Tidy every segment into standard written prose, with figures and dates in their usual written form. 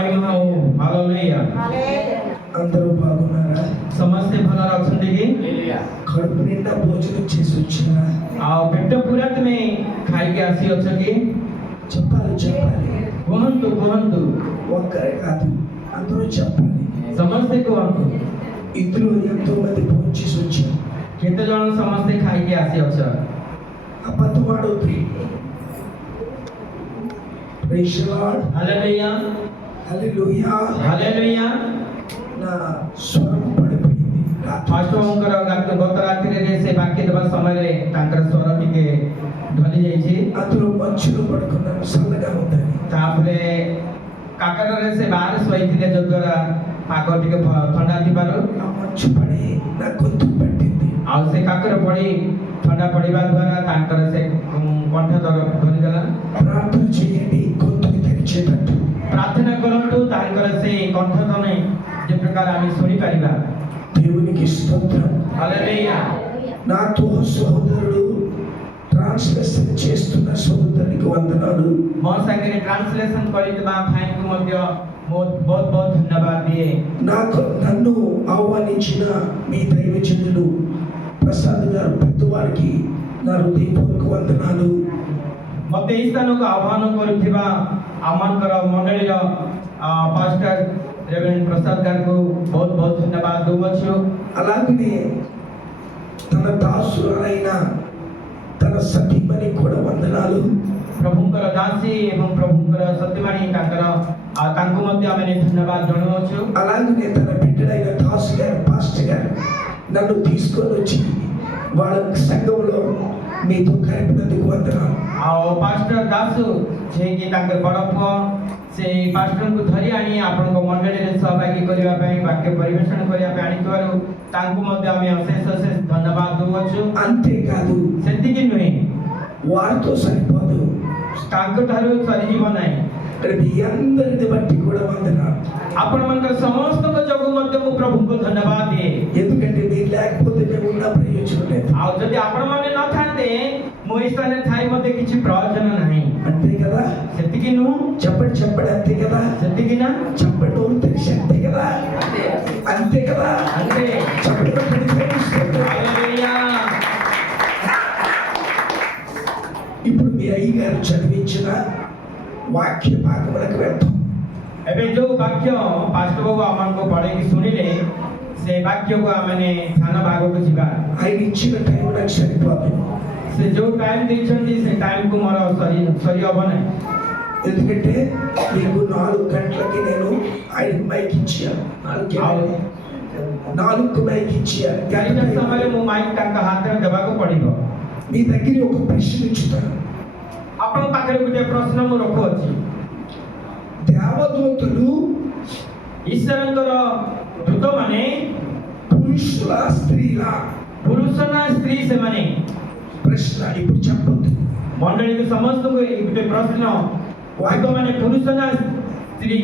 महिमा हो हालेलुया అందరూ బాగున్నారా? समस्ते भला रखते कि కడుపు నిండా భోజనం చేసి వచ్చినా आ पेट पूरा तुम्हें खाई के आसी अच्छा कि చెప్పాలి कुहंतु ఒక్కరే కాదు అందరూ చెప్పాలి. समस्ते कुहंतु ఇందులో ఎంతో మంది భోజనం చేసి వచ్చారు. केते जन समस्ते खाई के आसी अच्छा అబద్ధం ఆడొద్దు. Praise the Lord. Hallelujah hallelujah. Hallelujah నా స్వరం పడిపోయింది. फास्टर गत रात्रि रे से वाक्य देवा समय रे तांकर स्वर टिके ढली जाईछि అందులో మంచులో పడుకున్నాను చల్లగా ఉందని. तापरे काकर रे से बाहर सोइथिले जो द्वारा पाग टिके ठंडा थिबारो ఆ మంచు పడి నా గొంతు పట్టింది. आ से काकर पड़ी ठंडा पड़ीबा द्वारा तांकर से कंठ धरि देला ప్రార్థన చేయండి గొంతుకి తెరిచేటట్టు. प्रार्थना करंतु तांकर से कंठ धने जे प्रकार आमी सुनि परिबा దేవునికి స్తోత్రం. हालेलुया నాతో సహోదరుడు ట్రాన్స్లేషన్ చేస్తున్న సహోదరునికి వందనాలు. मो संगे ट्रांसलेशन करितबा भाई को मध्य बहुत बहुत धन्यवाद दिए నన్ను ఆహ్వానించిన మీ దైవజనులు ప్రసాద్ గారు పెద్దవారికి నా హృదయపూర్వక వందనాలు. मते स्थान को आह्वान करुथिबा आमनकर मंडलीर पास्टर रेवरेंड प्रसाद गार को बहुत बहुत धन्यवाद दूवछु అలాగనే తన దాసురాలైన తన సతీమణి కూడా వందనాలు. प्रभुंकर दासी एवं प्रभुंकर सत्यमणि तांकर तांको मध्य आमे धन्यवाद जणावछु అలాగనే తన బిడ్డలైన దాసు గారు పాస్టర్ గారు నన్ను తీసుకొని వచ్చి వాళ్ళ సంఘంలో మీతో కలిపినందుకు వందనాలు. आ पास्टर दासु जे कि तांकर बड़प से पास्टर को धरि आनी आपन को मंडली रे सहभागी करिवा पई वाक्य परिवेषण करिवा पई आनितवारु तांको मध्य आमे अशेष धन्यवाद दूवछु అంతేకాదు सेतिकी नुहे వారితో సరిపోదు तांको ठारू सरीजीव नाही ఇక్కడ మీ అందరిని బట్టి కూడా వందనాలు. आपण मनकर समस्त को जगु मध्य मु प्रभु को धन्यवाद दे ఎందుకంటే మీరు లేకపోతే మేము ఉన్న ప్రయోజనం లేదు. आ जदि आपण माने न थाते मो स्थान थाई मते किछि प्रयोजन नाही అంతే కదా? सेतिकी नु చెప్పండి అంతే కదా? सेतिकी ना చెప్పండి ఊరు తెలిసి అంతే కదా? అంతే కదా? अंते हालेलुया ఇప్పుడు మీ అయ్యగారు చదివించిన వాక్య భాగములకు వెళ్తాం. एबे जो वाक्य पास्टर बाबू हमन को पढ़े की सुनिले से वाक्य को हमने थाना भागो को जीवा ఆయన ఇచ్చిన టైం నాకు సరిపోదు. से जो टाइम दिछंदी से टाइम को मोर सही होबने ఎందుకంటే మీకు 4 గంటలకి నేను ఆయనకు మైక్ ఇచ్చాను. 4 మైక్ ఇచ్చాను. गाड़ी समय मु माइक टाका हाथ में देबा को पड़िबो మీ దగ్గర ఒక ప్రశ్న ఇచ్చుతాను. आपण पाखरे गुटे प्रश्न मु रखो अछि దేవదూతలు ईश्वरंकर दूत माने పురుషుల స్త్రీల पुरुष ना स्त्री से माने ప్రశ్న ఇప్పుడు చెప్పొద్దు. मंडली के समस्त को गुटे प्रश्न वाक्य माने पुरुष ना स्त्री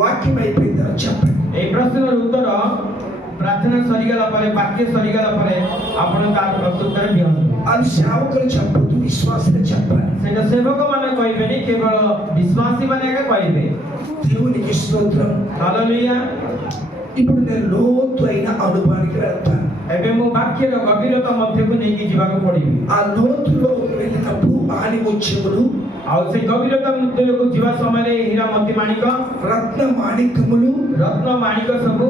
వాక్యం అయిపోయిందా చెప్పండి. ए प्रश्न उत्तर प्रार्थना सरीगला परे वाक्य सरीगला परे आपण तार प्रत्युत्तर दियंतु అది సేవకులు చెప్పొద్దు, విశ్వాసులు చెప్పాలి. सेटा सेवक माने कहबेनी केवल विश्वासी माने का कहबे దేవునికి స్తోత్రం. हालेलुया ఇప్పుడు నేను లోతు అయిన అనుభవానికి వెళ్తాను. एबे मु वाक्य रो गभीरता मध्य को नेकी जीवा को पड़िबी ఆ లోతులో వెళ్ళినప్పుడు ఆనిముత్యములు आ से गभीरता मध्य को जीवा समय रे हीरा मोती माणिक రత్న మాణిక్యములు रत्न माणिक सब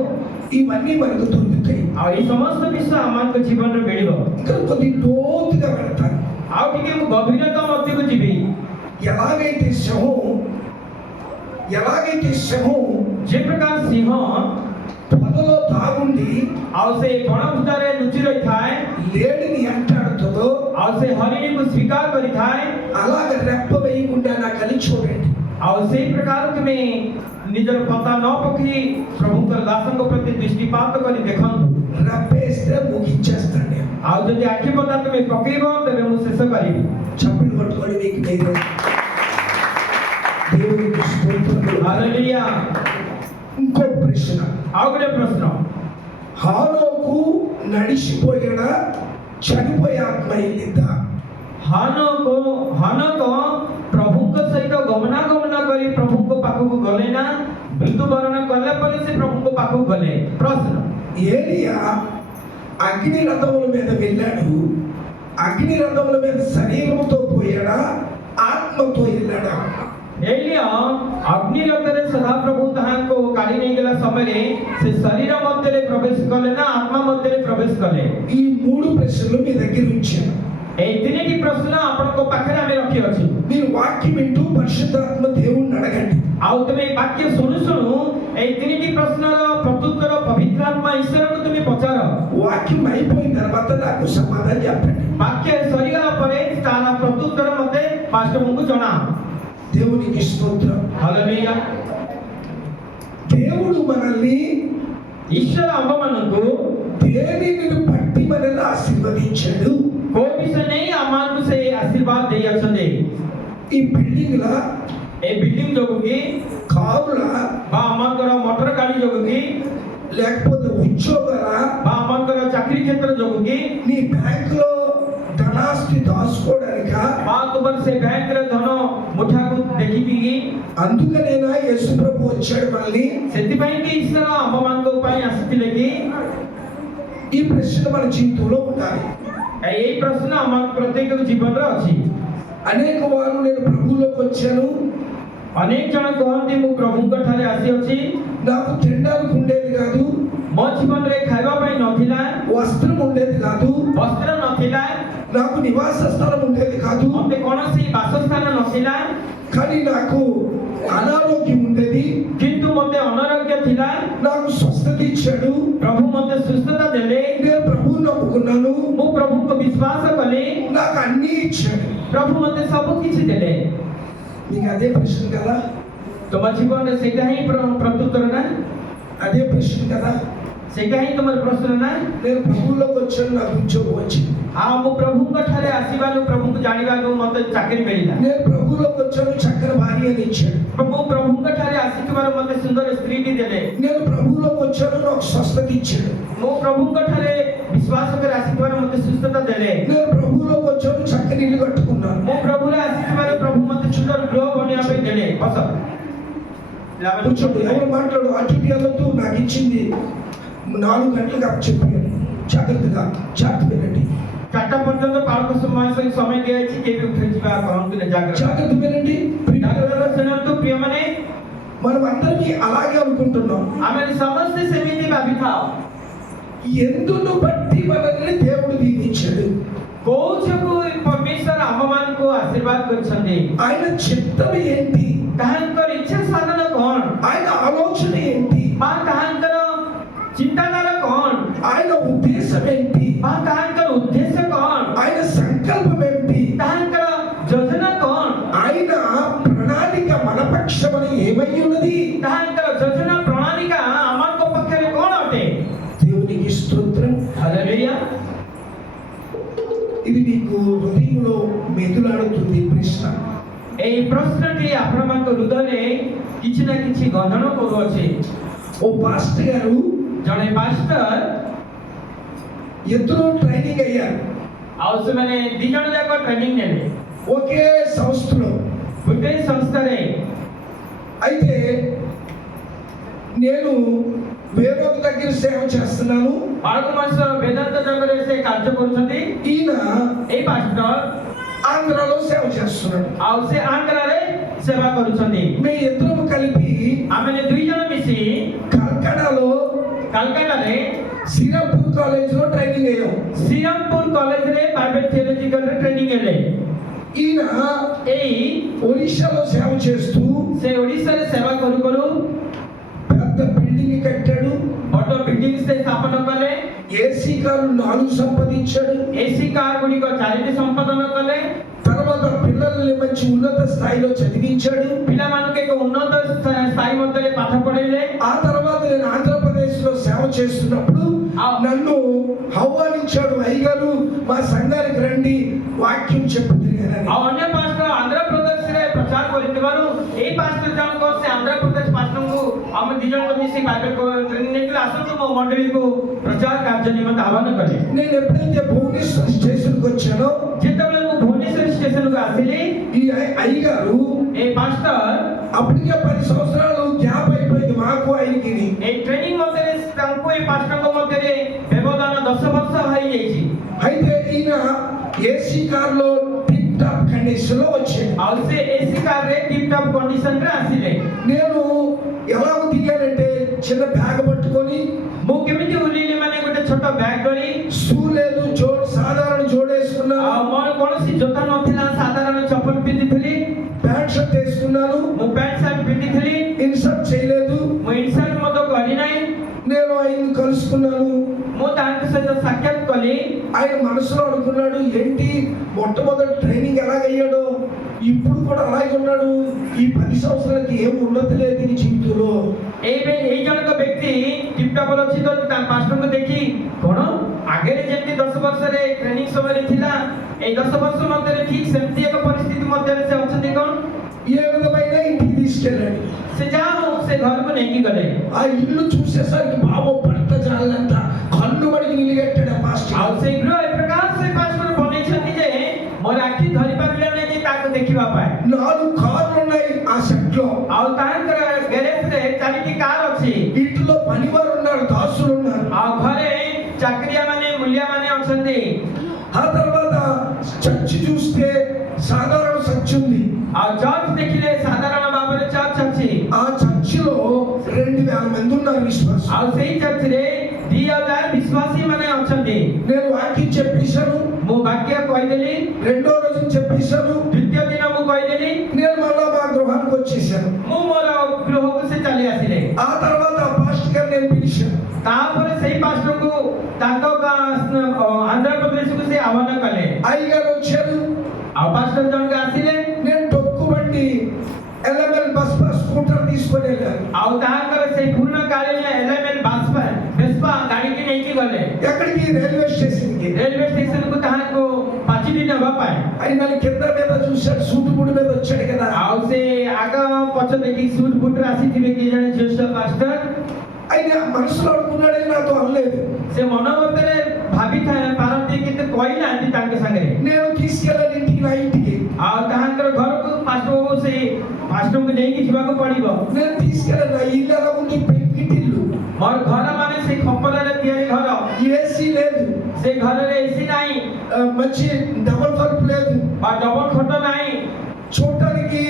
ఇవన్నీ మనకు దొరుకుతాయి. आ ई समस्त विषय हमन को जीवन रे बेळिबो ఇంకా కొద్ది లోతుగా వెళ్తాను. आ टिके मु गभीरता मध्य को जीवी ఎలాగైతే సింహం जे प्रकार सिंह పొదలో దాగుండి आ से बण भूतारे लुचि रही थाए లేడిని ఎంటాడుతుందో आ से हरिणी को स्वीकार करी थाए అలాగ రెప్ప వేయకుండా నా కలిసి చూడండి. आ से प्रकार में निजर पता न पखी प्रभु कर दासन को प्रति दृष्टिपात करी देखंतु రెప్పేస్తే ముగించేస్తాను నేను. आ जदि आखि पता तुम्हें पकेबो तबे मु शेष करिबी చప్పట్లు పట్టుకొని మీకు నేను దేవునికి స్తోత్రం. हालेलुया ఇంకో ప్రశ్న. आ गरे प्रश्न హానోకు నడిచిపోయిన చనిపోయే ఆత్మ వెళ్ళిందా? हानो को प्रभु को सहित गमनागमन करी प्रभु को पाखु को गले ना ମୃତ୍ୟୁବରଣ କଲା ପରେ ସେ ପ୍ରଭୁଙ୍କ ପାଖକୁ ଗଲେ। ପ୍ରଶ୍ନ, ఏలియా అగ్ని రథముల మీద వెళ్ళాడు. అగ్ని రథముల మీద శరీరముతో పోయాడా, ఆత్మతో వెళ్ళాడా? ଏଲିୟ ଅଗ୍ନି ରଥରେ ସଦାପ୍ରଭୁ ତାହାଙ୍କୁ କାଢି ନେଇଗଲା ସମୟରେ ସେ ଶରୀର ମଧ୍ୟରେ ପ୍ରବେଶ କଲେ ନା ଆତ୍ମା ମଧ୍ୟରେ ପ୍ରବେଶ କଲେ? ఈ మూడు ప్రశ్నలు మీ దగ్గర ఉంచాను. এই ତିନିଟି ପ୍ରଶ୍ନ ଆପଣଙ୍କ ପାଖରେ ଆମେ ରଖିଅଛୁ। మీరు వాక్యం వింటూ పరిశుద్ధాత్మ దేవుణ్ణి అడగండి. ଆଉ ତୁମେ ଏ ବାକ୍ୟ ଶୁଣୁ ଶୁଣୁ ଏଇ ତିନିଟି ପ୍ରଶ୍ନର ପ୍ରତ୍ୟୁତ୍ତର ପବିତ୍ର ଆତ୍ମା ଈଶ୍ୱରଙ୍କୁ ତୁମେ ପଚାର। వాక్యం అయిపోయిన తర్వాత నాకు సమాధానం చెప్పండి. ବାକ୍ୟ ସରିଗଲା ପରେ ତାର ପ୍ରତ୍ୟୁତ୍ତର ମୋତେ ପାଷ୍ଟରଙ୍କୁ ଜଣାଅ। దేవునికి స్తోత్రం. ହାଲେଲୁୟା। దేవుడు మనల్ని ଈଶ୍ୱର ଆମମାନଙ୍କୁ దేనిని బట్టి మనల్ని ఆశీర్వదించాడు? କୋଉ ବିଷୟ ନେଇ ଆମମାନଙ୍କୁ ସେ ଆଶୀର୍ବାଦ ଦେଇ ଅଛନ୍ତି? ఈ బిల్డింగ్ లా, ଏ ବିଲ୍ଡିଂ ଯୋଗୁଁ କି కారుల, ବା ଆମଙ୍କର ମୋଟର ଗାଡ଼ି ଯୋଗୁଁ କି లేకపోతే ఉద్యోగాల, ବା ଆମଙ୍କର ଚାକିରି କ୍ଷେତ୍ର ଯୋଗୁଁ କି నీ బ్యాంకులో ధనాస్తి దాచుకోవడానిక? ବା ତୁମର ସେ ବ୍ୟାଙ୍କର ଧନ ମୁଠାକୁ ଦେଖିକି କି అందుకనేనా యేసు ప్రభు వచ్చాడు మనల్ని? ସେଥିପାଇଁ କି ଈଶ୍ୱର ଆମମାନଙ୍କ ପାଇଁ ଆସିଥିଲେ କି? ఈ ప్రశ్న మన జీవితంలో ఉండాలి. ଏଇ ପ୍ରଶ୍ନ ଆମ ପ୍ରତ୍ୟେକ ଜୀବନରେ ଅଛି। అనేక వారు నేను ప్రభువులోకి వచ్చాను, ଅନେକ ଜଣ କହନ୍ତି ମୁଁ ପ୍ରଭୁଙ୍କ ଠାରେ ଆସିଅଛି, నాకు తినడానికి ఉండేది కాదు, ମୋ ଜୀବନରେ ଖାଇବା ପାଇଁ ନଥିଲା, వస్త్రం ఉండేది కాదు, ବସ୍ତ୍ର ନଥିଲା, నాకు నివాస స్థలం ఉండేది కాదు, ମୋତେ କୌଣସି ବାସସ୍ଥାନ ନଥିଲା, కానీ నాకు అనారోగ్యం ఉండేది, କିନ୍ତୁ ମୋତେ ଅନାରୋଗ୍ୟ ଥିଲା। నాకు స్వస్థత ఇచ్చాడు, ପ୍ରଭୁ ମୋତେ ସୁସ୍ଥତା ଦେଲେ, నేను ప్రభువుని నమ్ముకున్నాను, ମୁଁ ପ୍ରଭୁଙ୍କୁ ବିଶ୍ୱାସ କଲି, నాకు అన్నీ ఇచ్చాడు. ପ୍ରଭୁ ମୋତେ ସବୁ କିଛି ଦେଲେ। నీకు అదే ప్రశ్న కదా? ତୁମ ଜୀବନରେ ସେଇଟା ହିଁ ପ୍ରତ୍ୟୁତ୍ତର ନା? అదే ప్రశ్న కదా? ସେଇଟା ହିଁ ତୁମର ପ୍ରଶ୍ନ ନା? నేను ప్రభువులోకి వచ్చాను, నాకు ఉద్యోగం వచ్చింది. ଆଉ ମୁଁ ପ୍ରଭୁଙ୍କ ଠାରେ ଆସିବାରୁ ପ୍ରଭୁଙ୍କୁ ଜାଣିବାକୁ ମୋତେ ଚାକିରି ମିଳିଲା। నేను ప్రభువులోకి వచ్చాను, చక్కని భార్యని ఇచ్చాడు. ମୁଁ ପ୍ରଭୁଙ୍କ ଠାରେ ଆସିଥିବାରୁ ମୋତେ ସୁନ୍ଦର ସ୍ତ୍ରୀଟି ଦେଲେ। నేను ప్రభువులోకి వచ్చాను, నాకు స్వస్థత ఇచ్చాడు. ମୁଁ ପ୍ରଭୁଙ୍କ ଠାରେ ବିଶ୍ୱାସ କରି ଆସିଥିବାରୁ ମୋତେ ସୁସ୍ଥତା ଦେଲେ। నేను ప్రభువులోకి వచ్చాను, చక్కని ఇల్లు కట్టుకున్నాను. ମୁଁ ପ୍ରଭୁରେ ଆସିଥିବାରୁ ପ୍ରଭୁ ମୋତେ ସୁନ୍ଦର ଗୃହ ବନେଇବା ପାଇଁ ଦେଲେ। ବସ। కూర్చోండి, ఎవరు మాట్లాడు, అటు ఇటు వెళ్ళొద్దు. నాకు ఇచ్చింది 4 గంటలకు అప్పు చెప్పాను. జాగ్రత్తగా వినండి. 4ଟା ପର୍ଯ୍ୟନ୍ତ ପାଳକ ସମୟ ଦିଆଯାଇଛି, କେବେ ଉଠିଯିବା କହନ୍ତୁନି, ଜାଗ୍ରତ జాగ్రత్త వినండి. ଶୁଣନ୍ତୁ ପ୍ରିୟମାନେ, మనం అందరికీ అలాగే అనుకుంటున్నాం. ଆମେ ସମସ୍ତେ ସେମିତି ଭାବିଥାଉ। ఎందును బట్టి మనల్ని దేవుడు దీవించాడు? କୋଉ ଯୋଗୁଁ ପରମେଶ୍ୱର ଆମମାନଙ୍କୁ ଆଶୀର୍ବାଦ କରିଛନ୍ତି? ఆయన చిత్తం ఏంటి? ତାହାଙ୍କର ଇଚ୍ଛା ସାଧନ କଣ? ఆయన ఆలోచన ఏంటి? ବା ତାହାଙ୍କର ଚିନ୍ତାଧାରା କଣ? ఆయన ఉద్దేశం ఏంటి? ବା ତାହାଙ୍କର ଉଦ୍ଦେଶ୍ୟ କଣ? ఆయన సంకల్పం ఏంటి? ତାହାଙ୍କର ଯୋଜନା କଣ? ఆయన ప్రణాళిక మన పక్షమని ఏమై ఉన్నది? ତାହାଙ୍କର ଯୋଜନା ପ୍ରଣାଳିକା ଆମଙ୍କ ପକ୍ଷରେ କଣ ଅଟେ? దేవునికి స్తోత్రం. ହାଲେଲୁୟା। ఇది మీకు హృదయంలో మెదులాడుతుంది ప్రశ్న. এই প্রশ্নটি ଆପଣମାନଙ୍କ ହୃଦୟରେ କିଛି ନା କିଛି ଗଠନ କରୁଅଛି। ఓ పాస్టర్ గారు, ଜଣେ ପାଷ୍ଟର ఇద్దరు ట్రైనింగ్ అయ్యారు ଆଉ ସେମାନେ 2 ଜଣ ଯାକ ଟ୍ରେନିଂ ନେଲେ ఒకే సంస్థలో. ଗୋଟେ ସଂସ୍ଥାରେ। అయితే నేను వేరొక దగ్గర సేవ చేస్తున్నాను. ପାଳକ ମାସ ବେଦାନ୍ତ ଜଗରେ ସେ କାର୍ଯ୍ୟ କରୁଛନ୍ତି। ఈయన ଏଇ ପାଷ୍ଟର ఆంధ్రాలో సేవ చేస్తున్నాడు. ଆଉ ସେ ଆନ୍ଧ୍ରାରେ ସେବା କରୁଛନ୍ତି। మీ ఇద్దరు కలిపి ଆମେ 2 ଜଣ ମିଶି కల్కడాలో କାଲକାଟାରେ శ్రీరాంపూర్ కాలేజీలో ట్రైనింగ్ అయ్యాం. ଶ୍ରୀରାମପୁର କଲେଜରେ ପ୍ରାଇଭେଟ ଥିଓଲୋଜିକାଲରେ ଟ୍ରେନିଂ ହେଲେ। ఈయన ଏଇ ఒడిశాలో సేవ చేస్తూ ସେ ଓଡ଼ିଶାରେ ସେବା କରୁ କରୁ పెద్ద బిల్డింగ్ కట్టాడు. ବଡ଼ ବିଲ୍ଡିଂ ସେ ସ୍ଥାପନ କଲେ। ఏసీ కారు 4 సంపాదించాడు. ଏସି କାର୍ ଗୁଡ଼ିକ 4ଟି ସମ୍ପାଦନ କଲେ। తర్వాత పిల్లల్ని మంచి ఉన్నత స్థాయిలో చదివించాడు. ପିଲାମାନଙ୍କୁ ଏକ ଉନ୍ନତ ସ୍ଥାୟୀ ମଧ୍ୟରେ ପାଠ ପଢ଼େଇଲେ। ఆ తర్వాత నేను ఆంధ్రప్రదేశ్ లో సేవ చేస్తున్నప్పుడు నన్ను ఆహ్వానించాడు. అయ్యగారు, మా సంఘానికి రండి, వాక్యం చెప్పుతున్నారని. ଆଉ ଅନ୍ୟ ପାଷ୍ଟର ଆନ୍ଧ୍ରପ୍ରଦେଶରେ ପ୍ରଚାର କରିଥିବାରୁ ଏଇ ପାଷ୍ଟର ଜଣକ ସେ ଆନ୍ଧ୍ରପ୍ରଦେଶ ପାଷ୍ଟରଙ୍କୁ ଆମେ 2 ଜଣ ମିଶି ପ୍ରାଇଭେଟ ଟ୍ରେନିଂ ନେଇଥିଲେ, ଆସନ୍ତୁ ମୋ ମଣ୍ଡଳୀକୁ ପ୍ରଚାର କାର୍ଯ୍ୟ ନିମନ୍ତେ ଆହ୍ୱାନ କଲେ। నేను ఎప్పుడైతే భువనేశ్వర్ స్టేషన్కి వచ్చానో, ଯେତେବେଳେ ମୁଁ ଭୁବନେଶ୍ୱର ଷ୍ଟେସନକୁ ଆସିଲି, ఈ అయ్యగారు ଏ ପାଷ୍ଟର అప్పటికే 10 సంవత్సరాలు గ్యాప్ అయిపోయింది ଯାଇଛି। అయితే ఈయన ఏసీ కారులో టిప్ టాప్ కండిషన్ లో వచ్చాడు. ଆଉ ସେ ଏସି କାରରେ ଟିପ୍ ଟପ୍ କଣ୍ଡିସନରେ ଆସିଲେ। నేను ఎలా దిగానంటే చిన్న బ్యాగ్ పట్టుకొని, ମୁଁ କେମିତି ଓହ୍ଲେଇଲି ମାନେ ଗୋଟେ ଛୋଟ ବ୍ୟାଗ୍ ଧରି, షూ లేదు, సాధారణ జోడేసుకున్నాను, ଆଉ ମୋର କୌଣସି ଜୋତା ନଥିଲା, ସାଧାରଣ ଚପଲ ପିନ୍ଧିଥିଲି, ప్యాంట్ షర్ట్ వేసుకున్నాను, ମୁଁ ପ୍ୟାଣ୍ଟ ସାର୍ଟ ପିନ୍ଧିଥିଲି, ఇన్సర్ట్ చేయలేదు. ମୁଁ ଇନସର୍ଟ ମଧ୍ୟ କରିନାହିଁ। నేను ఆయన్ని కలుసుకున్నాను. ମୁଁ ତାଙ୍କ ସହିତ ସାକ୍ଷାତ କଲି। ఆయన మనసులో అనుకున్నాడు, ఏంటి మొట్టమొదటి ట్రైనింగ్ ఎలాగయ్యాడో ఇప్పుడు కూడా అలాగే ఉన్నాడు, ఈ 10 సంవత్సరాలకి ఏం ఉన్నతి లేదు ఈ జీవితంలో. ଏଇ ଜଣକ ବ୍ୟକ୍ତି ଟିପ୍ ଟପ୍ ଅଛି ତ ତା ପାଷ୍ଟରଙ୍କୁ ଦେଖି କଣ ଆଗରେ ଯେମିତି 10 ବର୍ଷରେ ଟ୍ରେନିଂ ସମୟରେ ଥିଲା, ଏଇ 10 ବର୍ଷ ମଧ୍ୟରେ ଠିକ ସେମିତି ଏକ ପରିସ୍ଥିତି ମଧ୍ୟରେ ସେ ଅଛନ୍ତି କଣ? ఏ విధమైన ఇంటికి తీసుకెళ్ళాడు. ସେ ଯାହା ହଉ ସେ ଘରକୁ ନେଇକି ଗଲେ। ఆ ఇల్లు చూసేసరికి బాబు భర్త చాలంట కన్ను మడికి నిలిగెట్టాడు ఆ పాస్టర్. ଆଉ ସେ ଗୃହ ଏ ପ୍ରକାର ସେ ପାଷ୍ଟର ବନେଇଛନ୍ତି ଯେ ମୋର ଆଖି ଧରି ପାରିଲେ ନାହିଁ ଯେ ତାକୁ ଦେଖିବା ପାଇଁ। 4 కార్లు ఉన్నాయి ఆ సెట్ లో. ଆଉ ତାଙ୍କର ଗ୍ୟାରେଜରେ 4ଟି କାର୍ ଅଛି। ఇంటిలో పనివారు ఉన్నారు, దాసులు ఉన్నారు. ଆଉ ଘରେ ଚାକିରିଆ ମାନେ ମୂଲିଆ ମାନେ ଅଛନ୍ତି। ఆ తర్వాత చర్చి చూస్తే సాధారణ చర్చి ఉంది. ଆଉ ଚର୍ଚ୍ଚ ଦେଖିଲେ ସାଧାରଣ ଭାବରେ ଚର୍ଚ୍ଚ ଅଛି। ఆ చర్చిలో 2000 మంది ఉన్నారు విశ్వాసం. ଆଉ ସେଇ ଚର୍ଚ୍ଚରେ 2000 ବିଶ୍ୱାସୀ ମାନେ ଅଛନ୍ତି। నేను వాక్యం చెప్పేశాను, ମୁଁ ବାକ୍ୟ କହିଦେଲି, రెండో రోజు చెప్పేశాను, ଦ୍ୱିତୀୟ ଦିନ ମୁଁ କହିଦେଲି, నేను మళ్ళా మా గృహానికి వచ్చేసాను. ମୁଁ ମୋର ଗୃହକୁ ସେ ଚାଲି ଆସିଲେ। ఆ తర్వాత ఆ పాస్టర్ గారు నేను పిలిచాను. ତାପରେ ସେଇ ପାଷ୍ଟରଙ୍କୁ ତାଙ୍କ ଆନ୍ଧ୍ରପ୍ରଦେଶକୁ ସେ ଆହ୍ୱାନ କଲେ। అయ్యగారు వచ్చారు, ଆଉ ପାଷ୍ଟର ଜଣକ ଆସିଲେ। నేను తొక్కుబండి LML బస్ స్కూటర్ తీసుకొని వెళ్ళాను. ଆଉ ତାଙ୍କର ସେଇ ପୁରୁଣା କାଳିଆ LML ଭେସ୍ପା ଗାଡ଼ିକି ନେଇକି ଗଲେ ఎక్కడికి? రైల్వే స్టేషన్ కి. ରେଲୱେ ଷ୍ଟେସନକୁ ତାହାକୁ ପାଚିଟି ନେବା ପାଇଁ। ఆయన నన్ను కింద మీద చూశాడు, సూటు బుడి మీద వచ్చాడు కదా. ଆଉ ସେ ଆଗ ପଛ ଦେଖି ସୁଟ ବୁଟରେ ଆସିଥିବେ କି ଜଣେ ଜ୍ୟେଷ୍ଠ ପାଷ୍ଟର। ఆయన మనసులో అనుకున్నాడే, నాతో అనలేదు. ସେ ମନ ମଧ୍ୟରେ ଭାବିଥାଏ ପାରନ୍ତି କିନ୍ତୁ କହିନାହାନ୍ତି ତାଙ୍କ ସାଙ୍ଗରେ। నేను తీసుకెళ్ళాను ఇంటికి, నా ఇంటికి. ଆଉ ତାହାଙ୍କର ଘରକୁ ପାଷ୍ଟରକୁ ସେ ପାଷ୍ଟରଙ୍କୁ ନେଇକି ଯିବାକୁ ପଡ଼ିବ। నేను తీసుకెళ్ళాను. నా ఇల్లు ఎలా ఉంది? పెంకిటిల్లు, ମୋର ଘର ମାନେ ସେ ଖପରାରେ ତିଆରି ଘର। ఏసీ లేదు, ସେ ଘରରେ ଏସି ନାହିଁ, మంచి డబుల్ బల్బ్ లేదు, ବା ଡବଲ ଖଟ ନାହିଁ, చూడటానికి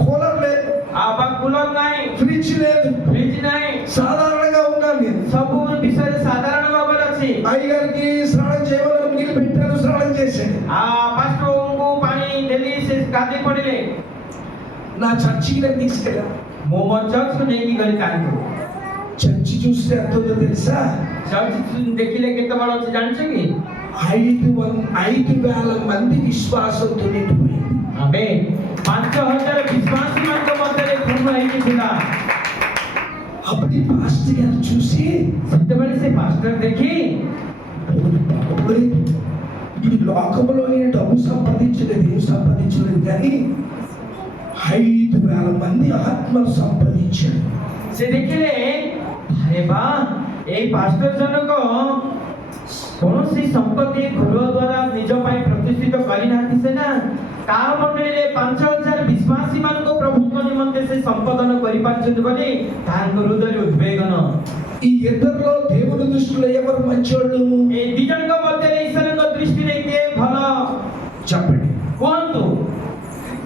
కూలర్ లేదు, ଆଉ ବା କୁଲର ନାହିଁ, ఫ్రిడ్జ్ లేదు. ଫ୍ରିଜ ନାହିଁ। సాధారణంగా ఉన్నాను నేను. ସବୁ ବିଷୟରେ ସାଧାରଣ ଭାବରେ ଅଛି। అయ్యగారికి స్నానం చేయమని నీళ్ళు పెట్టాను, స్నానం చేశాడు. ପାଷ୍ଟରଙ୍କୁ ପାଣି ଦେଲି, ସେ ଗାଧେଇ ପଡ଼ିଲେ। నా చర్చికి నేను తీసుకెళ్ళాను. ମୁଁ ମୋ ଚର୍ଚ୍ଚକୁ ନେଇକି ଗଲି ତାଙ୍କୁ। చర్చి చూస్తే ఎంత ఉందో తెలుసా? ଚର୍ଚ୍ଚ ଦେଖିଲେ କେତେ ବଡ଼ ଅଛି ଜାଣିଛ କି? 5,000 మంది విశ్వాసంతో నిండిపోయింది. ଆମେ 5000 ବିଶ୍ୱାସୀ ମାନଙ୍କ ମଧ୍ୟରେ ପୂର୍ଣ୍ଣ ହେଇକି ଥିଲା। అప్పుడు ఈ పాస్టర్ గారు చూసి, ସେତେବେଳେ ସେ ପାଷ୍ଟର ଦେଖି బాబోయ్, ఈ లోకంలో ఈయన డబ్బు సంపాదించలేదు, ఏం సంపాదించలేదు, కానీ 5,000 మంది ఆత్మలు సంపాదించాడు. ସେ ଦେଖିଲେ ଆରେ ବା ଏଇ ପାଷ୍ଟର ଜଣକ କୌଣସି ସମ୍ପତ୍ତି ଗୃହ ଦ୍ୱାରା ନିଜ ପାଇଁ ପ୍ରତିଷ୍ଠିତ କରିନାହାନ୍ତି। ସେ ନା ତା ମଣ୍ଡଳୀରେ 5000 ବିଶ୍ୱାସୀ ମାନଙ୍କୁ ପ୍ରଭୁଙ୍କ ନିମନ୍ତେ ସେ ସମ୍ପାଦନ କରିପାରିଛନ୍ତି ବୋଲି ତାଙ୍କ ହୃଦୟରେ ଉଦ୍ବେଗନ। ఈ ఇద్దరిలో దేవుని దృష్టిలో ఎవరు మంచోళ్ళు? ଏ ଦି ଜଣଙ୍କ ମଧ୍ୟରେ ଈଶ୍ୱରଙ୍କ ଦୃଷ୍ଟିରେ କିଏ ଭଲ చెప్పండి. କୁହନ୍ତୁ?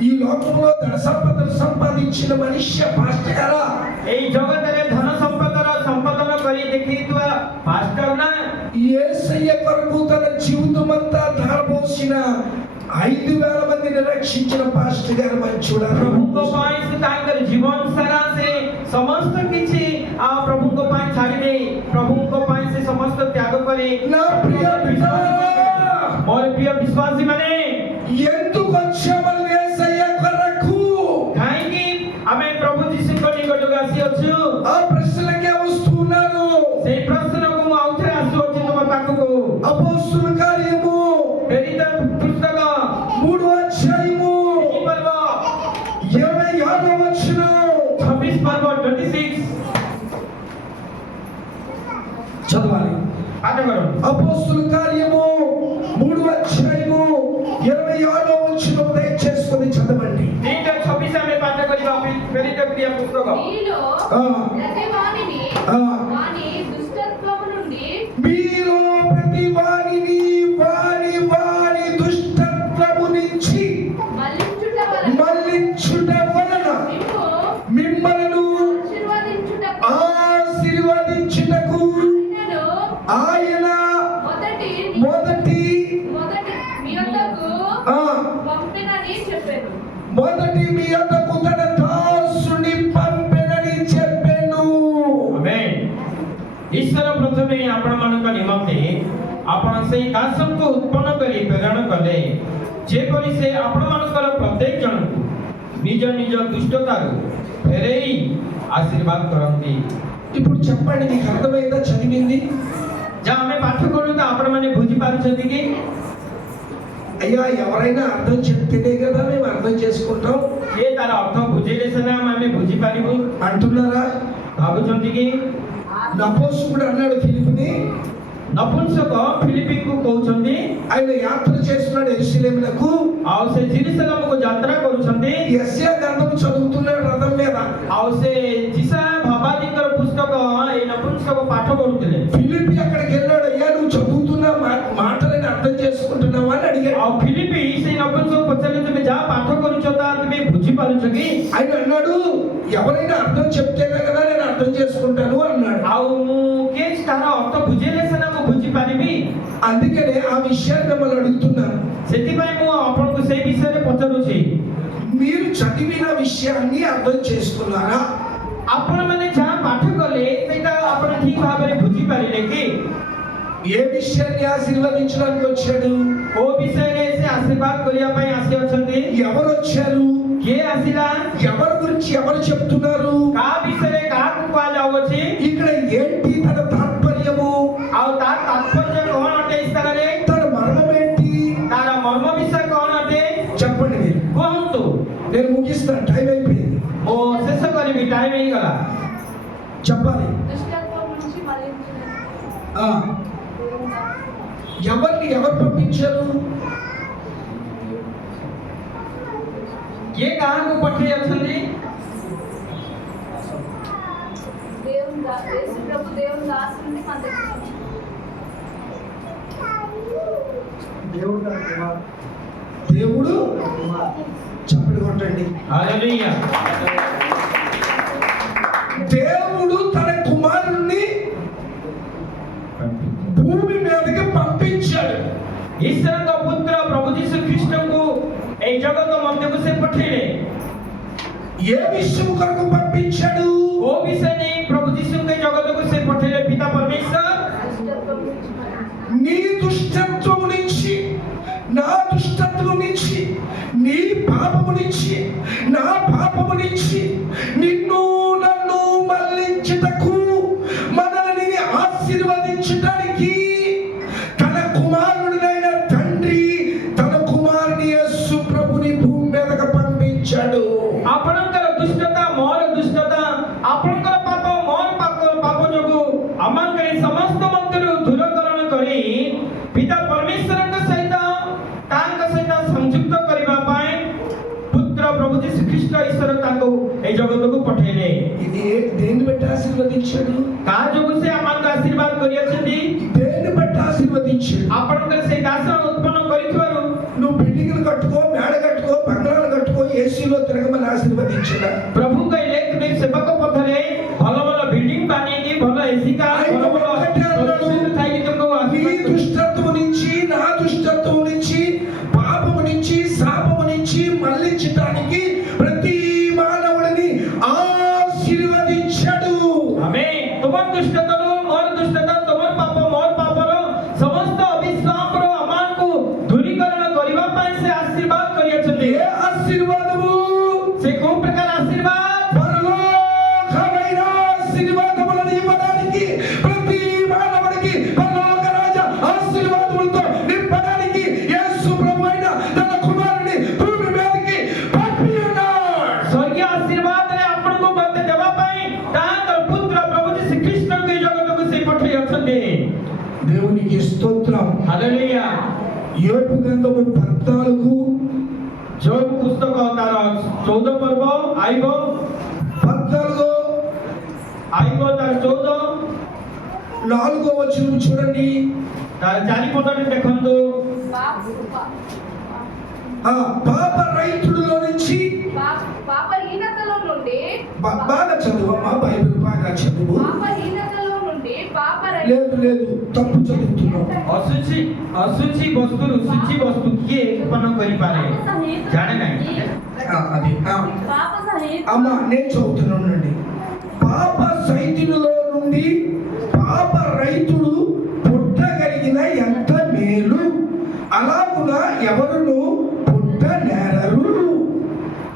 ఈ లోకంలో ధన సంపదను సంపాదించిన మనిషి పాస్టర్ గారా? ଏଇ ଜଗତରେ ଧନ ସମ୍ପଦର ସମ୍ପାଦନ କରି ଦେଖେଇଥିବା ପାଷ୍ଟର ନା యేసయ్య కొరకు తన జీవితమంతా ధారపోసిన 5,000 మందిని రక్షించిన పాస్టర్ గారు మంచోడా? ପ୍ରଭୁଙ୍କ ପାଇଁ ସେ ତାଙ୍କର ଜୀବନ ସାରା ସେ ସମସ୍ତ କିଛି ପ୍ରଭୁଙ୍କ ପାଇଁ ଛାଡ଼ିଦେଇ ପ୍ରଭୁଙ୍କ ପାଇଁ ସେ ସମସ୍ତ ତ୍ୟାଗ କରି నా ప్రియ బిడ్డా, ମୋର ପ୍ରିୟ ବିଶ୍ୱାସୀ ମାନେ ఎందుకు వచ్చామని యేసయ్య కొరకు? କାହିଁକି ଆମେ ପ୍ରଭୁ ଯୀଶୁଙ୍କ ନିକଟକୁ ଆସିଅଛୁ? ఆ ప్రశ్నలకే వస్తున్నాను. ସେଇ ପ୍ରଶ୍ନକୁ ମୁଁ ଆଉଥରେ ଆସୁଅଛି ତୁମ ପାଖକୁ। అపోస్తుల కార్యము ପ୍ରେରିତ ପୁସ୍ତକ 3వ అధ్యాయము ଏହି ପର୍ବ 26వ వచనం 26 ପର୍ବ 26 చదవాలి. ପାଠ କରନ୍ତୁ। అపోస్తుల కార్యము 3వ అధ్యాయము 26వ వచనం దయచేసుకొని చదవండి. 3:26 ଆମେ ପାଠ କରିବା ପ୍ରେରିତ କ୍ରିୟା ପୁସ୍ତକ। మీలో ఆ, ప్రతివానిని ఆ. వాని దుష్టత్వము నుండి మీలో ప్రతి వారిని ఆశీర్వదించుటకు ఆయన మొదటి మీ యొద్దకు తన దాసుని పంపెనని చెప్పెను. आमेन। ईश्वर प्रथमे आपण मानक निमंते आपण सेई दासंको उत्पन्न करी प्रेरण कले जेपरि से आपण मानकर प्रत्येक जन निज निज दुष्टतारु फेरेई आशीर्वाद करंती। ఇప్పుడు చెప్పండి, మీకు అర్థమైందా చదివింది? जा आमे पाठ करू तो आपण माने बुझी पारुछथि कि అయ్యా ఎవరైనా అర్థం చెప్తేనే కదా మేము అర్థం చేసుకుంటాం ఏ तार अर्थ बुझेले सना आमे बुझी पारिबु అంటున్నారా? भाबुछथि कि నపుంసకుడు అన్నాడు ఫిలిప్ని, नपुंसक फिलिपी को कहउछथि ఆయన యాత్ర చేస్తున్నాడు యెరూషలేమునకు. आउ से जेरूसलम को यात्रा करूछथि యెషయా గ్రంథం చదువుతున్నాడు రథం మీద. आउ से जिसा भाबादीकर पुस्तक ए नपुंसक पाठ करूथिले ఫిలిపి అక్కడికి వెళ్ళాడు. అయ్యా నువ్వు చదువుతున్న మాటలని అర్థం చేసుకుంటున్నావా అని అడిగాడు. आउ फिलिपी से नपुंसक पछले तुमे जा पाठ करूछ ता तुमे बुझी पारुछ कि ఆయన అన్నాడు, ఎవరైనా అర్థం చెప్తేనే కదా నేను అర్థం చేసుకుంటాను అన్నాడు. आउ मु के तार अर्थ बुझेले सना मु बुझी पारिबी। అందుకనే ఆ విషయాన్ని మిమ్మల్ని అడుగుతున్నాను. सेति पय मु आपनको से विषय रे पचारुछि మీరు చదివిన విషయాన్ని అర్థం చేసుకున్నారా? आपण माने जा पाठ कले सेटा आपण ठीक भाबरे बुझी पारिले कि ఏ విషయాన్ని ఆశీర్వదించడానికి వచ్చాడు? ओ विषय रे से आशीर्वाद करिया पय आसी अछंती ఎవరు వచ్చారు? के आसीला ఎవరి గురించి ఎవరు చెప్తున్నారు? का विषय रे का कुआ जावछि ఇక్కడ ఏంటి తన తాత్పర్యము? आउ तार तात्पर्य कोन अटे इस्तर रे తన మర్మం ఏంటి? तार मर्म विषय कोन अटे చెప్పండి మీరు. कहंतु నేను ముగిస్తాను, టైం అయిపోయింది. ओ शेष करिबी टाइम हे गला చెప్పాలి. ఆ, ఎవరు పంపించారు? ये कहां को पठे अछंती దేవుడు చప్పటి కొట్టండి. हालेलुया దేవుడు తన కుమారుణ్ణి భూమి మీదకి పంపించాడు. ईश्वर का पुत्र प्रभु यीशु ख्रीष्ट को ए जगत मध्य को से पठेले ఏ విషయం కొరకు పంపించాడు? वो विषय नहीं प्रभु यीशु के जगत को से पठेले पिता परमेश्वर నీ దుష్టత్వము నుంచి, నా దుష్టత్వం నుంచి, నీ పాపము నుంచి, నా పాపము నుంచి నిన్ను నన్ను మళ్ళించుటకు, మనల్ని ఆశీర్వదించడానికి తన కుమారుడినైన తండ్రి తన కుమారుని యేసు ప్రభుని భూమి మీదకి పంపించాడు. आपणकर दुष्टता मोर दुष्टता आपणकर पाप मोर पाप जोगु अमंकर समस्त मंत्र दूरकरण करी पिता परमेश्वर के सहित तांक सहित संयुक्त करिबा पाए पुत्र प्रभु यीशु ख्रीष्ट ईश्वर ताको ए जगत को पठेले ఇది దేన్ని బట్టి ఆశీర్వదించాడు? का जोगु से अमंक आशीर्वाद करियछथि దేన్ని బట్టి ఆశీర్వదించాడు? आपणकर से दास उत्पन्न करिथवारु నువ్వు బిల్డింగ్లు కట్టుకో, మేడ కట్టుకో, బంగ్లాలు కట్టుకో, ఏసీలో తిరగమని ఆశీర్వదించాడా? प्रभु कहले तुमे सेवक पथरे भलो भलो बिल्डिंग बानी दी भलो एसी का भलो भलो सुविधा थाई तुमको నీ आशीर्वाद దుష్టత్వం నుంచి, నా దుష్టత్వం నుంచి, పాపము నుంచి, శాపము నుంచి మళ్ళించడానికి ప్రతి మానవుడిని ఆశీర్వదించాడు. आमेन तुमर दुष्टता मोर दुष्टता तुमर पाप मोर पापरो समस्त अभिशाप रो अमान को दूरीकरण करिबा पाए से आशीर्वाद करियछथि ఏ ఆశీర్వాదము? से को प्रकार आशीर्वाद పరలోకమైన ఆశీర్వాదములను ఇవ్వడానికి, ప్రతి మానవుడికి పరలోక రాజ ఆశీర్వాదములతో నింపడానికి యేసు ప్రభువైన తన కుమారుని భూమి మీదకి పంపి ఉన్నాడు. स्वर्गीय आशीर्वाद रे आपण को मध्य देवा पाए तांकर पुत्र प्रभु यीशु ख्रीष्ट के जगत को से पठियछथि దేవునికి స్తోత్రం. हालेलुया యోబు గ్రంథము 14 जोब पुस्तक तार 14 पर्व आइबो 14 तार 14 4వ వచనం చూడండి. तार चारि पदटी देखंतु పాప రైతుడిలో నుంచి పాపహీనతలో బాగా చదువు అమ్మా, బైబిల్ బాగా చదువు. పాపహీనతలో నుండి లేదు లేదు, తప్పు చదువుతున్నావు. ଅଶୁଚି ବସ୍ତୁରୁ ଶୁଚି ବସ୍ତୁ କିଏ ଉତ୍ପନ୍ନ କରିପାରେ ଜାଣେ ନାହିଁ. అది అమ్మా నేను చదువుతున్నానండి. పాప సైతులలో నుండి పాప రైతుడు పుట్టగలిగిన ఎంత మేలు, అలాగున ఎవరును పుట్టనేరరు.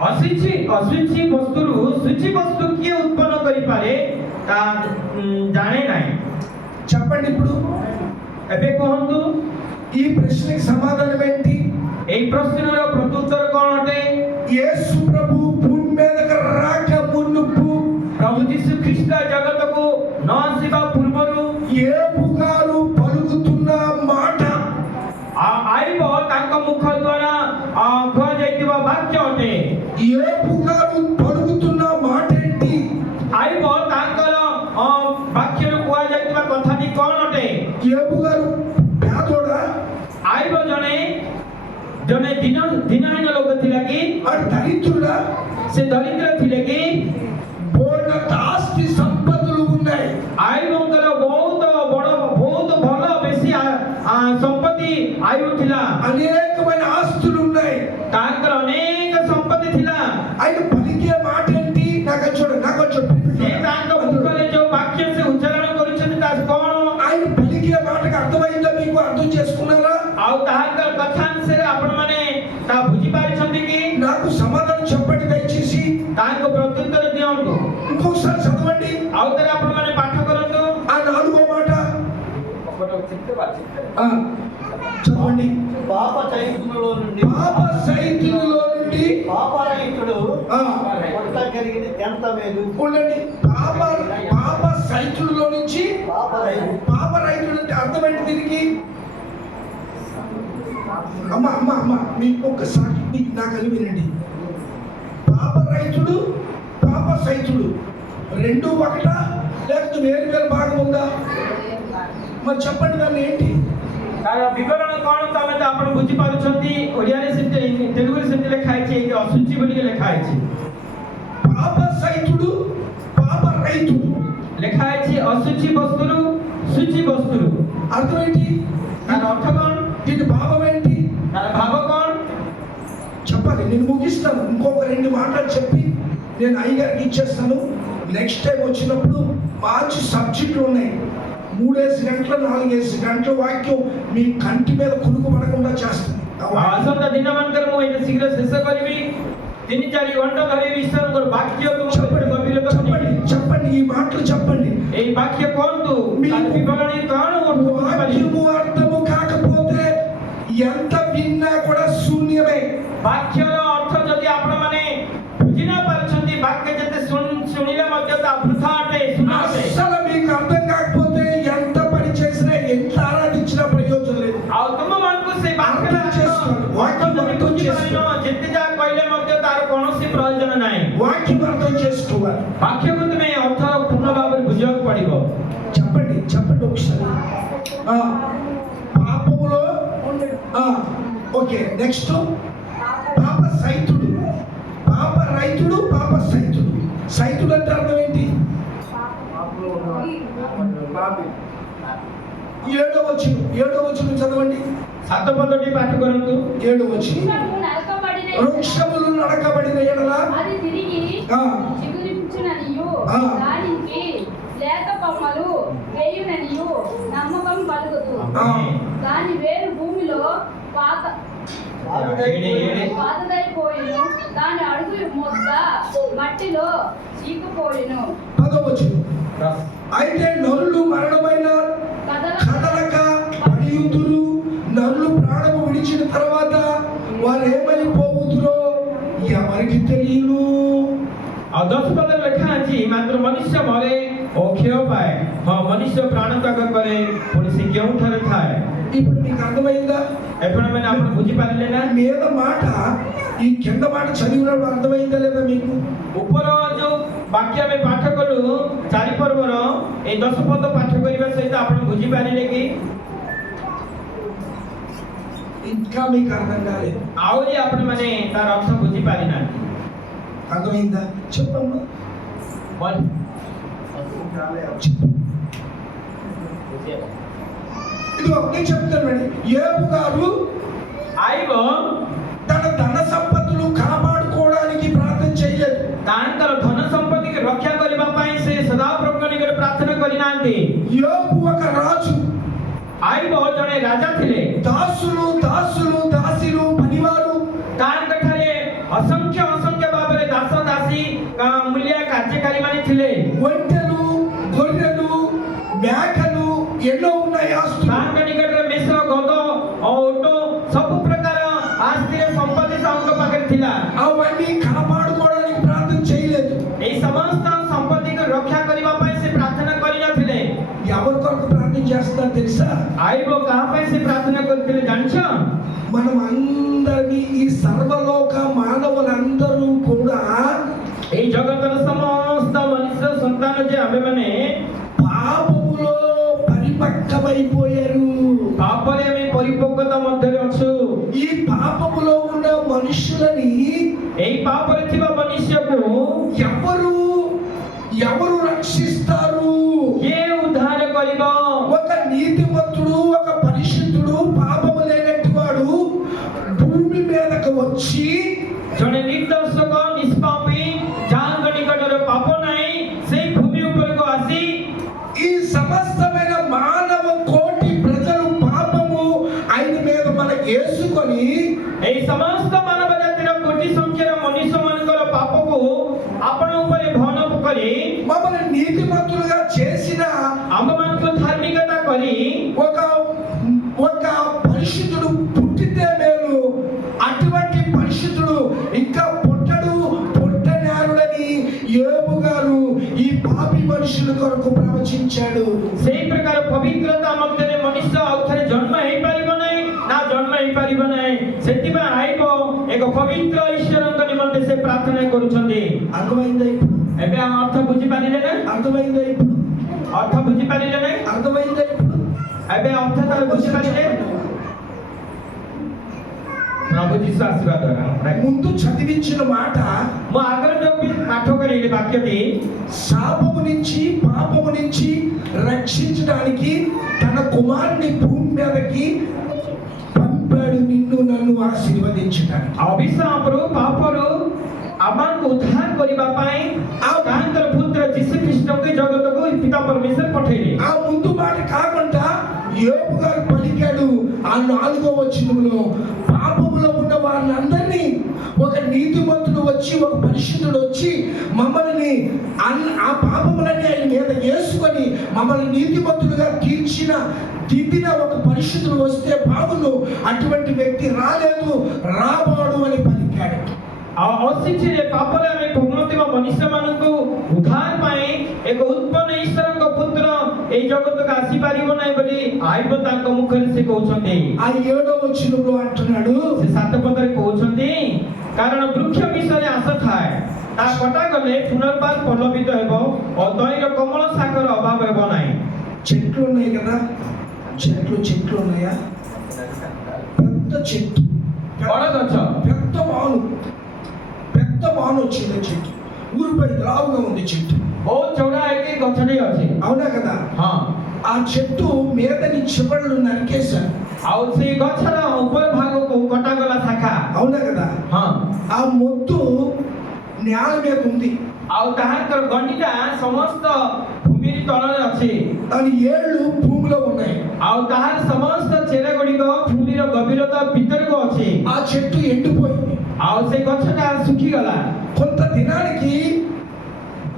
ଅଶୁଚି ବସ୍ତୁରୁ ଶୁଚି ବସ୍ତୁ କିଏ ଉତ୍ପନ୍ନ କରିପାରେ ତା ଜାଣେ ନାହିଁ. చెప్పండి ఇప్పుడు ଏବେ କୁହନ୍ତୁ ఈ ప్రశ్నకి సమాధానం ఏంటి? ଏଇ ପ୍ରଶ୍ନର ପ୍ରତ୍ୟୁତ୍ତର କ'ଣ ଅଟେ? యేసు ప్రభు భూమి మీదకి రాక మునుపు ପ୍ରଭୁ ଯୀଶୁ ଖ୍ରୀଷ୍ଟ ଜଗତକୁ ନ ଆସିବା ପୂର୍ବରୁ యేసు గారు పలుకుతున్న మాట, ଆଇବ ତାଙ୍କ ମୁଖ ଦ୍ୱାରା କୁହାଯାଇଥିବା ବାକ୍ୟ ଅଟେ. యేసు గారు పలుకుతున్న మాట ఏంటి? ଆଇବ ତାଙ୍କର ବାକ୍ୟରୁ କୁହାଯାଇଥିବା କଥାଟି କ'ଣ ଅଟେ? యేసు గారు పేదోడా? ଆଇବ ଜଣେ ଦିନହୀନ ଲୋକ ଥିଲା କି? వాడు దరిద్రుడా? ସେ ଦରିଦ୍ର ଥିଲେ କି? బోల్డంత ఆస్తి సంపదలు ఉన్నాయి. ଆଇବଙ୍କର ବହୁତ ଭଲ ବେଶୀ ସମ୍ପତ୍ତି ଆଇବ ଥିଲା. అనేకమైన ఆస్తులు ఉన్నాయి. ତାଙ୍କର ଅନେକ ସମ୍ପତ୍ତି ଥିଲା. ఆయన పలికే మాట ఏంటి? నాకు చూడు ସେ ତାଙ୍କ ମୁଖରେ ଯୋଉ ବାକ୍ୟ ସେ ଉଚ୍ଚାରଣ କରୁଛନ୍ତି ତା କ'ଣ? ఆయన పలికే మాటకు అర్థమైందా? మీకు అర్థం చేసుకున్నారా? ଆଉ ତାହାଙ୍କର କଥାନୁସାରେ ଆପଣମାନେ ତା ବୁଝିପାରିଛନ୍ତି କି? నాకు సమాధానం చెప్పండి దయచేసి. ତାଙ୍କ ପ୍ରତ୍ୟୁତ୍ତର ଦିଅନ୍ତୁ. ఇంకొకసారి చదవండి. ଆଉ ଥରେ ଆପଣମାନେ ପାଠ କରନ୍ତୁ. ఆ నాలుగో మాట చదవండి. పాప సైతులలో నుండి పాప రైతుడు పుట్టగలిగిన ఎంత మేలు. ఉండండి. పాప సైతులలో నుంచి పాప రైతుడు అంటే అర్థం ఏంటి దీనికి? అమ్మ మీకు ఒక్కసారి నాకు అని వినండి. పాప రైతుడు పాప సైతుడు రెండు ఒకటా లేకపోతే వేరు భాగం ఉందా? మరి చెప్పండి దాన్ని ఏంటి? ତାର ବିବରଣ କ'ଣ ତମେ ତ ଆପଣ ବୁଝିପାରୁଛନ୍ତି? ଓଡ଼ିଆରେ ସେମିତି ତେଲୁଗୁରେ ସେମିତି ଲେଖା ହେଇଛି, ଏଇଠି ଅଶୁଚି ବୋଲିକି ଲେଖା ହେଇଛି. పాప సైతుడు పాప రైతుడు ଲେଖା ହେଇଛି ଅଶୁଚି ବସ୍ତୁରୁ ଶୁଚି ବସ୍ତୁରୁ. అర్థం ఏంటి? ତାର ଅର୍ଥ କ'ଣ? దీని భావం ఏంటి? ତାର ଭାବ କ'ଣ? చెప్పాలి. నేను ముగిస్తాను. ఇంకొక రెండు మాటలు చెప్పి నేను అయ్యగారికి ఇచ్చేస్తాను. నెక్స్ట్ టైం వచ్చినప్పుడు మంచి సబ్జెక్టులు ఉన్నాయి. 3 గంటలు 4 గంటల వాక్యం మీ కంటి మీద కునుకు పడకుండా చేస్తుంది. ଆସନ୍ତା ଦିନମାନଙ୍କରେ ମୁଁ ଏଇଟା ଶୀଘ୍ର ଶେଷ କରିବି. 3-4 ଘଣ୍ଟା ଧରି ଈଶ୍ୱରଙ୍କର ବାକ୍ୟ చెప్పండి ఈ మాటలు చెప్పండి. ଏଇ ବାକ୍ୟ କୁହନ୍ତୁ. ବିବରଣୀ କ'ଣ? వాక్యము అర్థము కాకపోతే ఎంత విన్నా కూడా శూన్యమే. ବାକ୍ୟର ଅର୍ଥ ଯଦି ଆପଣମାନେ ବୁଝି ନ ପାରୁଛନ୍ତି, ବାକ୍ୟ ଯେତେ ଶୁଣିଲେ ମଧ୍ୟ ତା ବୃଥା ଅଟେ, ଶୂନ୍ୟ ଅଟେ. అసలు మీకు అర్థం కాకపోతే ఎంత పని చేసినా ఎంత ఆరాధించినా ప్రయోజనం లేదు. ଆଉ ତୁମମାନଙ୍କୁ ସେ ବାକ୍ୟର వాక్యం అర్థం చేసుకో. ଯେତେ ଯାହା କହିଲେ ମଧ୍ୟ ତାର କୌଣସି ପ୍ରୟୋଜନ ନାହିଁ. వాక్యం అర్థం చేసుకోవాలి. ବାକ୍ୟକୁ ତୁମେ ଅର୍ଥ ପୂର୍ଣ୍ଣ ଭାବରେ ବୁଝିବାକୁ ପଡ଼ିବ. చెప్పండి ఒకసారి. పాపములో ఓకే. నెక్స్ట్ పాప సైతుడు పాప రైతుడు పాప సైతుడు. సైతుడు అంటే అర్థం ఏంటి? 7వ వచనం చదవండి. 7వ పదటి పాఠ କରନ୍ତୁ. 7వ వచనం. వృక్షములు నడకబడిన ఎడల అది తిరిగి చిగురించుననియు దానికి లేత కొమ్మలు వేయుననియు నమ్మకం కలుగుతూ దాని వేరు భూమిలో పాతదైపోయిను, దాని అడుగు మొద్ద మట్టిలో చీకుపోయిను. 10వ వచనం. అయితే నరులు మరణమైన కదలక పడియుదురు. నరులు ప్రాణము విడిచిన తర్వాత వారు ఏమైపోవుదురో ఎవరికి తెలియను. ଆଉ 10 ପଦରେ ଲେଖା ଅଛି, ମାତ୍ର ମନୁଷ୍ୟ ମରେ ଓ କ୍ଷୟ ପାଏ, ହଁ ମନୁଷ୍ୟ ପ୍ରାଣ ତ୍ୟାଗ କରେ, ପୁଣି ସେ କେଉଁଠାରେ ଥାଏ? ఇప్పుడు మీకు అర్థమైందా? ଏପଣମାନେ ଆପଣ ବୁଝିପାରିଲେ ନା? మీద మాట ఈ కింద మాట చదివినప్పుడు అర్థమైందా లేదా మీకు? ଉପର ଯୋଉ ବାକ୍ୟ ଆମେ ପାଠ କଲୁ 4 ପର୍ବର ଏଇ 10 ପଦ ପାଠ କରିବା ସହିତ ଆପଣ ବୁଝିପାରିଲେ କି? ఇంకా మీకు అర్థం కాలేదు. ଆହୁରି ଆପଣମାନେ ତାର ଅର୍ଥ ବୁଝିପାରିନାହାନ୍ତି. అర్థమైందా? చెప్పమ్మా. बोल చెప్పు. ఇదిగో నేను చెప్తానండి. యోబు గారు आइबो తన ధన సంపత్తులు కాపాడుకోవడానికి ప్రార్థన చేయలేదు. तांकर धन संपत्ति के रक्षा करबा पई से सदा प्रभु निकट प्रार्थना करिनांती। యోబు ఒక రాజు. आइबो जने राजा थिले। దాసులు దాసులు దాసీలు పనివారు तांकठारे असंख्य असंख्य भाबरे दास दासी का मूल्य कार्यकारी माने थिले। ఒంటెలు గొర్రెలు మేకలు ఎన్నో ఉన్నాయి ఆస్తులు. तांक निकट रे मेष गध ओटो सब प्रकार आस्ति संपत्ति तांक पाखे थिला। అవన్నీ కాపాడుకోవడానికి ప్రార్థన చేయలేదు. ए समस्त संपत्ति को रक्षा करबा पई से प्रार्थना करि नथिले। ఎవరి కొరకు ప్రార్థన చేస్తున్నారు తెలుసా? आइबो कहां पई से प्रार्थना करथिले जानछ? మనం అందరినీ ఈ సర్వలోక మానవులందరూ కూడా ए जगतर समस्त मनुष्य संतान जे आबे माने పాపములో పరిపక్వమైపోయారు. पापरे आमी परिपक्वता मध्ये अछु। ఈ పాపములో ఉన్న మనుషులని एई पापरे थिबा मनुष्यको ఎవరు రక్షిస్తారు? के उद्धार करिबो? ఒక నీతిమంతుడు ఒక పరిశుద్ధుడు పాపము లేనట్టి వాడు భూమి మీదకు వచ్చి जने निर्दोषक निष्पापी जांग निकटरे पाप नाही से भूमि ऊपर को आसी ఈ సమస్తమైన మానవ కోటి ప్రజలు పాపము ఆయన మీద మనకు వేసుకొని एई समस्त मानव जातिर कोटि संख्यार मनुष्य मानकर पाप को आपण ऊपर भवन करी మమ్మల్ని నీతిమంతులుగా చేసిన आम मानको धार्मिकता करी ఒక పరిశుద్ధుడు పుట్టితే మేలు. అటువంటి పరిశుద్ధుడు ఇంకా పుట్టనేరుడని యోబు గారు ఈ పాపి మనుషుల కొరకు ప్రవచించాడు. सेई प्रकार पवित्रता मध्यरे मनुष्य औथरे जन्म हेई परिबो नै ना जन्म हेई परिबो नै सेतिबा आइबो एक पवित्र ईश्वरଙ୍କ निमंते से प्रार्थना करूछन्ती। అర్థమైందా ఇప్పుడు? एबे हम अर्थ बुझी पारिले नै? అర్థమైందా ఇప్పుడు? अर्थ बुझी पारिले नै? అర్థమైందా ఇప్పుడు? एबे अर्थ तार बुझी पारिले? प्रभु जीसु आशीर्वाद द्वारा ముందు చదివించిన మాట म आगरे जो पाठ करी वाक्यटी శాపము నుంచి పాపము నుంచి రక్షించడానికి తన కుమారుని భూమి మీదకి పంపాడు నిన్ను నన్ను ఆశీర్వదించడానికి. अभिशापरु पापरु आमानको उद्धार करिबा पई तांकर पुत्र जीसु ख्रीष्टको जगतको पिता परमेश्वर पठेले। ఆ ముందు మాట కాకుండా యోబు గారు పలికాడు ఆ 4వ వచనంలో పాపములో ఉన్న వారందరినీ ఒక నీతిమంతుడు వచ్చి ఒక పరిశుద్ధుడు వచ్చి మమ్మల్ని ఆ పాపములన్నీ ఆయన మీద వేసుకొని మమ్మల్ని నీతిమంతులుగా దిద్దిన ఒక పరిశుద్ధుడు వస్తే బాగును. అటువంటి వ్యక్తి రాలేదు రాబోడు అని పలికాడు. अशिक्षित पापले आमे भोग्नुथिबा मनुष्य माननको उद्धार पाए एक उत्पन्न ईश्वरको पुत्र ए जगतको आसी पारिबो नै बोली आइबो तांको मुखरे से कहउछन्ती। ఆ 7వ వచనంలో అంటున్నాడు से 7 पदरे कहउछन्ती कारण वृक्ष विषୟରେ आशा थाए ता कटा गले पुनर्बार पल्लवित हेबो अदयर कमल शाखार अभाव हेबो नै। చెట్లు ఉన్నాయి కదా, చెట్లు ఉన్నాయా? పెద్ద చెట్టు, बड़ गछ పెద్ద మాను వచ్చింది చెట్టు, ఊరిపై లావుగా ఉంది చెట్టు. बहुत चौड़ा एक गछ नै अछि। అవునా కదా? हां ఆ చెట్టు మీదని చివరలు నరికేశారు. ଆଉ ସେ ଗଛର ଉପର ଭାଗକୁ କଟାଗଲା ଶାଖା। అవునా కదా? ହଁ ఆ మొద్దు నేల మీద ఉంది. ଆଉ ତାହାଙ୍କର ଗଣ୍ଡିଟା ସମସ୍ତ ଭୂମିର ତଳରେ ଅଛି। దాని ఏళ్ళు భూమిలో ఉన్నాయి. ଆଉ ତାହାର ସମସ୍ତ ଚେର ଗୁଡ଼ିକ ଭୂମିର ଗଭୀରତା ଭିତରକୁ ଅଛି। ఆ చెట్టు ఎండిపోయింది. ଆଉ ସେ ଗଛଟା ଶୁଖିଗଲା। కొంత దినానికి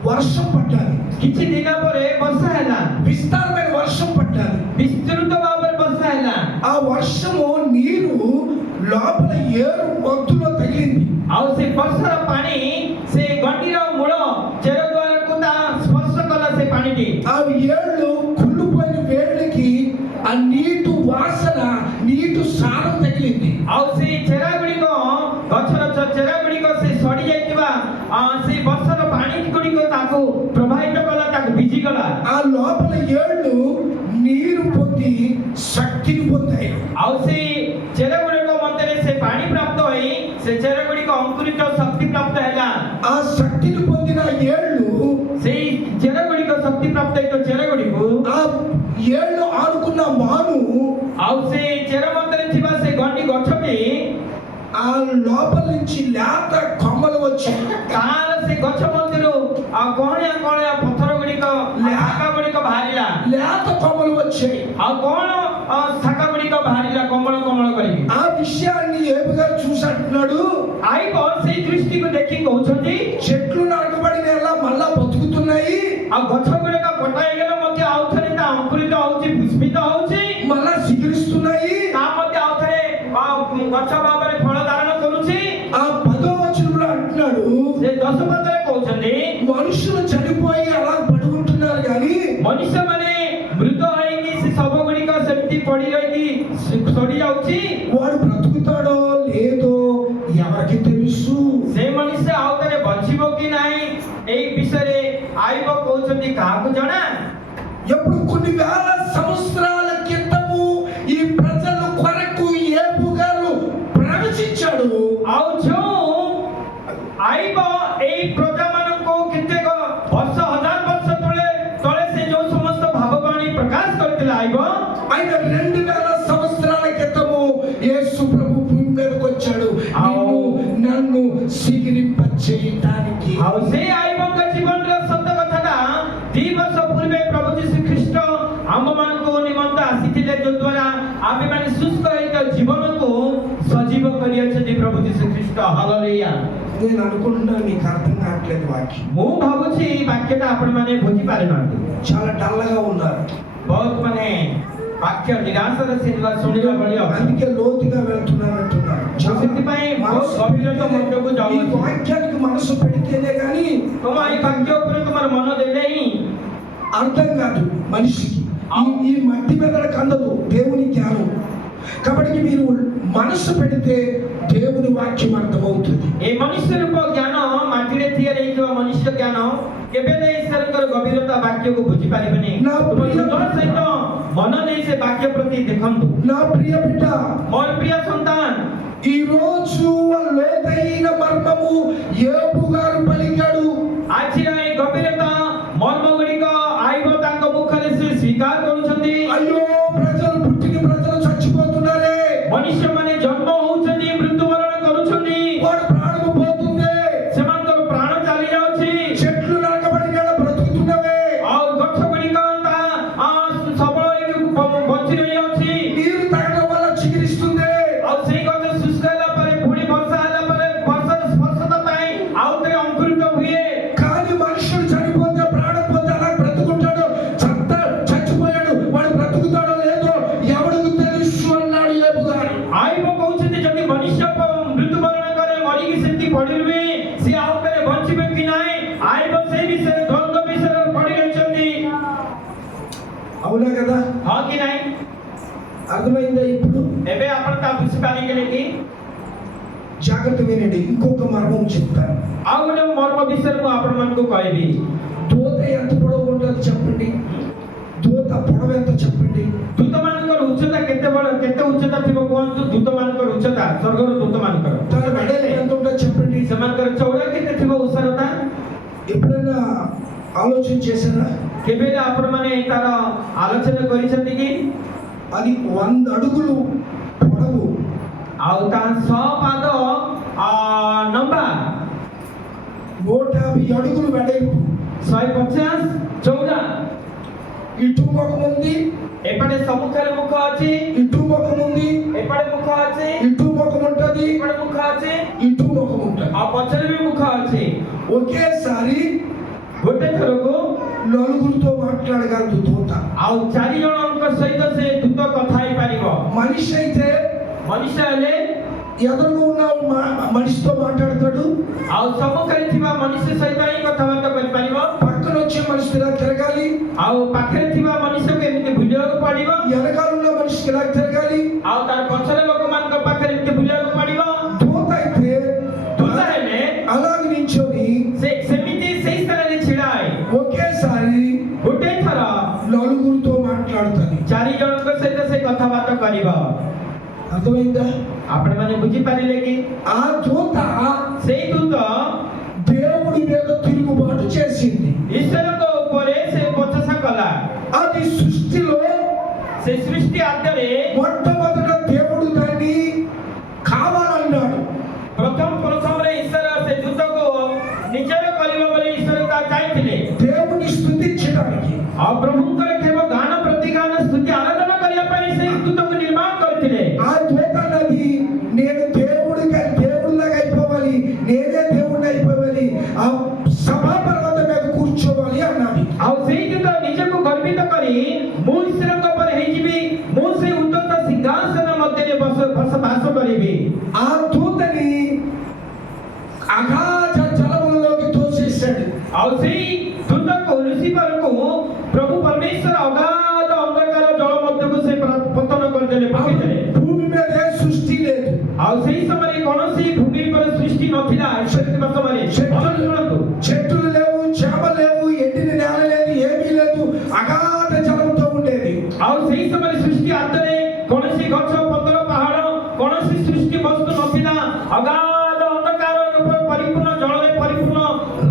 వర్షం పట్టాలి. କିଛି ଦିନ ପରେ ବର୍ଷା ହେଲା। విస్తారమైన వర్షం పట్టాలి. ବିସ୍ତୃତ ଭାବରେ ବର୍ଷା ହେଲା। ఆ వర్షము నీరు లోపల ఏరు మొద్దులో తగిలింది. ଆଉ ସେ ବର୍ଷାର ପାଣି ସେ ଗଣ୍ଡିର ମୂଳ ଚେର ଦ୍ୱାରକୁ ତା ସ୍ପର୍ଶ କଲା ସେ ପାଣିଟି। ఆ ఏళ్ళు కుళ్ళిపోయిన వేళ్ళకి ఆ నీటు వాసన నీటు సారం తగిలింది. ଆଉ ସେ ଚେର ଗୁଡ଼ିକ ଗଛର ଚେର ଗୁଡ଼ିକ ସେ ସଡ଼ି ଯାଇଥିବା ସେ ବର୍ଷାର ପାଣି ଗୁଡ଼ିକ ତାକୁ ପ୍ରଭାବିତ କଲା, ତାକୁ ଭିଜିଗଲା। ఆ లోపల ఏళ్ళు నీరు పొంది శక్తిని పొందాయి. ଆଉ ସେ ଚେର ଗୁଡ଼ିକ ମଧ୍ୟରେ ସେ ପାଣି ପ୍ରାପ୍ତ ହୋଇ ସେ ଚେର ଗୁଡ଼ିକ ଅଙ୍କୁରିତ ଶକ୍ତି ପ୍ରାପ୍ତ ହେଲା। ఆ లోపల నుంచి లేత కొమ్మలు వచ్చాయి. ତାର ସେ ଗଛ ମଧ୍ୟରୁ ଆଉ କଅଣିଆ କଅଣିଆ ପଥର ଗୁଡ଼ିକ ଶାଖା ଗୁଡ଼ିକ ବାହାରିଲା। లేత కొమ్మలు వచ్చాయి. ଆଉ କଣ ଶାଖା ଗୁଡ଼ିକ ବାହାରିଲା କମଳ କମଳ କରିକି। ఆ విషయాన్ని ఏబు గారు చూసంటున్నాడు, ଆଇବ ସେଇ ଦୃଷ୍ଟିକୁ ଦେଖି କହୁଛନ୍ତି చెట్లు నరకబడిన ఎలా మళ్ళా బతుకుతున్నాయి, ଆଉ ଗଛ ଗୁଡ଼ିକ କଟା ହେଇଗଲେ ମଧ୍ୟ ଆଉ ଥରେ ତା ଅଙ୍କୁରିତ ହଉଛି, ପୁଷ୍ପିତ ହଉଛି, మళ్ళా సిగిరిస్తున్నాయి. ତା ମଧ୍ୟ ଆଉ ଥରେ ଗଛ ଭାବରେ ଫଳ ଧାରଣ କରୁଛି। ఆ 10వ వచనంలో అంటున్నాడు, ସେ 10 ପଦରେ କହୁଛନ୍ତି మనుషులు చనిపోయి అలా పడుకుంటున్నారు కానీ ମନୁଷ୍ୟମାନେ ମୃତ ହେଇକି ସେ ଶବ ଗୁଡ଼ିକ ସେମିତି ପଡ଼ି ରହିକି ସଡ଼ି ଯାଉଛି। వాడు బ్రతుకుతాడో లేదో ఎవరికి తెలుసు? ସେ ମଣିଷ ଆଉ ଥରେ ବଞ୍ଚିବ କି ନାହିଁ ଏଇ ବିଷୟରେ ଆଇବ କହୁଛନ୍ତି କାହାକୁ ଜଣା। ఎప్పుడు కొన్ని వేల సంవత్సరాల క్రితము ఈ ప్రజల కొరకు ఏబు గారు ప్రవచించాడు. ଆଉ ଯୋଉ ଆଇବ ଏଇ ପ୍ରଜାମାନଙ୍କୁ କେତେକ ବର୍ଷ ହଜାର ବର୍ଷ ତଳେ ସେ ଯୋଉ ସମସ୍ତ ଭାବବାଣୀ ପ୍ରକାଶ କରିଥିଲା ଆଇବ ఆయన 2000 సంవత్సరాల క్రితము యేసు ప్రభు భూమి మీదకి వచ్చాడు నన్ను సిగిరింప చేయడానికి. ଆଉ ସେ ଆଇବଙ୍କ ଜୀବନର ସତ କଥାଟା 2 ବର୍ଷ ପୂର୍ବେ ପ୍ରଭୁ ଯୀଶୁ ଖ୍ରୀଷ୍ଟ ଆମମାନଙ୍କୁ ନିମନ୍ତେ ଆସିଥିଲେ, ଯୋଉ ଦ୍ୱାରା ଆମେମାନେ ସୁସ୍ଥ ହେଇଥିବା ଜୀବନକୁ ସଜୀବ କରିଅଛନ୍ତି ପ୍ରଭୁ ଯୀଶୁ ଖ୍ରୀଷ୍ଟ। ହାଲେଲୁୟା। నేను అనుకుంటున్నాను మీకు అర్థం కావట్లేదు వాక్యం. ମୁଁ ଭାବୁଛି ଏଇ ବାକ୍ୟଟା ଆପଣମାନେ ବୁଝିପାରିନାହାନ୍ତି। చాలా డల్గా ఉన్నారు. ବହୁତ ମାନେ ବାକ୍ୟ ନିରାଶର ଶୁଣିଲା ଭଳି ଅଛି। అందుకే లోతుగా వెళ్తున్నాను అంటున్నాను. ସେଥିପାଇଁ ବହୁତ ଗଭୀରତା ମଧ୍ୟକୁ ఈ ଯାଉଛି। వాక్యానికి మనసు పెడితేనే కానీ ତୁମ ଏଇ ବାକ୍ୟ ଉପରେ ତୁମର ମନ ଦେଲେ ହିଁ అర్థం కాదు మనిషికి. ఈ మట్టి మెదడుకు అందదు దేవుని జ్ఞానం. కాబట్టి మీరు మనసు పెడితే దేవుని వాక్యం అర్థమవుతుంది. ଏ ମନୁଷ୍ୟ ରୂପ ଜ୍ଞାନ ମାଟିରେ ତିଆରି ହେଇଥିବା ମନୁଷ୍ୟ ଜ୍ଞାନ କେବେ ନେଇ ଈଶ୍ୱରଙ୍କର ଗଭୀରତା ବାକ୍ୟକୁ ବୁଝିପାରିବେନି। ତୁମ ହୃଦୟ ସହିତ ମନ ନେଇ ସେ ବାକ୍ୟ ପ୍ରତି ଦେଖନ୍ତୁ। నా ప్రియ బిడ్డ, ମୋର ପ୍ରିୟ ସନ୍ତାନ, ఈ రోజు లోతైన మర్మము యోబు గారు పలికాడు. ଆଜିର ଏଇ ଗଭୀରତା ମର୍ମ ଗୁଡ଼ିକ ଆଇବ ତାଙ୍କ ମୁଖରେ ସେ ସ୍ୱୀକାର କରୁଛନ୍ତି। అయ్యో ప్రజలు పుట్టిన ప్రజలు చచ్చిపోతున్నారే, ମନୁଷ୍ୟମାନେ ଜନ୍ମ ହଉଛନ୍ତି, ମୃତ୍ୟୁବରଣ କରୁଛନ୍ତି, వాడు ప్రాణము పోతుంది, ସେମାନଙ୍କର ପ୍ରାଣ ଚାଲି ଯାଉଛି, చెట్లు నరకబడిన బ్రతుకుతున్నవే, ଆଉ ଗଛ ଗୁଡ଼ିକ ସବଳ ହେଇକି ବଞ୍ଚି ରହିଯାଉଛି, నీరు తాగడం వల్ల చిగురిస్తుంది, ଆଉ ସେଇ ଗଛ ଶୁଷ୍କ ହେଲା ପରେ ପୁଣି ବର୍ଷା ହେଲା ପରେ ବର୍ଷାର ସ୍ପର୍ଶତା ପାଇଁ ଆଉ ଥରେ ଅଙ୍କୁରିତ ହୁଏ। కానీ మనుషుడు చనిపోతే ప్రాణం పోతే అలా బ్రతుకుంటాడు. చచ్చిపోయాడు, వాడు బ్రతుకుతాడో లేదో ఎవడికి తెలుసు అన్నాడు యోబు గారు. ଆଇବ କହୁଛନ୍ତି ଯଦି ମନୁଷ୍ୟ ମୃତ୍ୟୁବରଣ କରେ ମରିକି ସେମିତି ପଡ଼ି ରୁହେ, ସେ ଆଉ ଥରେ ବଞ୍ଚିବେ କି ନାହିଁ ଆଇବ ସେଇ ବିଷୟରେ ଦ୍ୱନ୍ଦ୍ୱ ବିଷୟରେ ପଡ଼ି ରହିଛନ୍ତି। అవునా కదా? ହଁ କି ନାହିଁ? అర్థమైందా? ఇప్పుడు ଏବେ ଆପଣ ତା ବୁଝିପାରିଲେ କି? జాగ్రత్త వినండి, ఇంకొక మర్మం చెప్తాను. ଆଉ ଗୋଟେ ମର୍ମ ବିଷୟରେ ମୁଁ ଆପଣମାନଙ୍କୁ କହିବି। దూత ఎంత పొడవు ఉంటుంది చెప్పండి? దూత పొడవు ఎంత చెప్పండి? ଦୂତମାନଙ୍କର ଉଚ୍ଚତା କେତେ ଉଚ୍ଚତା ଥିବ କୁହନ୍ତୁ? ଦୂତମାନଙ୍କର ଉଚ୍ଚତା, ସ୍ୱର୍ଗର ଦୂତମାନଙ୍କର తన వెడల్పు ఎంత ఉంటుంది చెప్పండి? ସେମାନଙ୍କର ଚଉଡ଼ା କେତେ ଥିବ ଉସାରତା? ఎప్పుడైనా ఆలోచన చేశారా? କେବେ ଆପଣମାନେ ତାର ଆଲୋଚନା କରିଛନ୍ତି କି? అది 100 అడుగులు పొడవు, ଆଉ ତା 100 ପାଦ ଲମ୍ବା, 150 అడుగులు వెడల్పు, 150 ଚଉଡ଼ା। ఇటు ముఖం ఉంది, ଏପଟେ ସମ୍ମୁଖରେ ମୁଖ ଅଛି, ఇటు ముఖం ఉంది, ଏପଟେ ମୁଖ ଅଛି, ఇటు ముఖం ఉంటది, ଏପଟେ ମୁଖ ଅଛି, ఇటు ముఖం ఉంటది. ଆଉ ପଛରେ ବି ମୁଖ ଅଛି। ఒకేసారి ଗୋଟେ ଥରକୁ నలుగురితో మాట్లాడగలదు దూత. ଆଉ 4 ଜଣଙ୍କ ସହିତ ସେ ଦୂତ କଥା ହେଇପାରିବ। మనిషి అయితే ମନୁଷ୍ୟ ହେଲେ ఎదురుగా ఉన్న మనిషితో మాట్లాడతాడు, ଆଉ ସମ୍ମୁଖରେ ଥିବା ମନୁଷ୍ୟ ସହିତ ହିଁ କଥାବାର୍ତ୍ତା କରିପାରିବ। పక్కన వచ్చే మనిషి ఇలా తిరగాలి, ଆଉ ପାଖରେ ଥିବା ମନୁଷ୍ୟକୁ ଏମିତି ବୁଲିବାକୁ ପଡ଼ିବ, వెనకాల ఉన్న మనిషికి ఇలా తిరగాలి. ଆଉ ତାର ପଛରେ ଲୋକମାନଙ୍କ ପାଖରେ ଏମିତି ବୁଲିବାକୁ ପଡ଼ିବ। దూత అయితే ଦୂତ ହେଲେ అలాగే నించొని ସେମିତି ସେଇ ସ୍ଥାନରେ ଛିଡ଼ା ହେଇ ఒకేసారి ଗୋଟେ ଥର నలుగురితో మాట్లాడుతుంది. 4 ଜଣଙ୍କ ସହିତ ସେ କଥାବାର୍ତ୍ତା କରିବ। అర్థమైందా? ଆପଣମାନେ ବୁଝିପାରିଲେ କି? ఆ దూత ସେଇ ଦୂତ దేవుడి మీద తిరుగుబాటు చేసింది. ଈଶ୍ୱରଙ୍କ ଉପରେ ସେ ବଚସା କଲା। అది సృష్టిలో ସେ ସୃଷ୍ଟି ଆଦ୍ୟରେ మొట్టమొదట దేవుడు దాన్ని కావాలన్నాడు. ପ୍ରଥମ ଆଉ ପ୍ରଭୁଙ୍କର କେବଳ ଗାନ ପ୍ରତିଗାନ ସ୍ତୁତି ଆରାଧନା କରିବା ପାଇଁ ସେ ଦୂତକୁ ନିର୍ମାଣ କରିଥିଲେ। ఆ దూత అన్నది నేను దేవుడిలాగా అయిపోవాలి, నేనే దేవుడిని అయిపోవాలి, ఆ సభా పర్వతం మీద కూర్చోవాలి అన్నది। ଆଉ ସେଇ ଦୂତ ନିଜକୁ ଗର୍ବିତ କରି ମୁଁ ଈଶ୍ୱରଙ୍କ ଉପରେ ହେଇଯିବି, ମୁଁ ସେଇ ଉନ୍ନତ ସିଂହାସନ ମଧ୍ୟରେ ବାସ କରିବି। ఆ దూతని అగాధ జలములలోకి తోసేశాడు। ଆଉ ସେଇ ଦୂତକୁ ଲୁସିଫରକୁ ପ୍ରଭୁ ପରମେଶ୍ୱର ଅଗାଧ ଅନ୍ଧକାର ଜଳ ମଧ୍ୟକୁ ସେ ପତନ କରିଦେଲେ, ପକେଇଦେଲେ। భూమి మీద ఏ సృష్టి లేదు, ଆଉ ସେଇ ସମୟରେ କୌଣସି ଭୂମି ଉପରେ ସୃଷ୍ଟି ନଥିଲା। ସମୟରେ ଶୁଣନ୍ତୁ, చెట్టులు లేవు, చేపలు లేవు, ఎండిన నేల లేదు, ఏమీ లేదు, అగాధ జలముతో ఉండేది। ଆଉ ସେଇ ସମୟରେ ସୃଷ୍ଟି ଆଦରେ କୌଣସି ଗଛ ପତ୍ର ପାହାଡ଼ କୌଣସି ସୃଷ୍ଟି ବସ୍ତୁ ନଥିଲା। ଅଗାଧ ଅନ୍ଧକାର ଉପରେ ପରିପୂର୍ଣ୍ଣ ଜଳରେ ପରିପୂର୍ଣ୍ଣ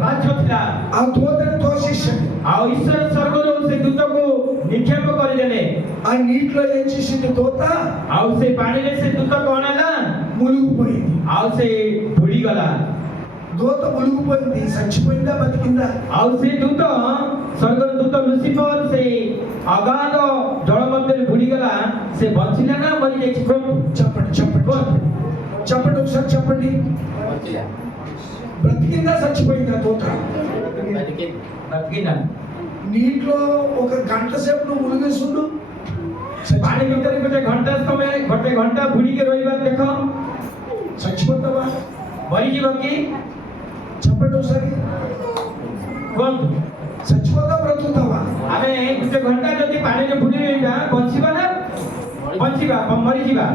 ରାଜ୍ୟ ଥିଲା। ఆ దూతని తోసేశాడు। ଆଉ ଈଶ୍ୱର ସ୍ୱର୍ଗରୁ ସେ ଦୂତକୁ ନିକ୍ଷେପ କରିଦେଲେ। ఆ నీటిలో ఏం చేసింది దూత? ଆଉ ସେ ପାଣିରେ ସେ ଦୂତ କଣ ହେଲା? మునిగిపోయింది। ଆଉ ସେ ବୁଡ଼ିଗଲା। దూత మునిగిపోయింది, చచ్చిపోయిందా బతికిందా? ଆଉ ସେ ଦୂତ ସ୍ୱର୍ଗର ଦୂତ ଲୁସିଫର ସେ ଅଗାଧ ଜଳ ମଧ୍ୟରେ ବୁଡ଼ିଗଲା। ସେ ବଞ୍ଚିଲା ନା ମରିଯାଇଛି? చెప్పండి చెప్పండి చెప్పండి ఒకసారి చెప్పండి। బ్రతికిందా చచ్చిపోయిందా దూత? బతికినా? నీటిలో ఒక గంట సేపు నువ్వు మునిగేసుండు, ପାଣି ଭିତରେ ଗୋଟେ ଘଣ୍ଟା ବୁଡ଼ିକି ରହିବା ଦେଖ, చచ్చిపోతావా? ମରିଯିବ କି? చెప్పండి ఒకసారి, କୁହନ୍ତୁ। చచ్చిపోతా బ్రతుకుతావా? ଆମେ ଗୋଟେ ଘଣ୍ଟା ଯଦି ପାଣିରେ ବୁଡ଼ି ରହିବା ବଞ୍ଚିବା ନା ବଞ୍ଚିବା? ମରିଯିବା?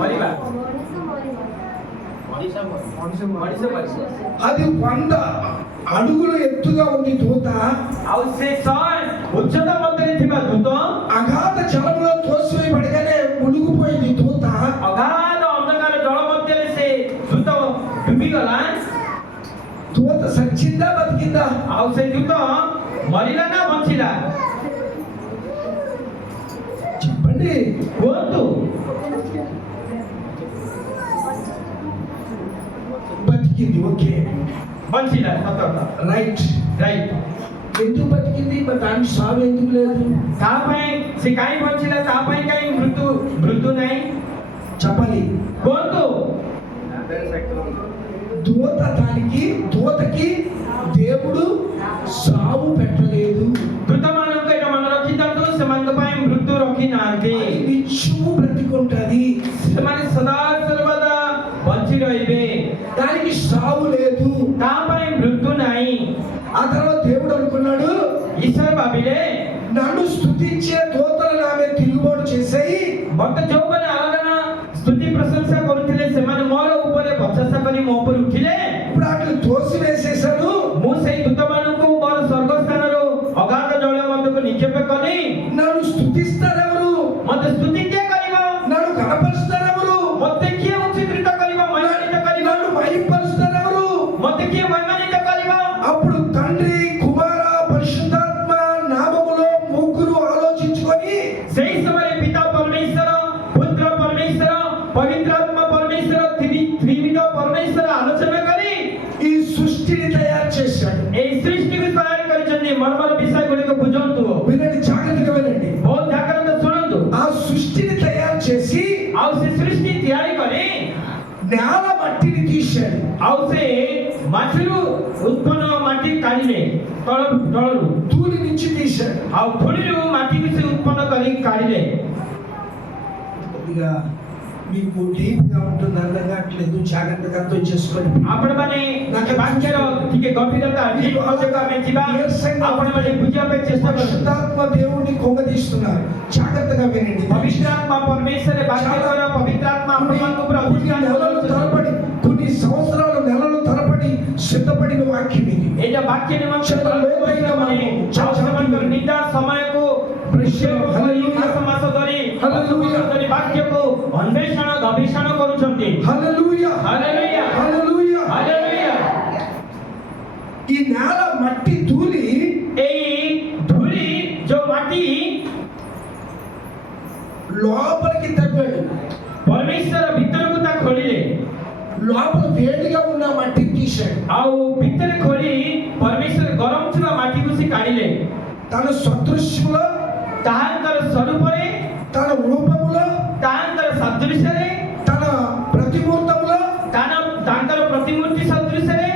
ମରିବା। అది 100 అడుగులు ఎత్తుగా ఉంది దూత। ଆଉ ସେ 100 ଉଚ୍ଚତା ମଧ୍ୟରେ ଥିବା ଦୂତ అగాధ జలంలో తోసివేయబడగానే మునిగిపోయింది దూత। ଅଗାଧ ଅନ୍ଧକାର ଜଳ ମଧ୍ୟରେ ସେ ଦୂତ ଡୁବିଗଲା। దూత చచ్చిందా బతికిందా? ଆଉ ସେ ଦୂତ ମରିଲା ନା ବଞ୍ଚିଲା? చెప్పండి, କୁହନ୍ତୁ। బతికింది, ఓకే, ବଞ୍ଚିଲା, ସତ రైట్। ରାଇଟ୍। ఎందుకు బతికింది? మరి దానికి సావు ఎందుకు లేదు? ତା ପାଇଁ ସେ କାହିଁ ବଞ୍ଚିଲା? ତା ପାଇଁ କାହିଁ ମୃତ୍ୟୁ ନାହିଁ? చెప్పాలి। କୁହନ୍ତୁ। దూతకి దేవుడు సావు పెట్టలేదు। ଦୂତମାନଙ୍କୁ ଏଇଟା ମନେ ରଖିଥାନ୍ତୁ, ସେମାନଙ୍କ ପାଇଁ ମୃତ୍ୟୁ ରଖିନାହାନ୍ତି। నిత్యము బ్రతికుంటది, ସେମାନେ ସଦା ସର୍ବଦା ବଞ୍ଚି ରହିବେ। దానికి సావు లేదు। ତା ପାଇଁ ମୃତ୍ୟୁ ନାହିଁ। ఆ తర్వాత దేవుడు అనుకున్నాడు, ଈଶ୍ୱର ଭାବିଲେ నన్ను స్తుతించే దూతలు నా మీద తిరుగుబాటు చేశాయి, ମତେ ଯୋଉମାନେ ଆରାଧନା ସ୍ତୁତି ପ୍ରଶଂସା କରୁଥିଲେ ସେମାନେ ମୋର ଉପରେ ପ୍ରଶଂସା କରି ମୋ ଉପରେ ଉଠିଲେ। ఇప్పుడు అట్లా తోసి వేసేసాను। ମୁଁ ସେଇ ଦୂତମାନଙ୍କୁ ମୋର ସ୍ୱର୍ଗ ସ୍ଥାନରୁ ଅଗାଧ ଜଳ ମଧ୍ୟକୁ ନିକ୍ଷେପ କଲି। నన్ను స్తుతిస్తారెవరు? ମତେ ସ୍ତୁତି କିଏ କରିବ? నన్ను కనపరుస్తారెవరు? ମତେ କିଏ ଉଚ୍ଚୀକୃତ କରିବ, ମହିମାନ୍ୱିତ କରିବ? నన్ను మహిమపరుస్తారెవరు? ମତେ କିଏ ମହିମାନ୍ୱିତ କରିବ? అప్పుడు తండ్రి, కుమార, పరిశుద్ధాత్మ నామములో ముగ్గురు ఆలోచించుకొని ସେଇ ସମୟରେ ପିତା ପରମେଶ୍ୱର, ପୁତ୍ର ପରମେଶ୍ୱର, ପବିତ୍ର ଆତ୍ମା ପରମେଶ୍ୱର, ତ୍ରିବିଧ ପରମେଶ୍ୱର ଆଲୋଚନା କରି ఈ సృష్టిని తయారు చేశాడు। ଏଇ ସୃଷ୍ଟିକୁ ତୟାର କରିଛନ୍ତି। ମର୍ମର ବିଷୟ ଗୁଡ଼ିକ ବୁଝନ୍ତୁ, వినండి, జాగ్రత్తగా వినండి। ବହୁତ ଜାଗ୍ରତ ଶୁଣନ୍ତୁ। ఆ సృష్టిని తయారు చేసి ଆଉ ସେ ସୃଷ୍ଟି ତିଆରି କରି నేల మట్టిని తీశాడు। ଆଉ ସେ ମାଟିରୁ ଉତ୍ପନ୍ନ ମାଟି କାଢିଲେ, ତଳରୁ ధూళి నుంచి తీశాడు। ଆଉ ଧୂଳିରୁ ମାଟିକୁ ସେ ଉତ୍ପନ୍ନ କରି କାଢିଲେ। కొద్దిగా మీకు డీప్ గా ఉంటుంది, అర్థం కావట్లేదు, జాగ్రత్తగా అర్థం చేసుకోండి। ଆପଣମାନେ ବାକ୍ୟର ଟିକେ ଗଭୀରତା ଆମେ ଯିବା, ଆପଣମାନେ ବୁଝିବା ପାଇଁ ଚେଷ୍ଟା କରନ୍ତୁ। పరిశుద్ధాత్మ దేవుడిని కొంగదీస్తున్నారు, జాగ్రత్తగా వినండి। ପବିତ୍ର ଆତ୍ମା ପରମେଶ୍ୱର ବାକ୍ୟ ଦ୍ୱାରା ପବିତ୍ର ଆତ୍ମା ଆପଣମାନଙ୍କ ଉପରେ ଅଧିକାର నెలలు తరబడి, కొన్ని సంవత్సరాలు నెలలు తరబడి సిద్ధపడిన వాక్యం ఇది। ଏଇଟା ବାକ୍ୟ ନିମନ୍ତେ ନିନ୍ଦା ସମୟକୁ ମାସ ଧରି ବାକ୍ୟକୁ ଅନ୍ୱେଷଣ ଗବେଷଣା କରୁଛନ୍ତି। హల్లెలూయా, ହାଲେଲୁୟା, హల్లెలూయా। ହାଲେଲୁୟା। ఈ నేల మట్టి ధూళి ଏଇ ଧୂଳି ଯୋଉ ମାଟି లోపలికి తగ్గాడు। ପରମେଶ୍ୱର ଭିତରକୁ ତା ଖୋଳିଲେ, లోపల వేడిగా ఉన్న మట్టిని తీశాడు। ଆଉ ଭିତରେ ଖୋଳି ପରମେଶ୍ୱର ଗରମ ଥିବା ମାଟିକୁ ସେ କାଢିଲେ। తన సదృశ్యములో ତାହାଙ୍କର ସ୍ୱରୂପରେ తన రూపములో ତାହାଙ୍କର ସଦୃଶ୍ୟରେ తన ప్రతిమూర్తములో ତାଙ୍କର ପ୍ରତିମୂର୍ତ୍ତି ସଦୃଶ୍ୟରେ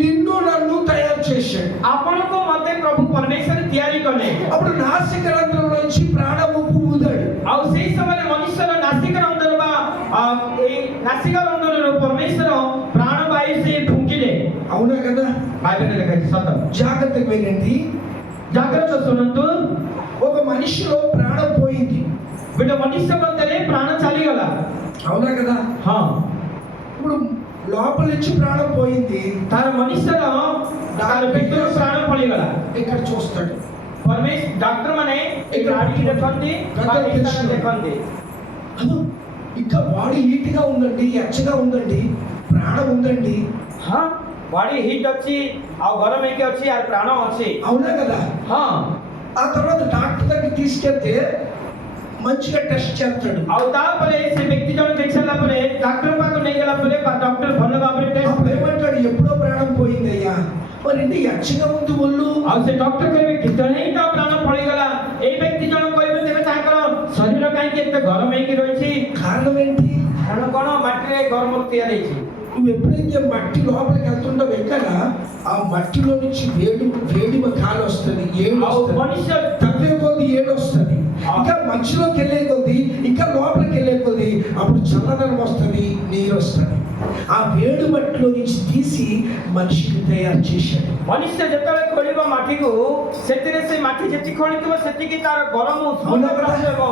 నిన్ను నన్ను తయారు చేశాడు. ଆପଣଙ୍କୁ ମତେ ପ୍ରଭୁ ପରମେଶ୍ୱର ତିଆରି କଲେ। అప్పుడు నాసిక రంధ్రం నుంచి ప్రాణ ఊపు ఊదాడు. ଆଉ ସେଇ ସମୟରେ ମନୁଷ୍ୟର ନାସିକା ରନ୍ଧ୍ର ବା ଏଇ ନାସିକା ରନ୍ଧ୍ରରୁ ପରମେଶ୍ୱର ପ୍ରାଣବାୟୁ ସେ ଫୁଙ୍କିଲେ। అవునా కదా? ବାଇବେଲରେ ଲେଖାଯାଇଛି ସତ। జాగ్రత్తగా వినండి. ଜାଗ୍ରତ ଶୁଣନ୍ତୁ। ఒక మనిషిలో ప్రాణం పోయింది. ଗୋଟେ ମନୁଷ୍ୟ ମଧ୍ୟରେ ପ୍ରାଣ ଚାଲିଗଲା। అవునా కదా? ହଁ ఇప్పుడు లోపల నుంచి ప్రాణం పోయింది. ତାର ମନୁଷ୍ୟର ତାର ଭିତରୁ ପ୍ରାଣ ପଳିଗଲା। ఇక్కడ చూస్తాడు. ଡାକ୍ତର ମାନେ ଏଇ ଗାଡିକି ଦେଖନ୍ତି ବା ଏଇଟାକୁ ଦେଖନ୍ତି। అదో ఇంకా బాడీ హీట్ గా ఉందండి, ఎచ్చగా ఉందండి, ప్రాణం ఉందండి. ହଁ బాడీ హీట్ ଅଛି ଆଉ ଗରମ ହେଇକି ଅଛି ଆଉ ପ୍ରାଣ ଅଛି। అవునా కదా? ହଁ ఆ తర్వాత డాక్టర్ దగ్గర తీసుకెళ్తే మంచిగా టెస్ట్ చేస్తాడు. ଆଉ ତାପରେ ସେ ବ୍ୟକ୍ତି ଜଣ ଦେଖି ସାରିଲା ପରେ ଡାକ୍ତର ପାଖକୁ ନେଇଗଲା ପରେ ଡାକ୍ତର ଭଲ ଭାବରେ ଟେଷ୍ଟ అప్పుడు ఏమంటాడు? ఎప్పుడో ప్రాణం పోయింది అయ్యా, మరి ఇంటి ఎచ్చగా ఉంది ఒళ్ళు. ଆଉ ସେ ଡକ୍ଟର କହିବେ କେତେବେଳେ ହିଁ ତା ପ୍ରାଣ ପଳେଇଗଲା। ଏଇ ବ୍ୟକ୍ତି ଜଣ କହିବେ ତେବେ ତାଙ୍କର ଶରୀର କାହିଁକି ଏତେ ଗରମ ହେଇକି ରହିଛି? కారణం ఏంటి? କାରଣ କ'ଣ? ମାଟିରେ ଗରମରୁ ତିଆରି ହେଇଛି। నువ్వు ఎప్పుడైతే మట్టి లోపలికి వెళ్తుంటావు ఎక్కడ ఆ మట్టిలో నుంచి వేడి గాలి వస్తుంది, ఏడు ଆଉ వస్తుంది. ମନୁଷ୍ୟ తగ్గే కొద్ది ఏడు వస్తుంది. ఇంకా మధ్యలోకి వెళ్ళే కొద్ది, ఇంకా లోపలికి వెళ్ళే కొద్ది అప్పుడు చల్లదనం వస్తుంది, నీరు వస్తుంది. ఆ వేడి మట్టిలో నుంచి తీసి మనిషికి తయారు చేశాడు. ମନୁଷ୍ୟ ଯେତେବେଳେ ଖୋଳିବ ମାଟିକୁ ସେଥିରେ ସେ ମାଟି ଯେତିକି ଖୋଳିଥିବ ସେତିକି ତାର ଗରମ ଉଷ୍ଣତା ପ୍ରାପ୍ତ ହେବ।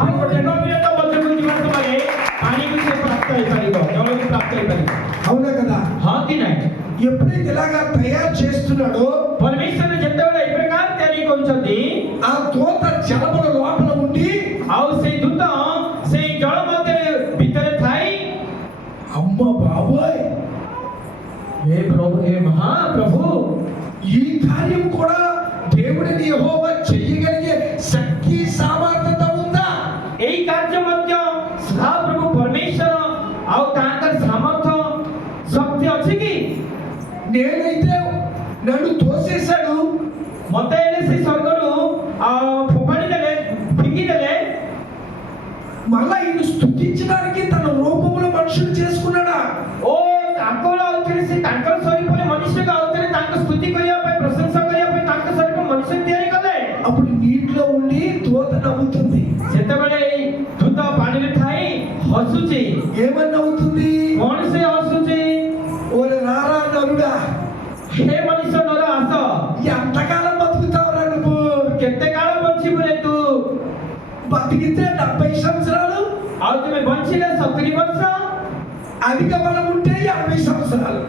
ଆଉ ଗୋଟେ ଗଭୀରତା ମଧ୍ୟକୁ ଯିବା ସମୟରେ ପାଣିକୁ ସେ ପ୍ରାପ୍ତ ହେଇପାରିବ, ଜଳକୁ ପ୍ରାପ୍ତ ହେଇପାରିବ। అవునా కదా? ହଁ କି ନାହିଁ? ఎప్పుడైతే ఇలాగా తయారు చేస్తున్నాడో ପରମେଶ୍ୱର ଯେତେବେଳେ ଏଇ ପ୍ରକାର ତିଆରି କରୁଛନ୍ତି ఆ దూత జలముల లోపల ఉండి ଆଉ ସେଇ ଦୂତ ସେଇ ଜଳ ମଧ୍ୟରେ ଭିତରେ ଥାଇ అమ్మ బాబోయ్ హే ప్రభు, హే మహాప్రభు, ఈ కార్యం కూడా దేవుడిని యెహోవా చెయ్యగలిగే శక్తి సామర్థ్యత ఉందా? ଏଇ କାର୍ଯ୍ୟ ମଧ୍ୟ ସଦାପ୍ରଭୁ ପରମେଶ୍ୱର ଆଉ ତାଙ୍କର ସାମର୍ଥ୍ୟ ଶକ୍ତି ଅଛି କି? నేనైతే నన్ను తోసేశాడు, ମତେ ହେଲେ ସେ ସ୍ୱର୍ଗରୁ ଫୋପାଡ଼ି ଦେଲେ, ଫିଙ୍ଗି ଦେଲେ। మళ్ళా ఈయన స్తుతించడానికి తన రూపంలో మనుషులు చేసుకున్నాడా? ଓ ତାଙ୍କର ଆଉଥରେ ସେ ତାଙ୍କର ସ୍ୱରୂପରେ ମନୁଷ୍ୟକୁ ଆଉଥରେ ତାଙ୍କ ସ୍ତୁତି କରିବା ପାଇଁ, ପ୍ରଶଂସା କରିବା ପାଇଁ ତାଙ୍କ ସ୍ୱରୂପ ମନୁଷ୍ୟ ତିଆରି କଲେ। అప్పుడు నీటిలో ఉండి దూత నవ్వుతుంది. ସେତେବେଳେ ଏଇ ଦୂତ ପାଣିରେ ଥାଇ ହସୁଛି। ఏమని నవ్వుతుంది? କଣ ସେ ହସୁଛି? ఓరే రారా నరుడా, ହେ ମନୁଷ୍ୟ ନର ଆସ, ఎంతకాలం బతుకుతావురా నువ్వు? କେତେ କାଳ ବଞ୍ଚିବୁ ରେ ତୁ? బతికితే 70 సంవత్సరాలు, ଆଉ ତୁମେ ବଞ୍ଚିଲେ 70 ବର୍ଷ, అధిక బలం ఉంటే 80 సంవత్సరాలు,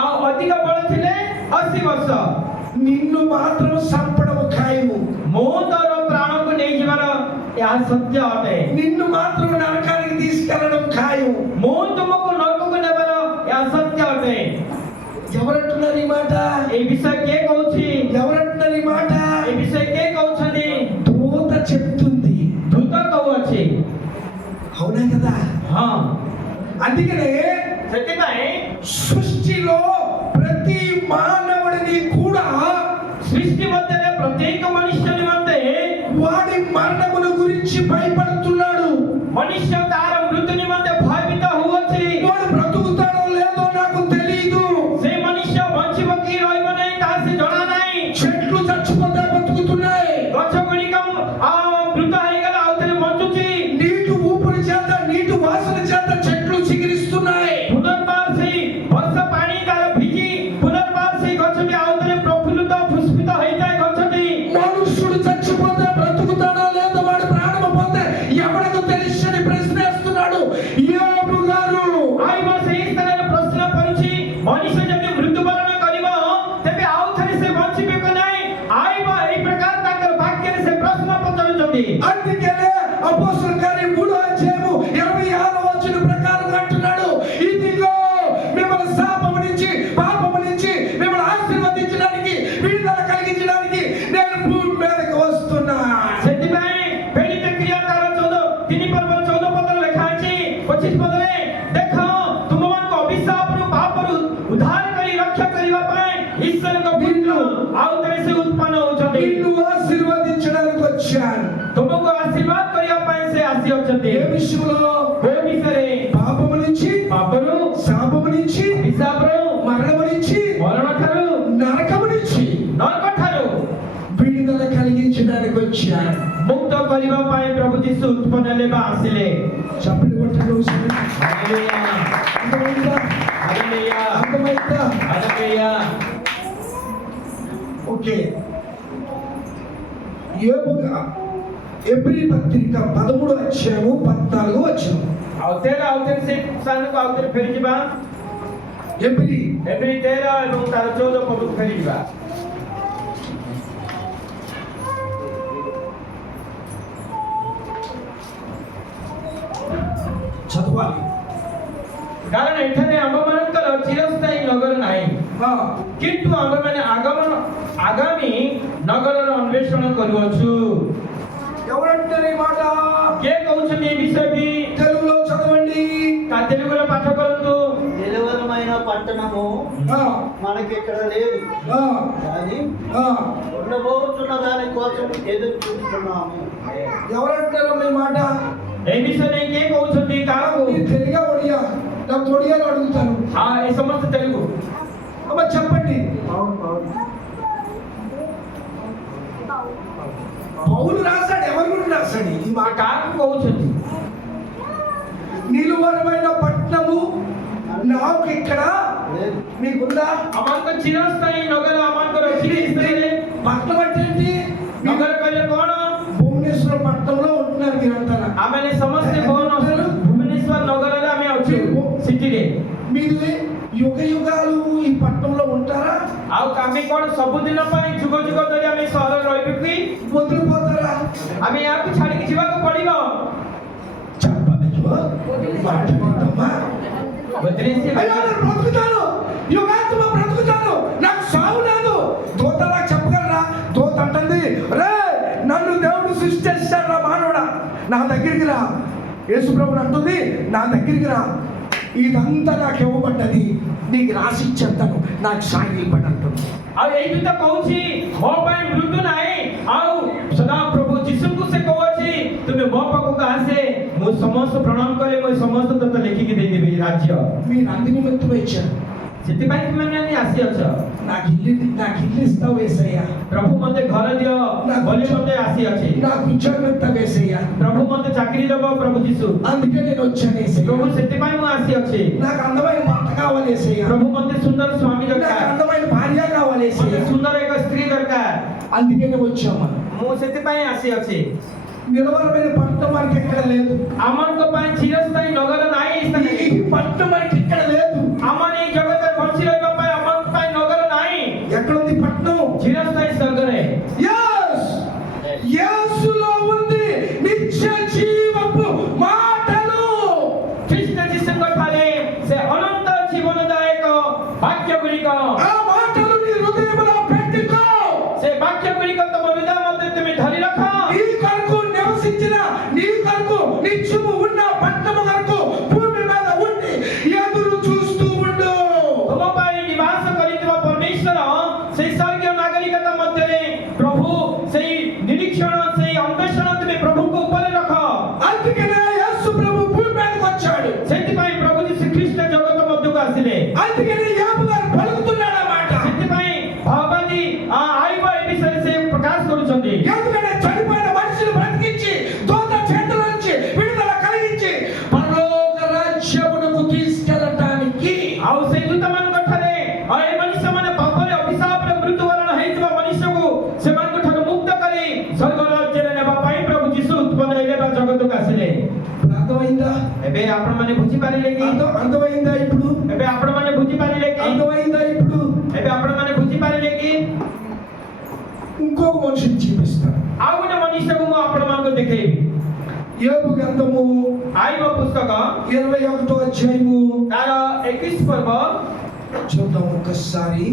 ଆଉ ଅଧିକ ବଳ ଥିଲେ 80 ବର୍ଷ। నిన్ను మాత్రం సంపడము ఖాయము. ମୁଁ ତୋର ପ୍ରାଣକୁ ନେଇଯିବାର ଏହା ସତ୍ୟ ଅଟେ। నిన్ను మాత్రం నరకానికి తీసుకెళ్లడం ఖాయం. ମୁଁ ତୁମକୁ ନରକକୁ ନେବାର ଏହା ସତ୍ୟ ଅଟେ। ఎవరంటున్నారు ఈ మాట? এই ବିଷୟ କିଏ କହୁଛି? ఎవరంటున్నారు ఈ మాట? এই ବିଷୟ କିଏ କହୁଛନ୍ତି? దూత చెప్తుంది. ଦୂତ କହୁଅଛି। అవునా కదా? ହଁ, అందుకనే ସେଥିପାଇଁ సృష్టిలో ప్రతి మానవుడిని కూడా ସୃଷ୍ଟି ମଧ୍ୟରେ ପ୍ରତ୍ୟେକ ମନୁଷ୍ୟ ନିମନ୍ତେ వాడి మరణమును గురించి భయపడుతున్నాడు. ମନୁଷ୍ୟ ତାର ମୃତ୍ୟୁ ନିମନ୍ତେ ଭୟଭୀତ ହେଉଅଛି। వాడు బ్రతుకుతాడో లేదో నాకు తెలియదు. ସେ ମନୁଷ୍ୟ ବଞ୍ଚିବ କି ରହିବ ନାହିଁ ତାହା ସେ ଜଣା ନାହିଁ। చెట్లు చచ్చిపోతే బతుకుతున్నాయి. ଗଛ ଗୁଡ଼ିକ ମୃତ ହେଇଗଲା ଆଉ ଥରେ ବଞ୍ଚୁଛି। నీటి ఊపిరి చేత, నీటి వాసన చేత చెట్లు చిగురిస్తున్నాయి. ପୁନର୍ବାର ସେଇ ବର୍ଷା ପାଣି ତାର ଭିଜି ପୁନର୍ବାର ସେଇ గଛଟି ଆଉ ଥରେ ପ୍ରଫୁଲ୍ଲିତ ପୁଷ୍ପିତ ହେଇଥାଏ ଗଛଟି। మనుషుడు చచ్చిపోతే బ్రతుకుతాడో లేదో, వాడి ప్రాణం పోతే ఎవరికి తెలుసని ప్రశ్నిస్తున్నాడు యోబు గారు. ଆଇବ ସେଇ ସ୍ଥାନରେ ପ୍ରଶ୍ନ କରୁଛି, ମଣିଷ ଯଦି ମୃତ୍ୟୁବରଣ କରିବ ତେବେ ଆଉ ଥରେ ସେ ବଞ୍ଚିବେ କି ନାହିଁ? ଆଇବ ଏଇ ପ୍ରକାର ତାଙ୍କର ବାକ୍ୟରେ ସେ ପ୍ରଶ୍ନ ପଚାରୁଛନ୍ତି। అందుకనే అపోస్తలుల కార్యం 3వ అధ్యాయము 26వ వచనం ప్రకారం అంటున్నాడు, ఇదిగో మిమ్మల్ని శాపము నుంచి, పాపము నుంచి మిమ్మల్ని ఆశీర్వదించడానికి, విడుదల కలిగించడానికి నేను భూమి మీదకి వస్తున్నా. ସେଥିପାଇଁ ପ୍ରେରିତ କ୍ରିୟା ତାର 3 ପର୍ବ 14 ପଦରେ ଲେଖା ଅଛି 25 ପଦରେ, ଦେଖ ତୁମମାନଙ୍କୁ ଅଭିଶାପରୁ ପାପରୁ ଉଦ୍ଧାର କରି ରକ୍ଷା କରିବା ପାଇଁ ଈଶ୍ୱରଙ୍କ ପୁତ୍ର ଆଉ ଥରେ ସେ ଉତ୍ପନ୍ନ ହେଉଛନ୍ତି। నిన్ను విషయంలో କୋଉ ବିଷୟରେ పాపము నుంచి, ପାପରୁ శాపము నుంచి, ଅଭିଶାପରୁ మరణము నుంచి, ମରଣ ଠାରୁ నరకము నుంచి ନରକ ଠାରୁ విడుదల కలిగించడానికి వచ్చాడు. ମୁକ୍ତ କରିବା ପାଇଁ ପ୍ରଭୁ ଯୀଶୁ ଉତ୍ପନ୍ନ ହେଲେ ବା ଆସିଲେ। చప్పటి కొట్టండి ఒకసారి. ହାଲେଲୁୟା అర్థమైందా? ହାଲେଲୁୟା అర్థమైందా? ହାଲେଲୁୟା। ఓకే. యోబుగా ఎబ్రీ పత్రిక 13 అధ్యాయము 14 వచనం. ଆଉଥରେ ସେ ସ୍ଥାନକୁ ଆଉଥରେ ଫେରିଯିବା। ఎబ్రీ ଏପ୍ରିଲ 13 ଏବଂ ତାର 14 ପଦକୁ ଫେରିଯିବା। చదవాలి. କାରଣ ଏଠାରେ ଆମ୍ଭମାନଙ୍କର ଚିରସ୍ଥାୟୀ ନଗର ନାହିଁ, କିନ୍ତୁ ଆମ୍ଭେମାନେ ଆଗାମୀ ନଗରର ଅନ୍ୱେଷଣ କରୁଅଛୁ। ఎవరంటారు ఈ మాట? କିଏ କହୁଛନ୍ତି ଏ ବିଷୟଟି? తెలుగులో చదవండి. తెలుగులో పాఠ କରନ୍ତୁ। నిలవరమైన పట్టణము ఆ, మనకి ఇక్కడ లేదు, ఆ, కానీ ఆ. ఉండబోతున్న దాని కోసం ఎదురు చూస్తున్నాము. ఎవరంటారు మీ మాట? ଏ ବିଷୟରେ କିଏ କହୁଛନ୍ତି କାହାକୁ? మీరు తెలుగా ఒడియా? నాకు ఒడియాలో అడుగుతాను. ଏ ସମସ୍ତ తెలుగు। అమ్మ చెప్పండి. పౌలు రాశాడు, ఎవరి గురించి రాశాడు ఈ మాట? କାହାକୁ କହୁଛନ୍ତି? నిలువరమైన పట్టణము నాకు ఇక్కడ లేదు. మీకుందా? ଆମମାନଙ୍କ ଚିରସ୍ଥାୟୀ ନଗର ଆମମାନଙ୍କର ଅଛି ଏ ବିଷୟରେ। పట్టణం అంటే ఏంటి? ନଗର କହିଲେ କଣ? భువనేశ్వర పట్టణంలో ఉంటున్నారు మీరంతా. ଆମେ ସମସ୍ତେ ଭୁବନେଶ୍ୱର ନଗରରେ ଆମେ ଅଛୁ, ସିଟିରେ। మీరు యుగ యుగాలు ఈ పట్టణంలో ఉంటారా? ଆଉ ଆମେ କଣ ସବୁଦିନ ପାଇଁ ଯୁଗ ଯୁଗ ଧରି ଆମେ ସହରରେ ରହିବୁ କି? వదిలిపోతారా? ଆମେ ଏହାକୁ ଛାଡ଼ିକି ଯିବାକୁ ପଡ଼ିବ। చెప్పదు మాట వింటమ్మా. ବଦ୍ରିଶୀ అయ్యో నేను బ్రతుకుతాను, యుగాంతమా బ్రతుకుతాను, నాకు సావు లేదు. దూతలా చెప్పగలరా? దూత అంటుంది, రే నన్ను దేవుడు సృష్టిస్తాడు రా మానవుడా, నా దగ్గరికి రా. యేసుప్రభుడు అంటుంది, నా దగ్గరికి రా, ఇదంతా నాకు ఇవ్వబడ్డది, నీకు రాసి ఇచ్చేస్తాను, నాకు సాయి పడి అంటుంది. ଆଉ ଏଇଠି ତ କହୁଛି ମୋ ପାଇଁ ମୃତ୍ୟୁ ନାହିଁ। ଆଉ ସଦାପ୍ରଭୁ ଯୀଶୁଙ୍କୁ ସେ କହୁଛି ତୁମେ ମୋ ପାଖକୁ ଆସେ, ମୁଁ ସମସ୍ତ ପ୍ରଣାମ କରେ, ମୁଁ ସମସ୍ତ ତତେ ଲେଖିକି ଦେଇଦେବି ରାଜ୍ୟ। మీరు అందు నిమిత్తమే ఇచ్చారు. ସେଥିପାଇଁ ତୁମେ ଆସିଅଛ। నాకు ఇల్లు ఇస్తావు యేసయ్యా, ପ୍ରଭୁ ମତେ ଘର ଦିଅ ବୋଲି ମତେ ଆସିଅଛି। నాకు ఉద్యోగం ఇస్తావు యేసయ్యా, ପ୍ରଭୁ ମତେ ଚାକିରି ଦବ ପ୍ରଭୁ ଯୀଶୁ। అందుకే నేను వచ్చాను యేసయ్యా. ପ୍ରଭୁ ସେଥିପାଇଁ ମୁଁ ଆସିଅଛି। నాకు అందమైన భర్త కావాలి యేసయ్యా, ପ୍ରଭు ମତେ ସୁନ୍ଦର ସ୍ୱାମୀ నాకు ଦରକାର, అందమైన భార్య కావాలి ମତେ యేసయ్యా. ସୁନ୍ଦର ଏକ ସ୍ତ୍ରୀ ଦରକାର। అందుకే నేను వచ్చాము. ମୁଁ ସେଥିପାଇଁ ଆସିଅଛି। నిలవరమైన పట్టణం మనకి ఎక్కడ లేదు. ଆମମାନଙ୍କ ପାଇଁ ଚିରସ୍ଥାୟୀ ନଗର ନାହିଁ। ఈ పట్టణం మనకి ఇక్కడ లేదు. ଆମର ଏଇ ଜଗତରେ ବଞ୍ଚି ରହିବା ପାଇଁ ଆମଙ୍କ ପାଇଁ ନଗର ନାହିଁ। ఎక్కడ ఉంది పట్టణం? ଚିରସ୍ଥାୟୀ ସ୍ୱର୍ଗରେ। yes యేసులో ఉంది నిత్య జీవపు మాటలు. ଖ୍ରୀଷ୍ଟ ଯୀଶୁଙ୍କ ଠାରେ ସେ ଅନନ୍ତ ଜୀବନଦାୟକ ବାକ୍ୟ ଗୁଡ଼ିକ, ఆ మాటలు నీ హృదయంలో పెట్టుకో. ସେ ବାକ୍ୟ ଗୁଡ଼ିକ ତମ ହୃଦୟ ମଧ୍ୟରେ ତୁମେ ଧରି ରଖ। నీ కొరకు నివసించిన, నీ కొరకు నిత్యము ఉన్న పట్టణము కొరకు భూమి మీద ఉండి ఎదురు చూస్తూ ఉండు. ତୁମ ପାଇଁ ନିବାସ କରିଥିବା ପରମେଶ୍ୱର ସେଇ ସ୍ୱର୍ଗୀୟ ନାଗରିକତା ମଧ୍ୟରେ ପ୍ରଭୁ ସେଇ ନିରୀକ୍ଷଣ, ସେଇ ଅନ୍ୱେଷଣ ତୁମେ ପ୍ରଭୁଙ୍କ ଉପରେ ରଖ। అందుకనే యేసు ప్రభు భూమి మీదకి వచ్చాడు. ସେଥିପାଇଁ ପ୍ରଭୁ ଯୀଶୁ ଖ୍ରୀଷ୍ଟ ଜଗତ ମଧ୍ୟକୁ ଆସିଲେ। అందుకనే యాబు గారు పలుకుతున్నాడు ఆ మాట. ସେଥିପାଇଁ ଭଗବାନୀ ଆଇବ ଏ ବିଷୟରେ ସେ ପ୍ରକାଶ କରୁଛନ୍ତି। ఎందుకంటే చనిపోయిన మనుషులు బ్రతికించి దూత చేతుల నుంచి విడుదల కలిగించి పరలోక రాజ్యమునకు తీసుకెళ్ళటానికి. ଆଉ ସେଇ ଦୂତମାନଙ୍କ ଠାରେ ଏ ମନୁଷ୍ୟମାନେ ପାପରେ ଅଭିଶାପରେ ମୃତ୍ୟୁବରଣ ହେଇଥିବା ମନୁଷ୍ୟକୁ ସେମାନଙ୍କ ଠାରୁ ମୁକ୍ତ କରି ସ୍ୱର୍ଗ ରାଜ୍ୟରେ ନେବା ପାଇଁ ପ୍ରଭୁ ଯୀଶୁ ଉତ୍ପନ୍ନ ହେଲେ ବା ଜଗତକୁ ଆସିଲେ। అర్థమైందా? ଏବେ ଆପଣମାନେ ବୁଝିପାରିଲେ କି? అర్థమైందా ఇప్పుడు? ଏବେ ଆପଣମାନେ ବୁଝିପାରିଲେ କି? అర్థమైందా ఇప్పుడు? ଏବେ ଆପଣମାନେ ବୁଝିପାରିଲେ କି? ఇంకొక మనిషిని చూపిస్తాను. ଆଉ ଗୋଟେ ମନୁଷ୍ୟକୁ ମୁଁ ଆପଣମାନଙ୍କୁ ଦେଖେଇବି। యోబు గ్రంథము ଆଇବ ପୁସ୍ତକ 21వ అధ్యాయము ତାର 21 ପର୍ବ చూద్దాం ఒక్కసారి.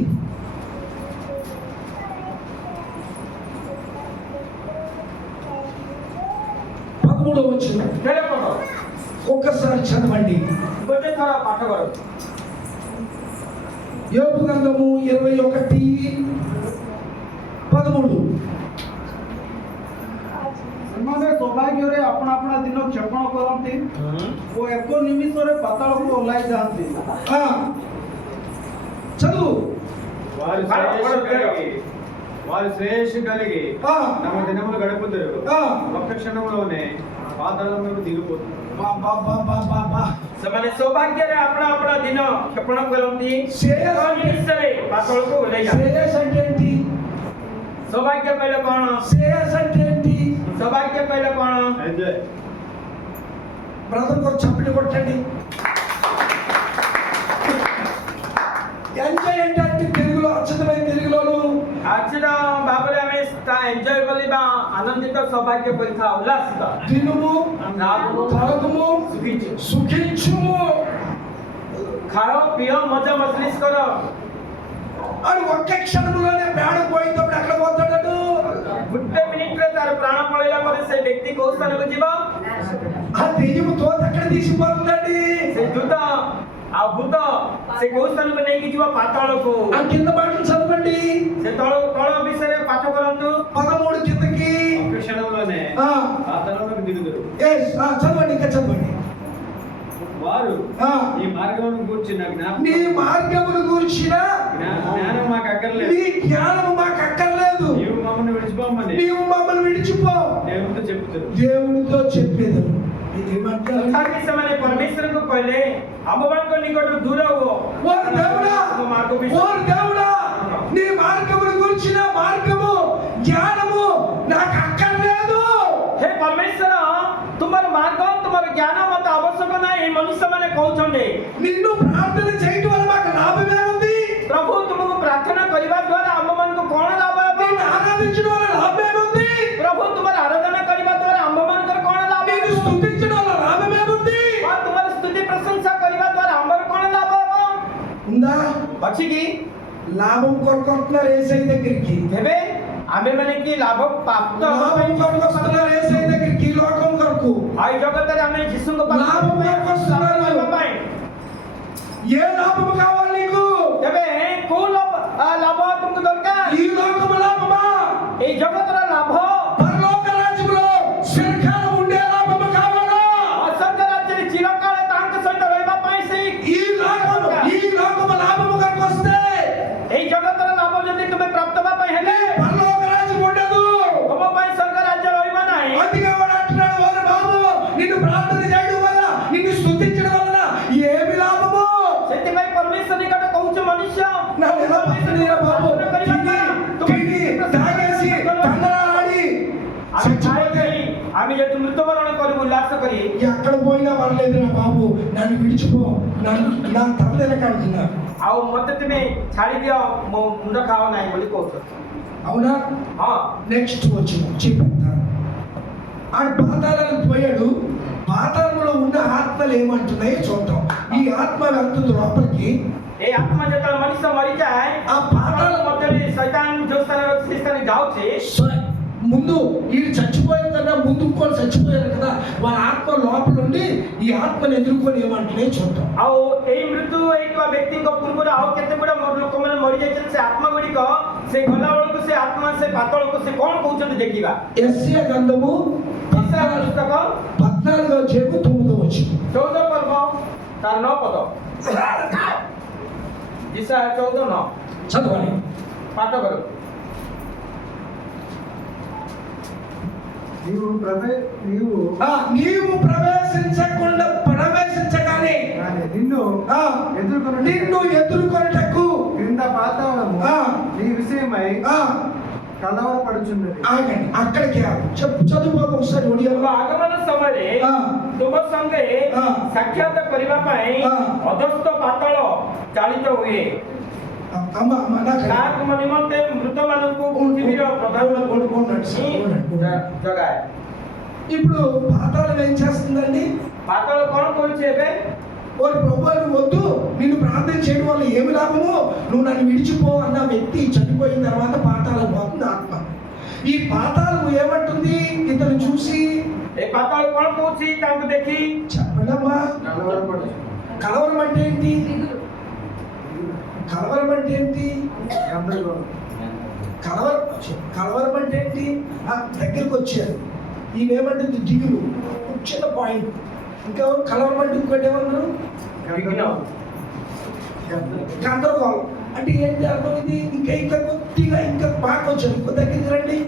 13వ వచనం କେଡ଼େ ପର୍ବ ఒక్కసారి చదవండి. ଗୋଟେ ଥର ପାଠ କର। యోబు గ్రంథము 21:13. ସେମାନେ ସୌଭାଗ୍ୟରେ ଆପଣା ଆପଣା ଦିନ କ୍ଷେପଣ କରନ୍ତି ଓ 1 ନିମିଷରେ ପାତାଳକୁ ଓହ୍ଲାଇ ଯାଆନ୍ତି। చదువు. వారు శ్రేయస్సు కలిగి తమ దినములు గడుపుతారు. ఒక్క క్షణంలోనే పాతాళంలోకి దిగిపోతుంది. ସେମାନେ ସୌଭାଗ୍ୟରେ ଆପଣା ଆପଣା ଦିନ କ୍ଷେପଣ କରନ୍ତି। శ్రేయస్ ନିଶ୍ଚୟ ପାତଳକୁ ଓହ୍ଲାଇ ଯାଆନ୍ତି। శ్రేయస్ అంటే ఏంటి? ସୌଭାଗ୍ୟ କହିଲେ କଣ? శ్రేయస్ అంటే ఏంటి? ସୌଭାଗ୍ୟ କହିଲେ କଣ? బ్రదర్ కొంచెం చప్పటి కొట్టండి. ఎంజాయ్ అంటే తెలుగులో అచ్చతమైన తెలుగులోను ଆଜିର ଭାବରେ ଆମେ ଏନ୍ଜୟ କରିବା ଆନନ୍ଦିତ ସୌଭାଗ୍ୟ କରିଥାଉ ଉଲ୍ଲାସିତ। తినుము తాగుము సుఖించుము. ଖାଅ ପିଅ ମଜା ମଜଲିସ୍ କର। అని ఒక్క క్షణంలోనే ప్రాణం పోయినప్పుడు ఎక్కడ పోతాడు? ଗୋଟେ ମିନିଟରେ ତାର ପ୍ରାଣ ପଳେଇଲା ପରେ ସେ ବ୍ୟକ୍ତି କୋଉ ସ୍ଥାନକୁ ଯିବ? ఆ దెయ్యము తోత ఎక్కడ తీసిపోతుందండి? ସେ ଦୂତ ଆଉ ଭୂତ ସେ କୋଉ ସ୍ଥାନକୁ ନେଇକି ଯିବ? ପାତାଳକୁ। ఆ కింద మాటలు చదవండి. ସେ ତଳ ବିଷୟରେ ପାଠ କରନ୍ତୁ। 13 కిందకి. ఒక్క క్షణంలోనే పాతాళంలోకి దిగుతారు. చదవండి, ఇంకా చదవండి. వారు ఈ మార్గమును గూర్చిన నీ మార్గమును గూర్చిన జ్ఞానం మాకు అక్కర్లేదు. నీ జ్ఞానము మాకు అక్కర్లేదు. నీవు మమ్మల్ని విడిచిపోమని నీవు మమ్మల్ని విడిచిపో దేవునితో చెప్తారు. దేవునితో చెప్పేదను. ఏమంటారు? ତଥାପି ସେମାନେ ପରମେଶ୍ୱରଙ୍କୁ କହିଲେ ଆମମାନଙ୍କ ନିକଟରୁ ଦୂର ହୁଅ। ఓరు దేవుడా, ఓరు దేవుడా, నీ మార్గమును గూర్చిన మార్గము జ్ఞానము నాకు అక్కర్లేదు. ହେ ପରମେଶ୍ୱର ତୁମର ମାର୍ଗ ତୁମର ଜ୍ଞାନ ମତେ ଆବଶ୍ୟକ ନାହିଁ ଏଇ ମନୁଷ୍ୟମାନେ କହୁଛନ୍ତି। నిన్ను ప్రార్థన చేయటం వల్ల మాకు లాభమే ఉంది. ପ୍ରଭୁ ତୁମକୁ ପ୍ରାର୍ଥନା କରିବା ଦ୍ୱାରା ଆମମାନଙ୍କୁ କଣ ଲାଭ ହେବ? నిన్ను ఆరాధించడం వల్ల లాభమే ఉంది. ପ୍ରଭୁ ତୁମର ଆରାଧନା କରିବା ଦ୍ୱାରା ଆମମାନଙ୍କର କଣ ଲାଭ నిన్ను ହେବ? స్తుతించడం వల్ల లాభమే ఉంది. ବା ତୁମର ସ୍ତୁତି ପ୍ରଶଂସା କରିବା ଦ୍ୱାରା ଆମର କଣ ଲାଭ ହେବ? ఉందా? ଅଛି କି? లాభం కొరకు వస్తున్నారు ఏసై దగ్గరికి. ତେବେ ଆମେମାନେ କି ଲାଭ ପ୍ରାପ୍ତ ହେବା లాభం ପାଇଁ కొరకు వస్తున్నారు ఏసై దగ్గరికి, ఈ లోకం కొరకు. ଆଉ ఈ ଜଗତରେ ଆମେ ଯୀଶୁଙ୍କ ଲାଭ ପାଇଁ ପାଖରେ ଲାଭ ପାଇଁ ఏ లాభం కావాలి నీకు? ତେବେ କୋଉ ଲାଭ ତୁମକୁ ଦରକାର? ఈ లోకము లాభమా? ଏଇ ଜଗତର ଲାଭ పరలోక రాజ్యములో చిరకాలం ఉండే లాభము కావాలా? ଅସଂଖ୍ୟ ରାଜ୍ୟରେ ଚିରକାଳ ତାଙ୍କ ସହିତ ରହିବା ପାଇଁ ସେଇ ఈ లోకము లాభము కొరకు వస్తే ଏଇ ଜଗତର ଲାଭ ଯଦି ତୁମେ ପ୍ରାପ୍ତ ହେବା ପାଇଁ ହେଲେ పరలోక రాజ్యం ఉండదు. ତୁମ ପାଇଁ ସ୍ୱର୍ଗ ରାଜ୍ୟ ରହିବ ନାହିଁ। అందుకే వాడు అంటున్నాడు, ఓరే బాబు, నిన్ను ప్రార్థన చేయడం వల్ల, నిన్ను స్తుతించడం వల్ల ఏమి లాభము? ସେଥିପାଇଁ ପରମେଶ୍ୱର ନିକଟ କହୁଛୁ ମନୁଷ୍ୟ నా నిలబడిరా బాబు, తిని తాగేసి తందనాలాడి చచ్చిపోతే ଆମେ ଯଦି ମୃତ୍ୟୁବରଣ କରିବୁ ଉଲ୍ଲାସ କରି ఎక్కడ పోయినా పర్లేదురా బాబు, నన్ను విడిచిపో, నా తండ్రి కంటున్నారు. ଆଉ ମତେ ତୁମେ ଛାଡ଼ି ଦିଅ ମୋ ମୁଣ୍ଡ ଖାଅ ନାହିଁ ବୋଲି କହୁଛନ୍ତି। అవునా? ହଁ నెక్స్ట్ వచ్చి చెప్తాను. ఆడు పాతాళానికి పోయాడు. పాతాళంలో ఉన్న ఆత్మలు ఏమంటున్నాయో చూద్దాం. ఈ ఆత్మ వెళ్తుంది లోపలికి. ଏଇ ଆତ୍ମା ଯେତେବେଳେ ମଣିଷ ମରିଯାଏ ఆ పాతాళ ମଧ୍ୟରେ ଶୈତାନ ଯୋଉ ସ୍ଥାନରେ ଅଛି, ସେ ସ୍ଥାନରେ ଯାଉଛି। ముందు వీడు చచ్చిపోయిన కన్నా ముందు కూడా చచ్చిపోయారు కదా, వాళ్ళ ఆత్మ లోపల ఉండి ఈ ఆత్మను ఎదుర్కొని ఏమంటున్నాయో చూద్దాం. ଆଉ ଏଇ ମୃତ୍ୟୁ ହେଇଥିବା ବ୍ୟକ୍ତିଙ୍କ ପୂର୍ବରୁ ଆଉ କେତେ ଗୁଡା ଲୋକମାନେ ମରିଯାଇଛନ୍ତି। ସେ ଆତ୍ମା ଗୁଡିକ ସେ ଗଲା ବେଳକୁ ସେ ଆତ୍ମା ସେ ପାତଳକୁ ସେ କଣ କହୁଛନ୍ତି ଦେଖିବା। యెషయా గ్రంథము 14వ పుస్తକ 14వ అధ్యాయము 9వ వచనం. 14 ପର୍ବ ତାର 9 ପଦ। ଇସାୟା 14:9 చదవండి. ପାଠ କର। నీవు ప్రవేశించగానే నిన్ను నిన్ను ఎదుర్కొనుటకు క్రింద పాతాళము నీ విషయమై కలవరపడుచున్నది. ఆగండి, అక్కడికి చదువుకోక ఒకసారి ఒడియాలో. ଆଗମନ ସମୟରେ ତୁମ ସଙ୍ଗେ ସାକ୍ଷାତ କରିବା ପାଇଁ ଅଧସ୍ଥ ପାତାଳ ଚାଳିତ ହୁଏ। అమ్మ నాకు ତାହାକୁ ନିମନ୍ତେ ମୃତମାନଙ୍କୁ ପୃଥିବୀର ପ୍ରଧାନ ଜଗାଏ। ఇప్పుడు పాతాళం ఏం చేస్తుందండి? ପାତାଳ କଣ କରୁଛି ଏବେ? ఓరి ప్రభు, నువ్వు వద్దు, నిన్ను ప్రార్థన చేయడం వల్ల ఏమి లాభము? నువ్వు నన్ను విడిచిపో అన్న వ్యక్తి చనిపోయిన తర్వాత పాతాళం పోతుంది ఆత్మ. ఈ పాతాళం ఏమంటుంది ఇతను చూసి? ଏ ପାତାଳ କଣ କହୁଛି ତାଙ୍କୁ ଦେଖି? చెప్పడమ్మా. కలవరం అంటే ఏంటి? కలవరం అంటే ఏంటి? కలవరం అంటే ఏంటి? దగ్గరికి వచ్చారు. ఈయనేమంటుంది దిగులు. చిన్న పాయింట్. ఇంకెవరు కలవరబట్టి ఇంకోటి ఏమన్నారు? విఘ్నం. గందరగోళం. అంటే ఏంటి అర్థం? ఇది ఇంకా ఇంకా కొద్దిగా ఇంకా బాగా వచ్చారు. ఇంకో దగ్గరికి రండి.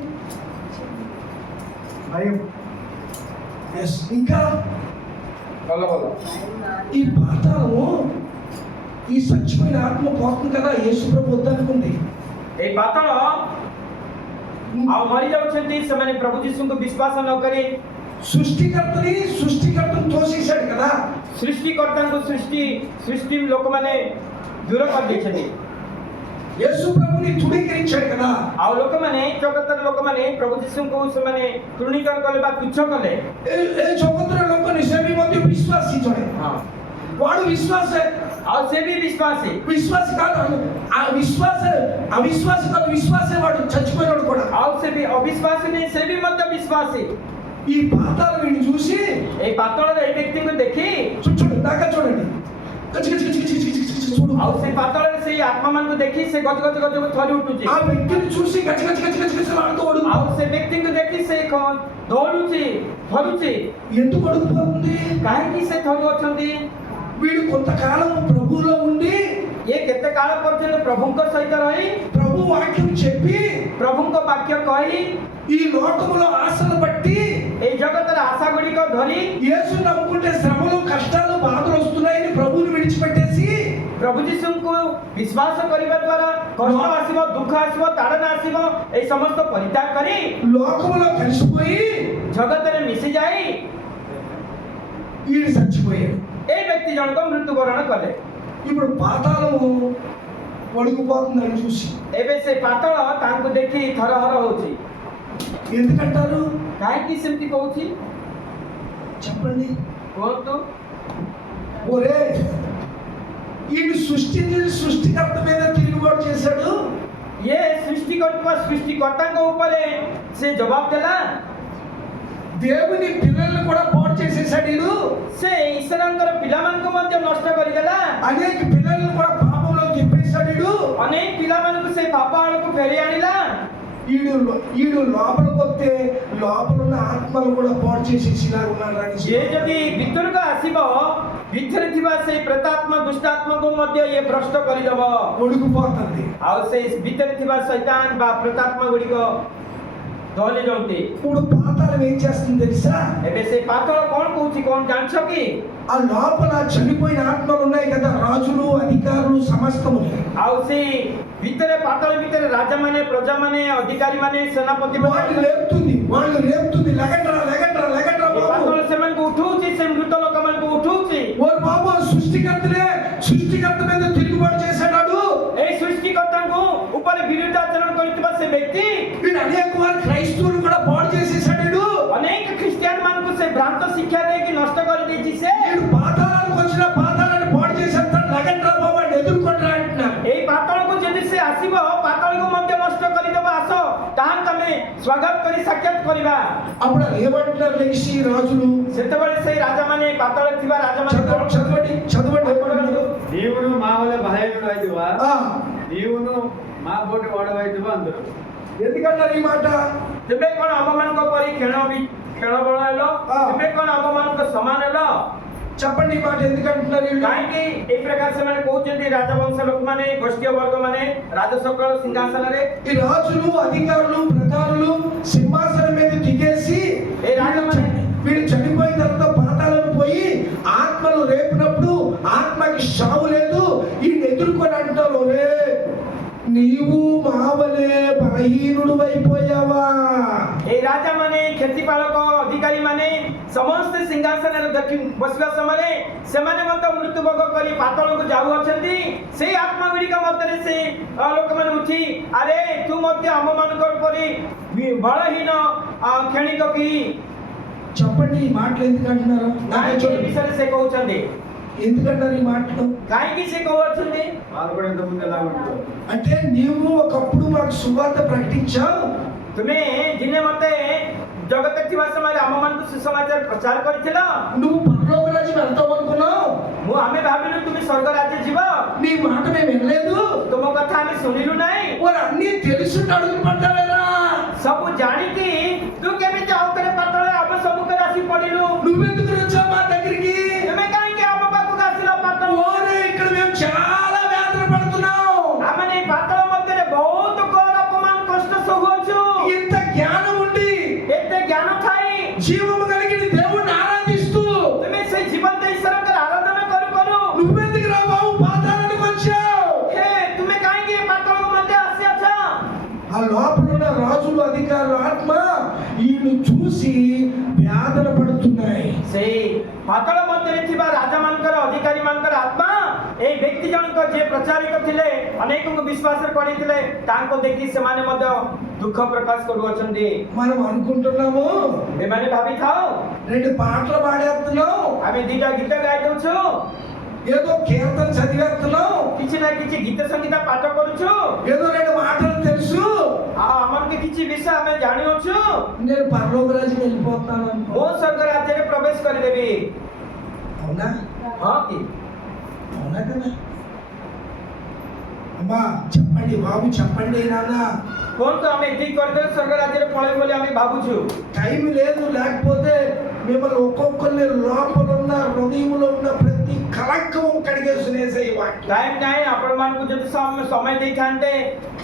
భయం. ఎస్. ఇంకా కొల్లగొల్ల. ఈ పాతాళము ఈ చచ్చిపోయిన ఆత్మ పోతుంది కదా, యేసు ప్రభు వద్దనుకుంది. এই ପାତାଳ ଆଉ ମରି ଯାଉଛନ୍ତି ସେମାନେ ପ୍ରଭୁ ଯୀଶୁଙ୍କୁ ବିଶ୍ୱାସ ନ କରି సృష్టికర్తను తోసేశాడు కదా. ସୃଷ୍ଟିକର୍ତ୍ତାଙ୍କୁ ସୃଷ୍ଟି ଲୋକମାନେ ଦୂର କରିଦେଇଛନ୍ତି। యేసు ప్రభుని తృణీకరించాడు కదా. ଆଉ ଲୋକମାନେ ଜଗତର ଲୋକମାନେ ପ୍ରଭୁ ଯୀଶୁଙ୍କୁ ସେମାନେ ତୃଣୀକରଣ କଲେ ବା ତୁଚ୍ଛ କଲେ। ఏ జగత్తుల లోకని సేవి మధ్య విశ్వాసీ జోడే. వాడు విశ్వాసే. ଆଉ ସେ ବି ବିଶ୍ୱାସୀ। విశ్వాసి కాదు, అవిశ్వాసి కాదు, విశ్వాసే. వాడు చచ్చిపోయినాడు కూడా. ଆଉ ସେ ବି ଅବିଶ୍ୱାସୀ ନାହିଁ, ସେ ବି ମଧ୍ୟ ବିଶ୍ୱାସୀ। ఈ పాతాళం వీడిని చూసి এই ପାତାଳର এই ବ୍ୟକ୍ତିଙ୍କୁ ଦେଖି చూడు దాకా చూడండి. చూడు. ଆଉ ସେ ପାତାଳରେ ସେଇ ଆତ୍ମାମାନଙ୍କୁ ଦେଖି ସେ ଗଜ ଗଜ ଗଜ ଥରି ଉଠୁଛି। ఆ వ్యక్తిని చూసి గచ్చ ఆడుతూ ଆଉ ସେ ବ୍ୟକ୍ତିଙ୍କୁ ଦେଖି ସେ ଦୌଡୁଛି, ଥରୁଛି। ఎందుకు అడుగుతుంది? କାହିଁକି ସେ ଥରୁ ଅଛନ୍ତି? వీడు కొంతకాలం ప్రభువులో ఉండి ଏ କେତେ କାଳ ପର୍ଯ୍ୟନ୍ତ ପ୍ରଭୁଙ୍କ ସହିତ ରହି ప్రభు వాక్యం చెప్పి ପ୍ରଭୁଙ୍କ ବାକ୍ୟ କହି ఈ లోకములో ఆశలు బట్టి ଏଇ ଜଗତର ଆଶା ଗୁଡ଼ିକ ଧରି యేసు నమ్ముకుంటే శ్రమలు కష్టాలు బాధలు వస్తున్నాయని ప్రభువుని విడిచిపెట్టేసి ପ୍ରଭୁ ଯୀଶୁଙ୍କୁ ବିଶ୍ୱାସ କରିବା ଦ୍ୱାରା କଷ୍ଟ ଆସିବ, ଦୁଃଖ ଆସିବ, ତାଡ଼ନା ଆସିବ, ଏଇ ସମସ୍ତ ପରିତ୍ୟାଗ କରି లోకములో కలిసిపోయి ଜଗତରେ ମିଶିଯାଇ ఈడు చచ్చిపోయాడు. ଏଇ ବ୍ୟକ୍ତି ଜଣକ ମୃତ୍ୟୁବରଣ କଲେ। ఇప్పుడు పాతాళము వణికిపోతుందని చూసి ଏବେ ସେ ପାତାଳ ତାଙ୍କୁ ଦେଖି ଥରହର ହଉଛି। ఎందుకంటారు? କାହିଁକି ସେମିତି କହୁଛି చెప్పండి. କୁହନ୍ତୁ। ఒరే, ఈడు సృష్టికర్త మీద తిరుగుబాటు చేశాడు. ଇଏ ସୃଷ୍ଟି କରୁଥିବା ସୃଷ୍ଟିକର୍ତ୍ତାଙ୍କ ଉପରେ ସେ ଜବାବ ଦେଲା। దేవుని పిల్లల్ని కూడా పాడు చేసేసాడు ఈడు. ସେ ଈଶ୍ୱରଙ୍କର ପିଲାମାନଙ୍କୁ ମଧ୍ୟ ନଷ୍ଟ କରିଦେଲା। అనేక పిల్లల్ని కూడా పాపంలో తిప్పేశాడు ఈడు. ଅନେକ ପିଲାମାନଙ୍କୁ ସେ ପାପ ଆଡ଼କୁ ଫେରି ଆଣିଲା। ఈడు లోపలికి వస్తే లోపల ఉన్న ఆత్మలు కూడా పాడు చేసేసిలా ఉన్నాడు. ଇଏ ଯଦି ଭିତରକୁ ଆସିବ, ଭିତରେ ଥିବା ସେଇ ପ୍ରେତାତ୍ମା ଦୁଷ୍ଟାତ୍ମାକୁ ମଧ୍ୟ ଇଏ ଭ୍ରଷ୍ଟ କରିଦେବ। ఒడిగిపోతుంది. ଆଉ ସେଇ ଭିତରେ ଥିବା ଶୈତାନ ବା ପ୍ରେତାତ୍ମା ଗୁଡ଼ିକ ଦହଲି ଯାଆନ୍ତି। ఇప్పుడు పాతాళం ఏం చేస్తుంది తెలుసా? ଏବେ ସେ ପାତାଳ କ'ଣ କହୁଛି କ'ଣ ଜାଣିଛ କି? ఆ లోపల చనిపోయిన ఆత్మలు ఉన్నాయి కదా, రాజులు అధికారులు సమస్తము. ଆଉ ସେଇ ଭିତରେ ପାତାଳ ଭିତରେ ରାଜାମାନେ, ପ୍ରଜାମାନେ, ଅଧିକାରୀମାନେ, ସେନାପତି వాళ్ళు రేపుతుంది. లెగండ్రా బాబు. ପାତାଳ ସେମାନଙ୍କୁ ଉଠଉଛି, ସେ ମୃତ ଲୋକମାନଙ୍କୁ ଉଠଉଛି। ఓ బాబు, సృష్టికర్త మీద తిరుగుబాటు చేశాడు. ଏଇ ସୃଷ୍ଟିକର୍ତ୍ତାଙ୍କୁ ଉପରେ ବିରୁଦ୍ଧାଚରଣ କରିଥିବା ସେ ବ୍ୟକ୍ତି వీడు అనేక వారు క్రైస్తవులు కూడా పాడు చేసేసాడు. ଅନେକ ଖ୍ରୀଷ୍ଟିଆନ ମାନଙ୍କୁ ସେ ଭ୍ରାନ୍ତ ଶିକ୍ଷା ଦେଇକି ନଷ୍ଟ କରିଦେଇଛି। ସେ వీడు పాతాళానికి వచ్చిన పాతాళాన్ని పాడు చేసేస్తాడు. లెగండ్రా బాబు అని ఎదుర్కొంటారా అంటున్నారు. ଏଇ ପାତାଳକୁ ଯଦି ସେ ଆସିବ, ପାତାଳକୁ ମଧ୍ୟ ନଷ୍ଟ କରିଦେବ, ଆସ ତାହାକୁ ଆମେ ସ୍ୱାଗତ କରି ସାକ୍ଷାତ କରିବା। అప్పుడు ఏమంటున్నారు లెగిసి రాజులు? ସେତେବେଳେ ସେଇ ରାଜାମାନେ, ପାତାଳରେ ଥିବା ରାଜାମାନେ చదవండి. నీవును మా వల్ల భయనుడు అయిదువా, ఆ, నీవును మా బోటి వాడవైదువా అందరూ। ఎందుకన్నారు ఈ మాట? ତେବେ କ'ଣ ଆମମାନଙ୍କ ପରି କ୍ଷଣ ବଳ ହେଲ? ତେବେ କ'ଣ ଆମମାନଙ୍କ ସମାନ ହେଲ? చెప్పండి ఈ మాట ఎందుకంటున్నారు వీళ్ళు? କାହିଁକି ଏଇ ପ୍ରକାର ସେମାନେ କହୁଛନ୍ତି? ରାଜବଂଶ ଲୋକମାନେ, ଗୋଷ୍ଠୀୟ ବର୍ଗମାନେ ରାଜସକଳ ସିଂହାସନରେ ఈ రాజులు అధికారులు ప్రధానులు సింహాసనం మీద దిగేసి ఏ రాజులు? వీడు చనిపోయిన తర్వాత పాతాళం పోయి ఆత్మలు రేపినప్పుడు ఆత్మకి చావు లేదు. ఈయన ఎదుర్కొని అంటారు, రే నీవు మావలే బలహీనుడు అయిపోయావా? এই রাজা মানে, କ୍ଷତିପାଳକ ଅଧିକାରୀ ମାନେ ସମସ୍ତେ ସିଂହାସନରେ ବସିବା ସମୟରେ ସେମାନେ ମଧ୍ୟ ମୃତ୍ୟୁଭୋଗ କରି ପାତାଳକୁ ଯାଉଅଛନ୍ତି। ସେଇ ଆତ୍ମା ଗୁଡ଼ିକ ମଧ୍ୟରେ ସେ ଲୋକମାନେ ଉଠି, ଆରେ ତୁ ମଧ୍ୟ ଆମମାନଙ୍କର ପରି ବଳହୀନ କ୍ଷଣିକ କି? చెప్పండి ఈ మాటలు ఎందుకు అంటున్నారు? କାହିଁକି ଏ ବିଷୟରେ ସେ କହୁଛନ୍ତି? ఎందుకంటారు ఈ మాటలు? କାହିଁକି ସେ କହୁଅଛନ୍ତି? వారు కూడా ఇంతకుముందు ఎలా ఉంటారు? అంటే నీవు ఒకప్పుడు మాకు సువార్త ప్రకటించావు. ତୁମେ ଦିନେ ମତେ ଜଗତରେ ଥିବା ସମୟରେ ଆମମାନଙ୍କୁ ସୁସମାଚାର ପ୍ରଚାର କରିଥିଲ। నువ్వు పరలోక రాజ్యం వెళ్తావు అనుకున్నావు. ଆମେ ଭାବିଲୁ ତୁମେ ସ୍ୱର୍ଗ ରାଜ୍ୟ ଯିବ। నీ మాట మేము వినలేదు. ତୁମ କଥା ଆମେ ଶୁଣିଲୁ ନାହିଁ। వారు అన్ని తెలుసుంటే అడుగుపడ్డావేరా? ସବୁ ଜାଣିକି ତୁ କେମିତି ଆଉଥରେ ପାତାଳରେ ଆମ ସମ୍ମୁଖରେ ଆସି ପଡ଼ିଲୁ? నువ్వు జీవము కలిగిన దేవుణ్ణి ఆరాధిస్తూ তুমি সেই জীবন্ত ঈশ্বরকে আরাধনা করু করু నువ్వెందుకు రా బాబు పాతాళానికి వచ్చావు? হে তুমি কাହିଁକି ପାତାଳ ମধ্যে ଆସିଅଛ? ఆ లోపల ఉన్న రాజులు అధికారుల ఆత్మ ఈయన్ని చూసి వేదన పడుతున్నాయి. সেই ପାତାଳ ମଧ୍ୟରେ ଥିବା ରାଜାମାନଙ୍କର ଅଧିକାରୀମାନଙ୍କର ଆତ୍ମା এই ବ୍ୟକ୍ତି ଜଣକ ଯିଏ ପ୍ରଚାରିକ ଥିଲେ ଅନେକଙ୍କୁ ବିଶ୍ୱାସ କରିଥିଲେ ତାଙ୍କୁ ଦେଖି ସେମାନେ ମଧ୍ୟ ଦୁଃଖ ପ୍ରକାଶ କରୁଅଛନ୍ତି। మనం అనుకుంటున్నాము ଏମାନେ ଭାବିଥାଉ రెండు పాటలు పాడేస్తున్నాం, ଆମେ ଦିଟା ଗୀତ ଗାଇ ଦଉଛୁ, ఏదో కీర్తన చదివేస్తున్నాం, କିଛି ନା କିଛି ଗୀତ ସଙ୍ଗୀତ ପାଠ କରୁଛୁ, ఏదో రెండు మాటలు తెలుసు, ଆଉ ଆମକୁ କିଛି ବିଷୟ ଆମେ ଜାଣିଅଛୁ, నేను పరలోక రాజ్యం వెళ్ళిపోతాను అనుకో. ମୁଁ ସ୍ୱର୍ଗ ରାଜ୍ୟରେ ପ୍ରବେଶ କରିଦେବି। అవునా? ହଁ କି? అవునా కదా? అమ్మా చెప్పండి బాబు, చెప్పండి నాన్న. କୁହନ୍ତୁ ଆମେ ଏତିକି କରିଦେଲେ ସ୍ୱର୍ଗ ରାଜ୍ୟରେ ପଳେଇବୁ ବୋଲି ଆମେ ଭାବୁଛୁ। టైం లేదు, లేకపోతే మిమ్మల్ని ఒక్కొక్కరిని లోపల ఉన్న హృదయంలో ఉన్న ప్రతి కళంకం కడిగేసునేసే ఈ వాక్యం. ଟାଇମ୍ ନାହିଁ ଆପଣମାନଙ୍କୁ ଯଦି ସମୟ ଦେଇଥାନ୍ତେ,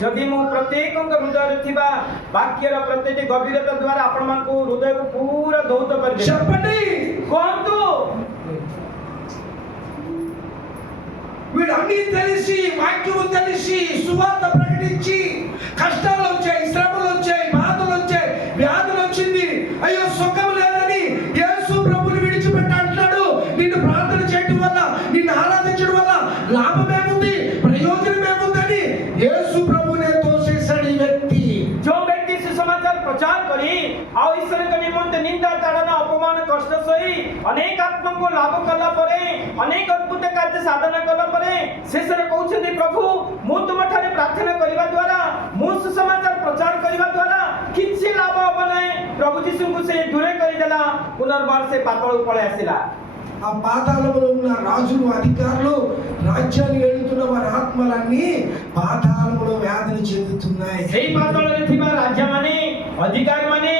ଯଦି ମୁଁ ପ୍ରତ୍ୟେକଙ୍କ ହୃଦୟରେ ଥିବା ବାକ୍ୟର ପ୍ରତିଟି ଗଭୀରତା ଦ୍ୱାରା ଆପଣମାନଙ୍କୁ ହୃଦୟକୁ ପୁରା ଧୌତ କରିଦେବି। చెప్పండి. କୁହନ୍ତୁ వీడన్నీ తెలిసి, వాక్యము తెలిసి, సువార్త ప్రకటించి, కష్టాలు వచ్చాయి, శ్రమలు వచ్చాయి, బాధలు వచ్చాయి, వ్యాధులు వచ్చింది, అయ్యో సుఖం లేదని యేసు ప్రభుని విడిచిపెట్టి అంటున్నాడు. నిన్ను ప్రార్థన చేయడం వల్ల, నిన్ను ఆరాధించడం వల్ల లాభమేముంది, ప్రయోజనమేముందని యేసు ప్రభునే తోసేశాడు ఈ వ్యక్తి. जो व्यक्ति सुसमाचार प्रचार करी और ईश्वर के निमंते निंदा ताड़ना अपमान कष्ट सही अनेक आत्मा को लाभ कला परे अनेक अद्भुत कार्य साधना कला परे शेषरे कहउछथि प्रभु मु तुम ठारे प्रार्थना करिवा द्वारा मु सुसमाचार प्रचार करिवा द्वारा किछि लाभ होब नै। प्रभु यीशु को से दूरे करि देला, पुनर्बार से पाताल पळे आसिला। ఆ పాతాళంలో ఉన్న రాజులు, అధికారులు, రాజ్యాలు ఏలుతున్న వారి ఆత్మలన్నీ పాతాళంలో వ్యాధులు చెందుతున్నాయి. सेही पाताଳରେ ଥିବା ରାଜା ମାନେ ଅଧିକାରୀ ମାନେ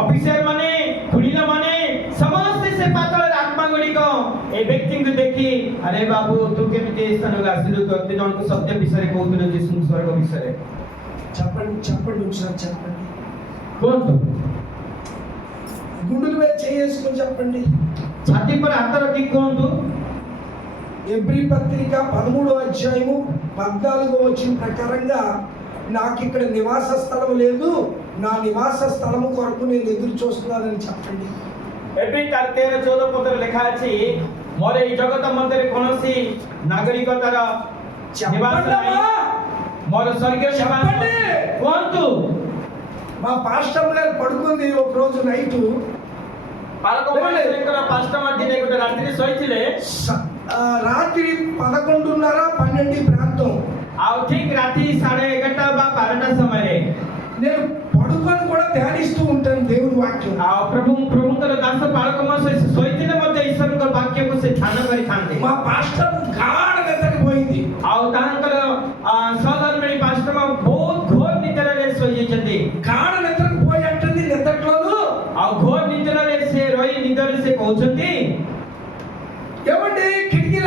ଅଫିସର ମାନେ କୁଲିନ ମାନେ ସମସ୍ତେ ସେ ପାତାଳର ଆତ୍ମା ଗୁଡ଼ିକ ଏ ବ୍ୟକ୍ତିଙ୍କୁ ଦେଖି ଆରେ ବାବୁ ତୁ କେମିତି ଏ ସ୍ଥାନକୁ ଆସିଲୁ, ତୋତେ ଜଣକୁ ସତ୍ୟ ବିଷୟରେ କହୁଥିଲୁ ଯୀଶୁ ସ୍ୱର୍ଗ ବିଷୟରେ। చెప్పండి చెప్పండి, ఒకసారి చెప్పండి. କୁହନ୍ତୁ గుండెల మీద చేసుకొని చెప్పండి. ଛାତି ପରେ ହାତ ରଖି କୁହନ୍ତୁ। ఎబ్రీ పత్రిక 13వ అధ్యాయము 14వ వచనం ప్రకారంగా నాకు ఇక్కడ నివాస స్థలం లేదు, నా నివాస స్థలము కొరకు నేను ఎదురు చూస్తున్నానని చెప్పండి. ଏଭ୍ରି 13-14 ପଦରେ ଲେଖା ଅଛି ମୋର ଏଇ ଜଗତ ମଧ୍ୟରେ କୌଣସି ନାଗରିକତାର ନିବାସ ନାହିଁ, ମୋର ସ୍ୱର୍ଗୀୟ ନିବାସ। କୁହନ୍ତୁ మా పాస్టర్ గారు పడుకుంది ఒక రోజు నైట్, ପାଳକ ମହାଶୟଙ୍କର 5ଟା ଦିନେ ଗୋଟେ ରାତିରେ ଶୋଇଥିଲେ, రాత్రి 11:30-12 ప్రాంతం. ଆଉ ଠିକ ରାତି 11:30 ବା 12ଟା ସମୟରେ నేను పడుకొని కూడా ధ్యానిస్తూ ఉంటాను దేవుని వాక్యం. ଆଉ ପ୍ରଭୁଙ୍କର ଦାସ ପାଳକ ମହାଶୟ ଶୋଇଥିଲେ ମଧ୍ୟ ଈଶ୍ୱରଙ୍କ ବାକ୍ୟକୁ ସେ ଧ୍ୟାନ କରିଥାନ୍ତି। మా పాస్టర్ గాఢ నిద్రకి పోయింది. ଆଉ ତାଙ୍କର ସହଧର୍ମିଣୀ ପାଷ୍ଟର ବହୁତ ଘୋର ନିଦ୍ରାରେ ଶୋଇଯାଇଛନ୍ତି। గాఢ నిద్రకు పోయి అంటుంది నిద్రలోను, ଆଉ ଘୋର ନିଦ୍ରାରେ ସେ ରହି ନିଦରେ ସେ କହୁଛନ୍ତି ఏమండి కిటికీలు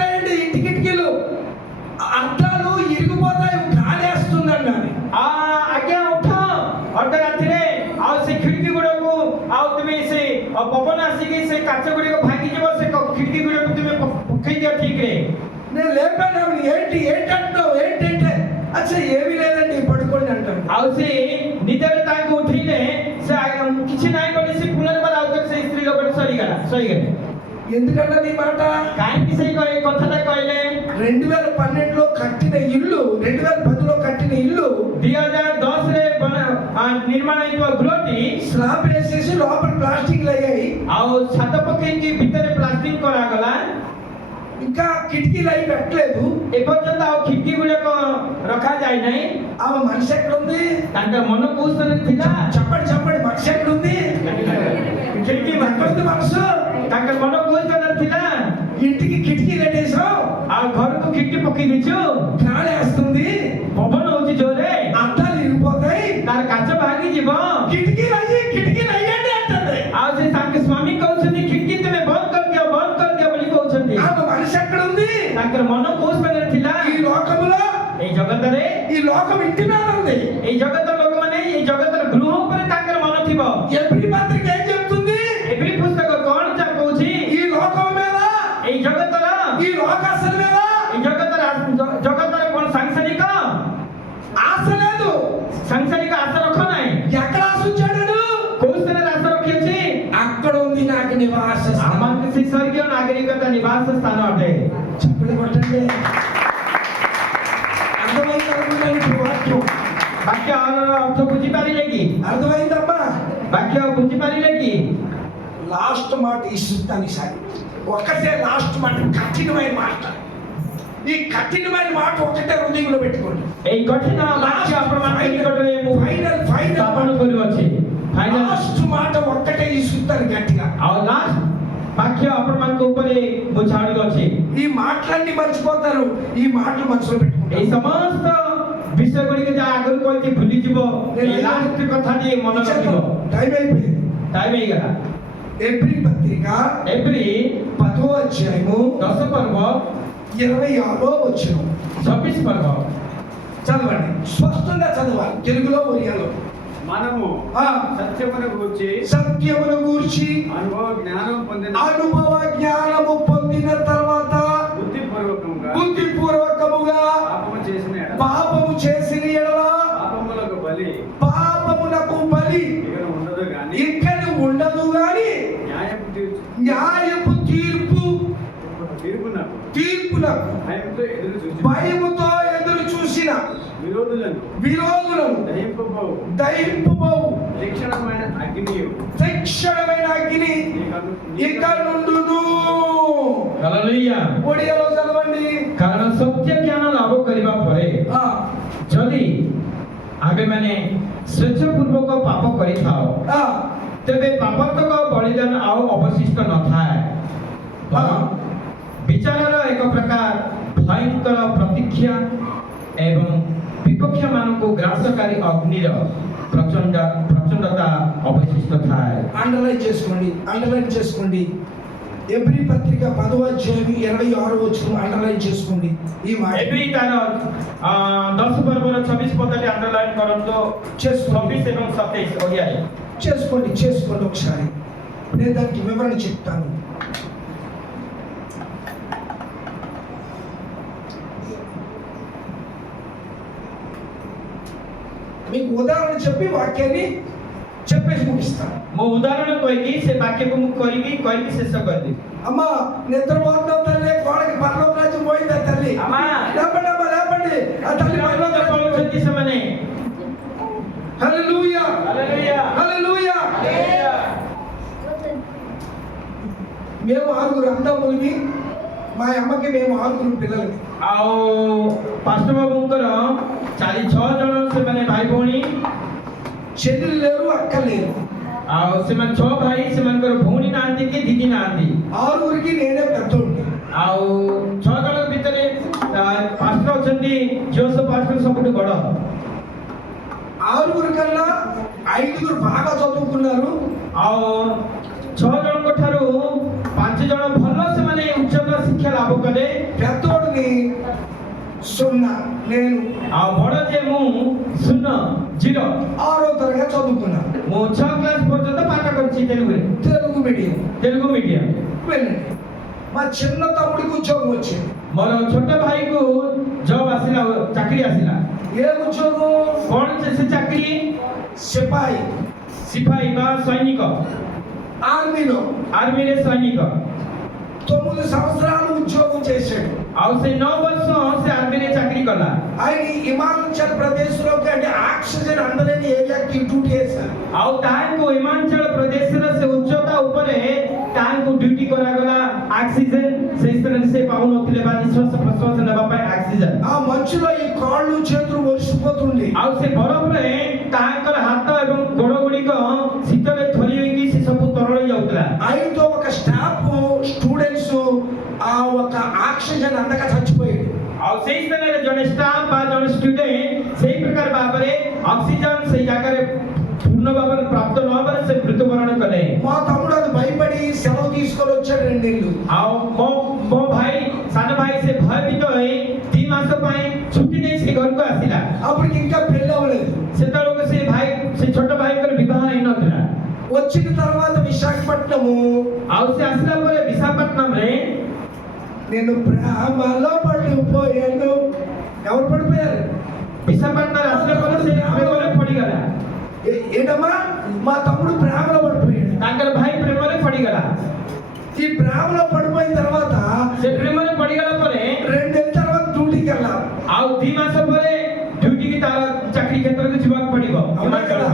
రాయండి, ఇంటి కిటికీలు అద్దాలు ఇరిగిపోతాయి, గాలేస్తుందండి అని. ଆଜ୍ଞା ଉଠ ଅର୍ଦ୍ଧରାତ୍ରିରେ ଆଉ ସେ ଖିଡକି ଗୁଡକୁ ଆଉ ତୁମେ ସେ ପବନ ଆସିକି ସେ କାଚ ଗୁଡିକ ଭାଙ୍ଗିଯିବ, ସେ ଖିଡକି ଗୁଡକୁ ତୁମେ ପକେଇ ଦିଅ ଠିକରେ। నేను లేపాను ఆమెను, ఏంటి అంటున్నావు, ఏంటంటే అచ్చా ఏమీ లేదండి పడుకోండి అంటాను. ଆଉ ସେ ନିଦରେ ତାଙ୍କୁ ଉଠେଇଲେ ସେ କିଛି ନାହିଁ ବୋଲି ସେ ପୁନର୍ବାର ଆଉ ସେ ସ୍ତ୍ରୀ ଲୋକଟି ଶୋଇଗଲେ। ఎందుకంటే నీ మాట କାହିଁକି ସେଇ କଥାଟା କହିଲେ? 2012లో కట్టిన ఇల్లు, 2010లో కట్టిన ఇల్లు 2010ରେ ନିର୍ମାଣ ହେଇଥିବା ଗୃହଟି స్లాబ్ వేసేసి లోపల ప్లాస్టిక్ అయ్యాయి, ଆଉ ଛାତ ପକେଇକି ଭିତରେ ପ୍ଲାଷ୍ଟିକ କରାଗଲା, ఇంకా కిటికీలు అయి పెట్టలేదు. ଏପର୍ଯ୍ୟନ୍ତ ଆଉ ଖିଡକି ଗୁଡିକ ରଖାଯାଇ ନାହିଁ। ఆమె మనిషి ఎక్కడుంది? ତାଙ୍କ ମନ କୋଉ ସ୍ଥାନରେ ଥିଲା? చెప్పండి మనిషి ఎక్కడుంది? ଖିଡକି ఎక్కడుంది మనసు? ତାଙ୍କ ମନ କୋଉ ସ୍ଥାନରେ ଥିଲା? ఇంటికి కిటికీలు పెట్టేసాం, ଆଉ ଘରକୁ ଖିଡକି ପକେଇ ଦେଇଛୁ, గాలి వేస్తుంది, ପବନ ହଉଛି ଜୋରେ, అద్దాలు ఇరిగిపోతాయి, ତାର କାଚ ଭାଙ୍ଗିଯିବ। కిటికీలు అయ్యండి అంటుంది. ଆଉ ସେ ତାଙ୍କ ସ୍ୱାମୀ କହୁଛନ୍ତି ଖିଡକି ତୁମେ ବନ୍ଦ କରିଦିଅ ବୋଲି କହୁଛନ୍ତି। ఆమె మనిషి ఎక్కడుంది? ତାଙ୍କର ମନ କୋଉ ସ୍ଥାନରେ ଥିଲା? ఈ లోకములో, ଏଇ ଜଗତରେ, ఈ లోకం ఇంటి మీద ఉంది. ଏଇ ଜଗତର ଲୋକମାନେ ଏଇ ଜଗତର ଗୃହ ଉପରେ ତାଙ୍କର ମନ ଥିବ। ఎబ్రీ పత్రిక ఏం చెప్తుంది? నివాస స్థలం. ଆମମାନଙ୍କ ସେ ସ୍ୱର୍ଗୀୟ ନାଗରିକତା ନିବାସ ସ୍ଥାନ ଅଟେ। చప్పట్లు కొట్టండి. అర్థమైంది అనుకుంటాను ఇప్పుడు వాక్యం. ବାକ୍ୟ ଅର୍ଥ ବୁଝିପାରିଲେ କି? అర్థమైందమ్మా? ବାକ୍ୟ ବୁଝିପାରିଲେ କି? లాస్ట్ మాట ఇస్తాను ఈసారి. ఒక్కటే లాస్ట్ మాట, కఠినమైన మాట. ఈ కఠినమైన మాట ఒకటే హృదయంలో పెట్టుకోండి. ଏଇ କଠିନ ବାକ୍ୟ ଆପଣମାନଙ୍କ ନିକଟରେ ମୁଁ ସ୍ଥାପନ କରୁଅଛି। ଫାଇନାଲ లాస్ట్ మాట ఒక్కటే ఇస్తాను గట్టిగా. ଆଉ ଲାଷ୍ଟ ବାକ୍ୟ ଆପଣମାନଙ୍କ ଉପରେ ମୁଁ ଛାଡୁଅଛି। ఈ మాటలన్నీ మర్చిపోతారు, ఈ మాటలు మనసులో ଏଇ పెట్టుకుంటారు. ସମସ୍ତ ବିଷୟ ଗୁଡ଼ିକ ଯାହା ଆଗରୁ କହିକି ଭୁଲିଯିବ, ଏଇ ଲାଷ୍ଟ କଥାଟି ମନେ ରଖିବ। టైం అయిపోయింది. ଟାଇମ୍ ହେଇଗଲା। ఎబ్రీ పత్రిక ଏପ୍ରିଲ 10వ అధ్యాయము 10 ପର୍ବ 26వ వచనం 26 పర్ବ చదవండి. స్పష్టంగా చదవాలి, తెలుగులో ఒరియాలో. మనము ఆ, సత్యమును గూర్చి సత్యమును గూర్చి అనుభవ జ్ఞానం పొందిన అనుభవ జ్ఞానము పొందిన తర్వాత బుద్ధిపూర్వకంగా బుద్ధిపూర్వకముగా పాపము చేసిన ఎడల పాపములకు బలి, పాపములకు బలి పాపమునకు బలి ఇక్కడ ఉండదు గాని ఇక్కడ ఉండదు గాని న్యాయపు తీర్పునకు తీర్పునకు భయముతో ఎదురు చూసిన విరోధులను దహింపుబోవు తీక్షణమైన అగ్ని ఇక నుండును. ହାଲେଲୁୟା। ఒడియాలో చదవండి. କାରଣ ସତ୍ୟ ଜ୍ଞାନ ଲାଭ କରିବା ପରେ ఆ, ଯଦି ଆମେମାନେ ସ୍ୱେଚ୍ଛାପୂର୍ବକ ପାପ କରିଥାଉ, ఆ, ତେବେ ପାପାତ୍ମକ ବଳିଦାନ ଆଉ ଅବଶିଷ୍ଟ ନଥାଏ। ବରଂ ବିଚାରର ଏକ ପ୍ରକାର ଭୟଙ୍କର ପ୍ରତୀକ୍ଷା ଏବଂ ବିପକ୍ଷମାନଙ୍କୁ ଗ୍ରାସକାରୀ ଅଗ୍ନିର ପ୍ରଚଣ୍ଡତା ଅବଶିଷ୍ଟ ଥାଏ। అండర్లైన్ చేసుకోండి, అండర్లైన్ చేసుకోండి. ఎబ్రీ పత్రిక 10వ అధ్యాయం 26వ వచనం అండర్లైన్ చేసుకోండి. ఈ మాట ଏବେ ତାର 10 ପର୍ବର 26 ପଦଟି అండర్లైన్ କରନ୍ତୁ। చేసుకోండి 26 ଏବଂ 27 ଓଡ଼ିଆରେ చేసుకోండి చేసుకోండి ఒకసారి. నేను దానికి వివరణ చెప్తాను. మీకు ఉదాహరణ చెప్పి వాక్యాన్ని చెప్పేసి ముగిస్తాను. ମୁଁ ఉదాହରଣ କହିକି ସେ ବାକ୍ୟକୁ ମୁଁ କହିକି ଶେଷ କରିଦେବି। అమ్మా నిద్రపోతున్నావు తల్లి, కోడకి పరలోక రాజ్యం పోయిందా తల్లి? అమ్మా లేపండి అమ్మా లేపండి. ఆ తల్లి పరలోక రాజ్యం ପଳଉଛନ୍ତି ସେମାନେ। హల్లెలూయా ହାଲେଲୁୟା హల్లెలూయా. మేము 6 అన్నదమ్ములమి, మా అమ్మకి మేము 6 పిల్లలకి. ଆଉ ପାଷ୍ଟର ବାବୁଙ୍କର 6 ଜଣ ସେମାନେ ଭାଇ ଭଉଣୀ, చెల్లెలు లేరు, అక్క లేరు. ଆଉ ସେମାନେ 6 ଭାଇ, ସେମାନଙ୍କର ଭଉଣୀ ନାହାନ୍ତି କି ଦିଦି ନାହାନ୍ତି। 6కి నేనే పెద్దోడిని. ଆଉ 6 ଜଣଙ୍କ ଭିତରେ ପାଷ୍ଟର ଅଛନ୍ତି, ଜୋସେଫ ପାଷ୍ଟର ସବୁଠୁ ବଡ଼। 6 కన్నా 5 బాగా చదువుకున్నారు. ଆଉ 6 ଜଣଙ୍କ ଠାରୁ 5 ଜଣ ଭଲ ସେମାନେ ଉଚ୍ଚତର ଶିକ୍ଷା ଲାଭ କଲେ। పెద్దోడిని 0, నేను ଆଉ ବଡ଼ ଯେ ମୁଁ 0 6వ తరగతి చదువుకున్నాను. ମୁଁ 6 କ୍ଲାସ୍ ପର୍ଯ୍ୟନ୍ତ ପାଠ କରିଛି ତେଲୁଗୁରେ, తెలుగు మీడియం. ତେଲୁଗୁ ମିଡିୟମ। వెళ్ళండి. మా చిన్న తమ్ముడికి ఉద్యోగం వచ్చింది. ମୋର ଛୋଟ ଭାଇକୁ ଜବ୍ ଆସିଲା, ଚାକିରି ଆସିଲା। ఏ ఉద్యోగం? କଣ ସେ ଚାକିରି? సిపాయి, ସିପାହୀ ବା ସୈନିକ, ఆర్మీలో ଆର୍ମିରେ ସୈନିକ। 9 సంవత్సరాలు ఉద్యోగం చేశాడు. ଆଉ ସେ 9 ବର୍ଷ ସେ ଆର୍ମିରେ ଚାକିରି କଲା। ఆయన హిమాచల్ ప్రదేశ్లోకి అంటే ఆక్సిజన్ అందలేని ఏరియాకి డ్యూటీ చేశారు. ଆଉ ତାହାଙ୍କୁ ହିମାଚଳ ପ୍ରଦେଶର ସେ ଉଚ୍ଚତା ଉପରେ ତାହାଙ୍କୁ ଡ୍ୟୁଟି କରାଗଲା। ଅକ୍ସିଜେନ ସେଇ ସ୍ଥାନରେ ସେ ପାଉନଥିଲେ ବା ନିଶ୍ୱାସ ପ୍ରଶ୍ୱାସ ନେବା ପାଇଁ ଅକ୍ସିଜେନ। ఆ మంచులో ఈ కాళ్ళు చేతులు ఒరిసిపోతుంది. ଆଉ ସେ ବରଫରେ ତାହାଙ୍କର ହାତ ଏବଂ ଗୋଡ଼ ଗୁଡ଼ିକ ଶୀତରେ ଥରି ହୋଇକି ସେ ସବୁ ତରଳି ଯାଉଥିଲା। ఆయనతో ఒక స్టాఫ్ స్టూడెంట్స్ ఆ ఒక ఆక్సిజన్ అందక చచ్చిపోయాడు. ଆଉ ସେଇ ସ୍ଥାନରେ ଜଣେ ଷ୍ଟାଫ୍ ବା ଜଣେ ଷ୍ଟୁଡେଣ୍ଟ ସେଇ ପ୍ରକାର ଭାବରେ ଅକ୍ସିଜେନ ସେଇ ଜାଗାରେ ପୂର୍ଣ୍ଣ ଭାବରେ ପ୍ରାପ୍ତ ନ ହେବାରେ ସେ ମୃତ୍ୟୁବରଣ କଲେ। మా తమ్ముడు అది భయపడి సెలవు తీసుకొని వచ్చాడు 2 నెలలు. ଆଉ ମୋ ଭାଇ ସାନ ଭାଇ ସେ ଭୟଭୀତ ହୋଇ 2 ମାସ ପାଇଁ ଛୁଟି ନେଇ ସେ ଘରକୁ ଆସିଲା। అప్పటికి ఇంకా పెళ్లి అవ్వలేదు. ସେତେବେଳକୁ ସେ ଛୋଟ ଭାଇଙ୍କର ବିବାହ ହେଇନଥିଲା। వచ్చిన తర్వాత విశాఖపట్నము ଆଉ ସେ ଆସିଲା ପରେ ବିଶାଖାପଟ୍ଟନମରେ నేను ప్రేమలో పడిపోయాను. ఎవరు పడిపోయారు? ବିଶାଖାପଟ୍ଟନମ ଆସିଲା ପରେ ସେ ପ୍ରେମରେ ପଡ଼ିଗଲା। ఏంటమ్మా? మా తమ్ముడు ప్రేమలో పడిపోయాడు. ତାଙ୍କର ଭାଇ ପ୍ରେମରେ ପଡ଼ିଗଲା। ఈ ప్రేమలో పడిపోయిన తర్వాత ସେ ପ୍ରେମରେ ପଡିଗଲା ପରେ 2 నెలల తర్వాత డ్యూటీకి వెళ్ళాలి. ଆଉ 2 ମାସ ପରେ ଡ୍ୟୁଟି କି ତାର ଚାକିରି କ୍ଷେତ୍ରକୁ ଯିବାକୁ ପଡିବ। అవునా కదా?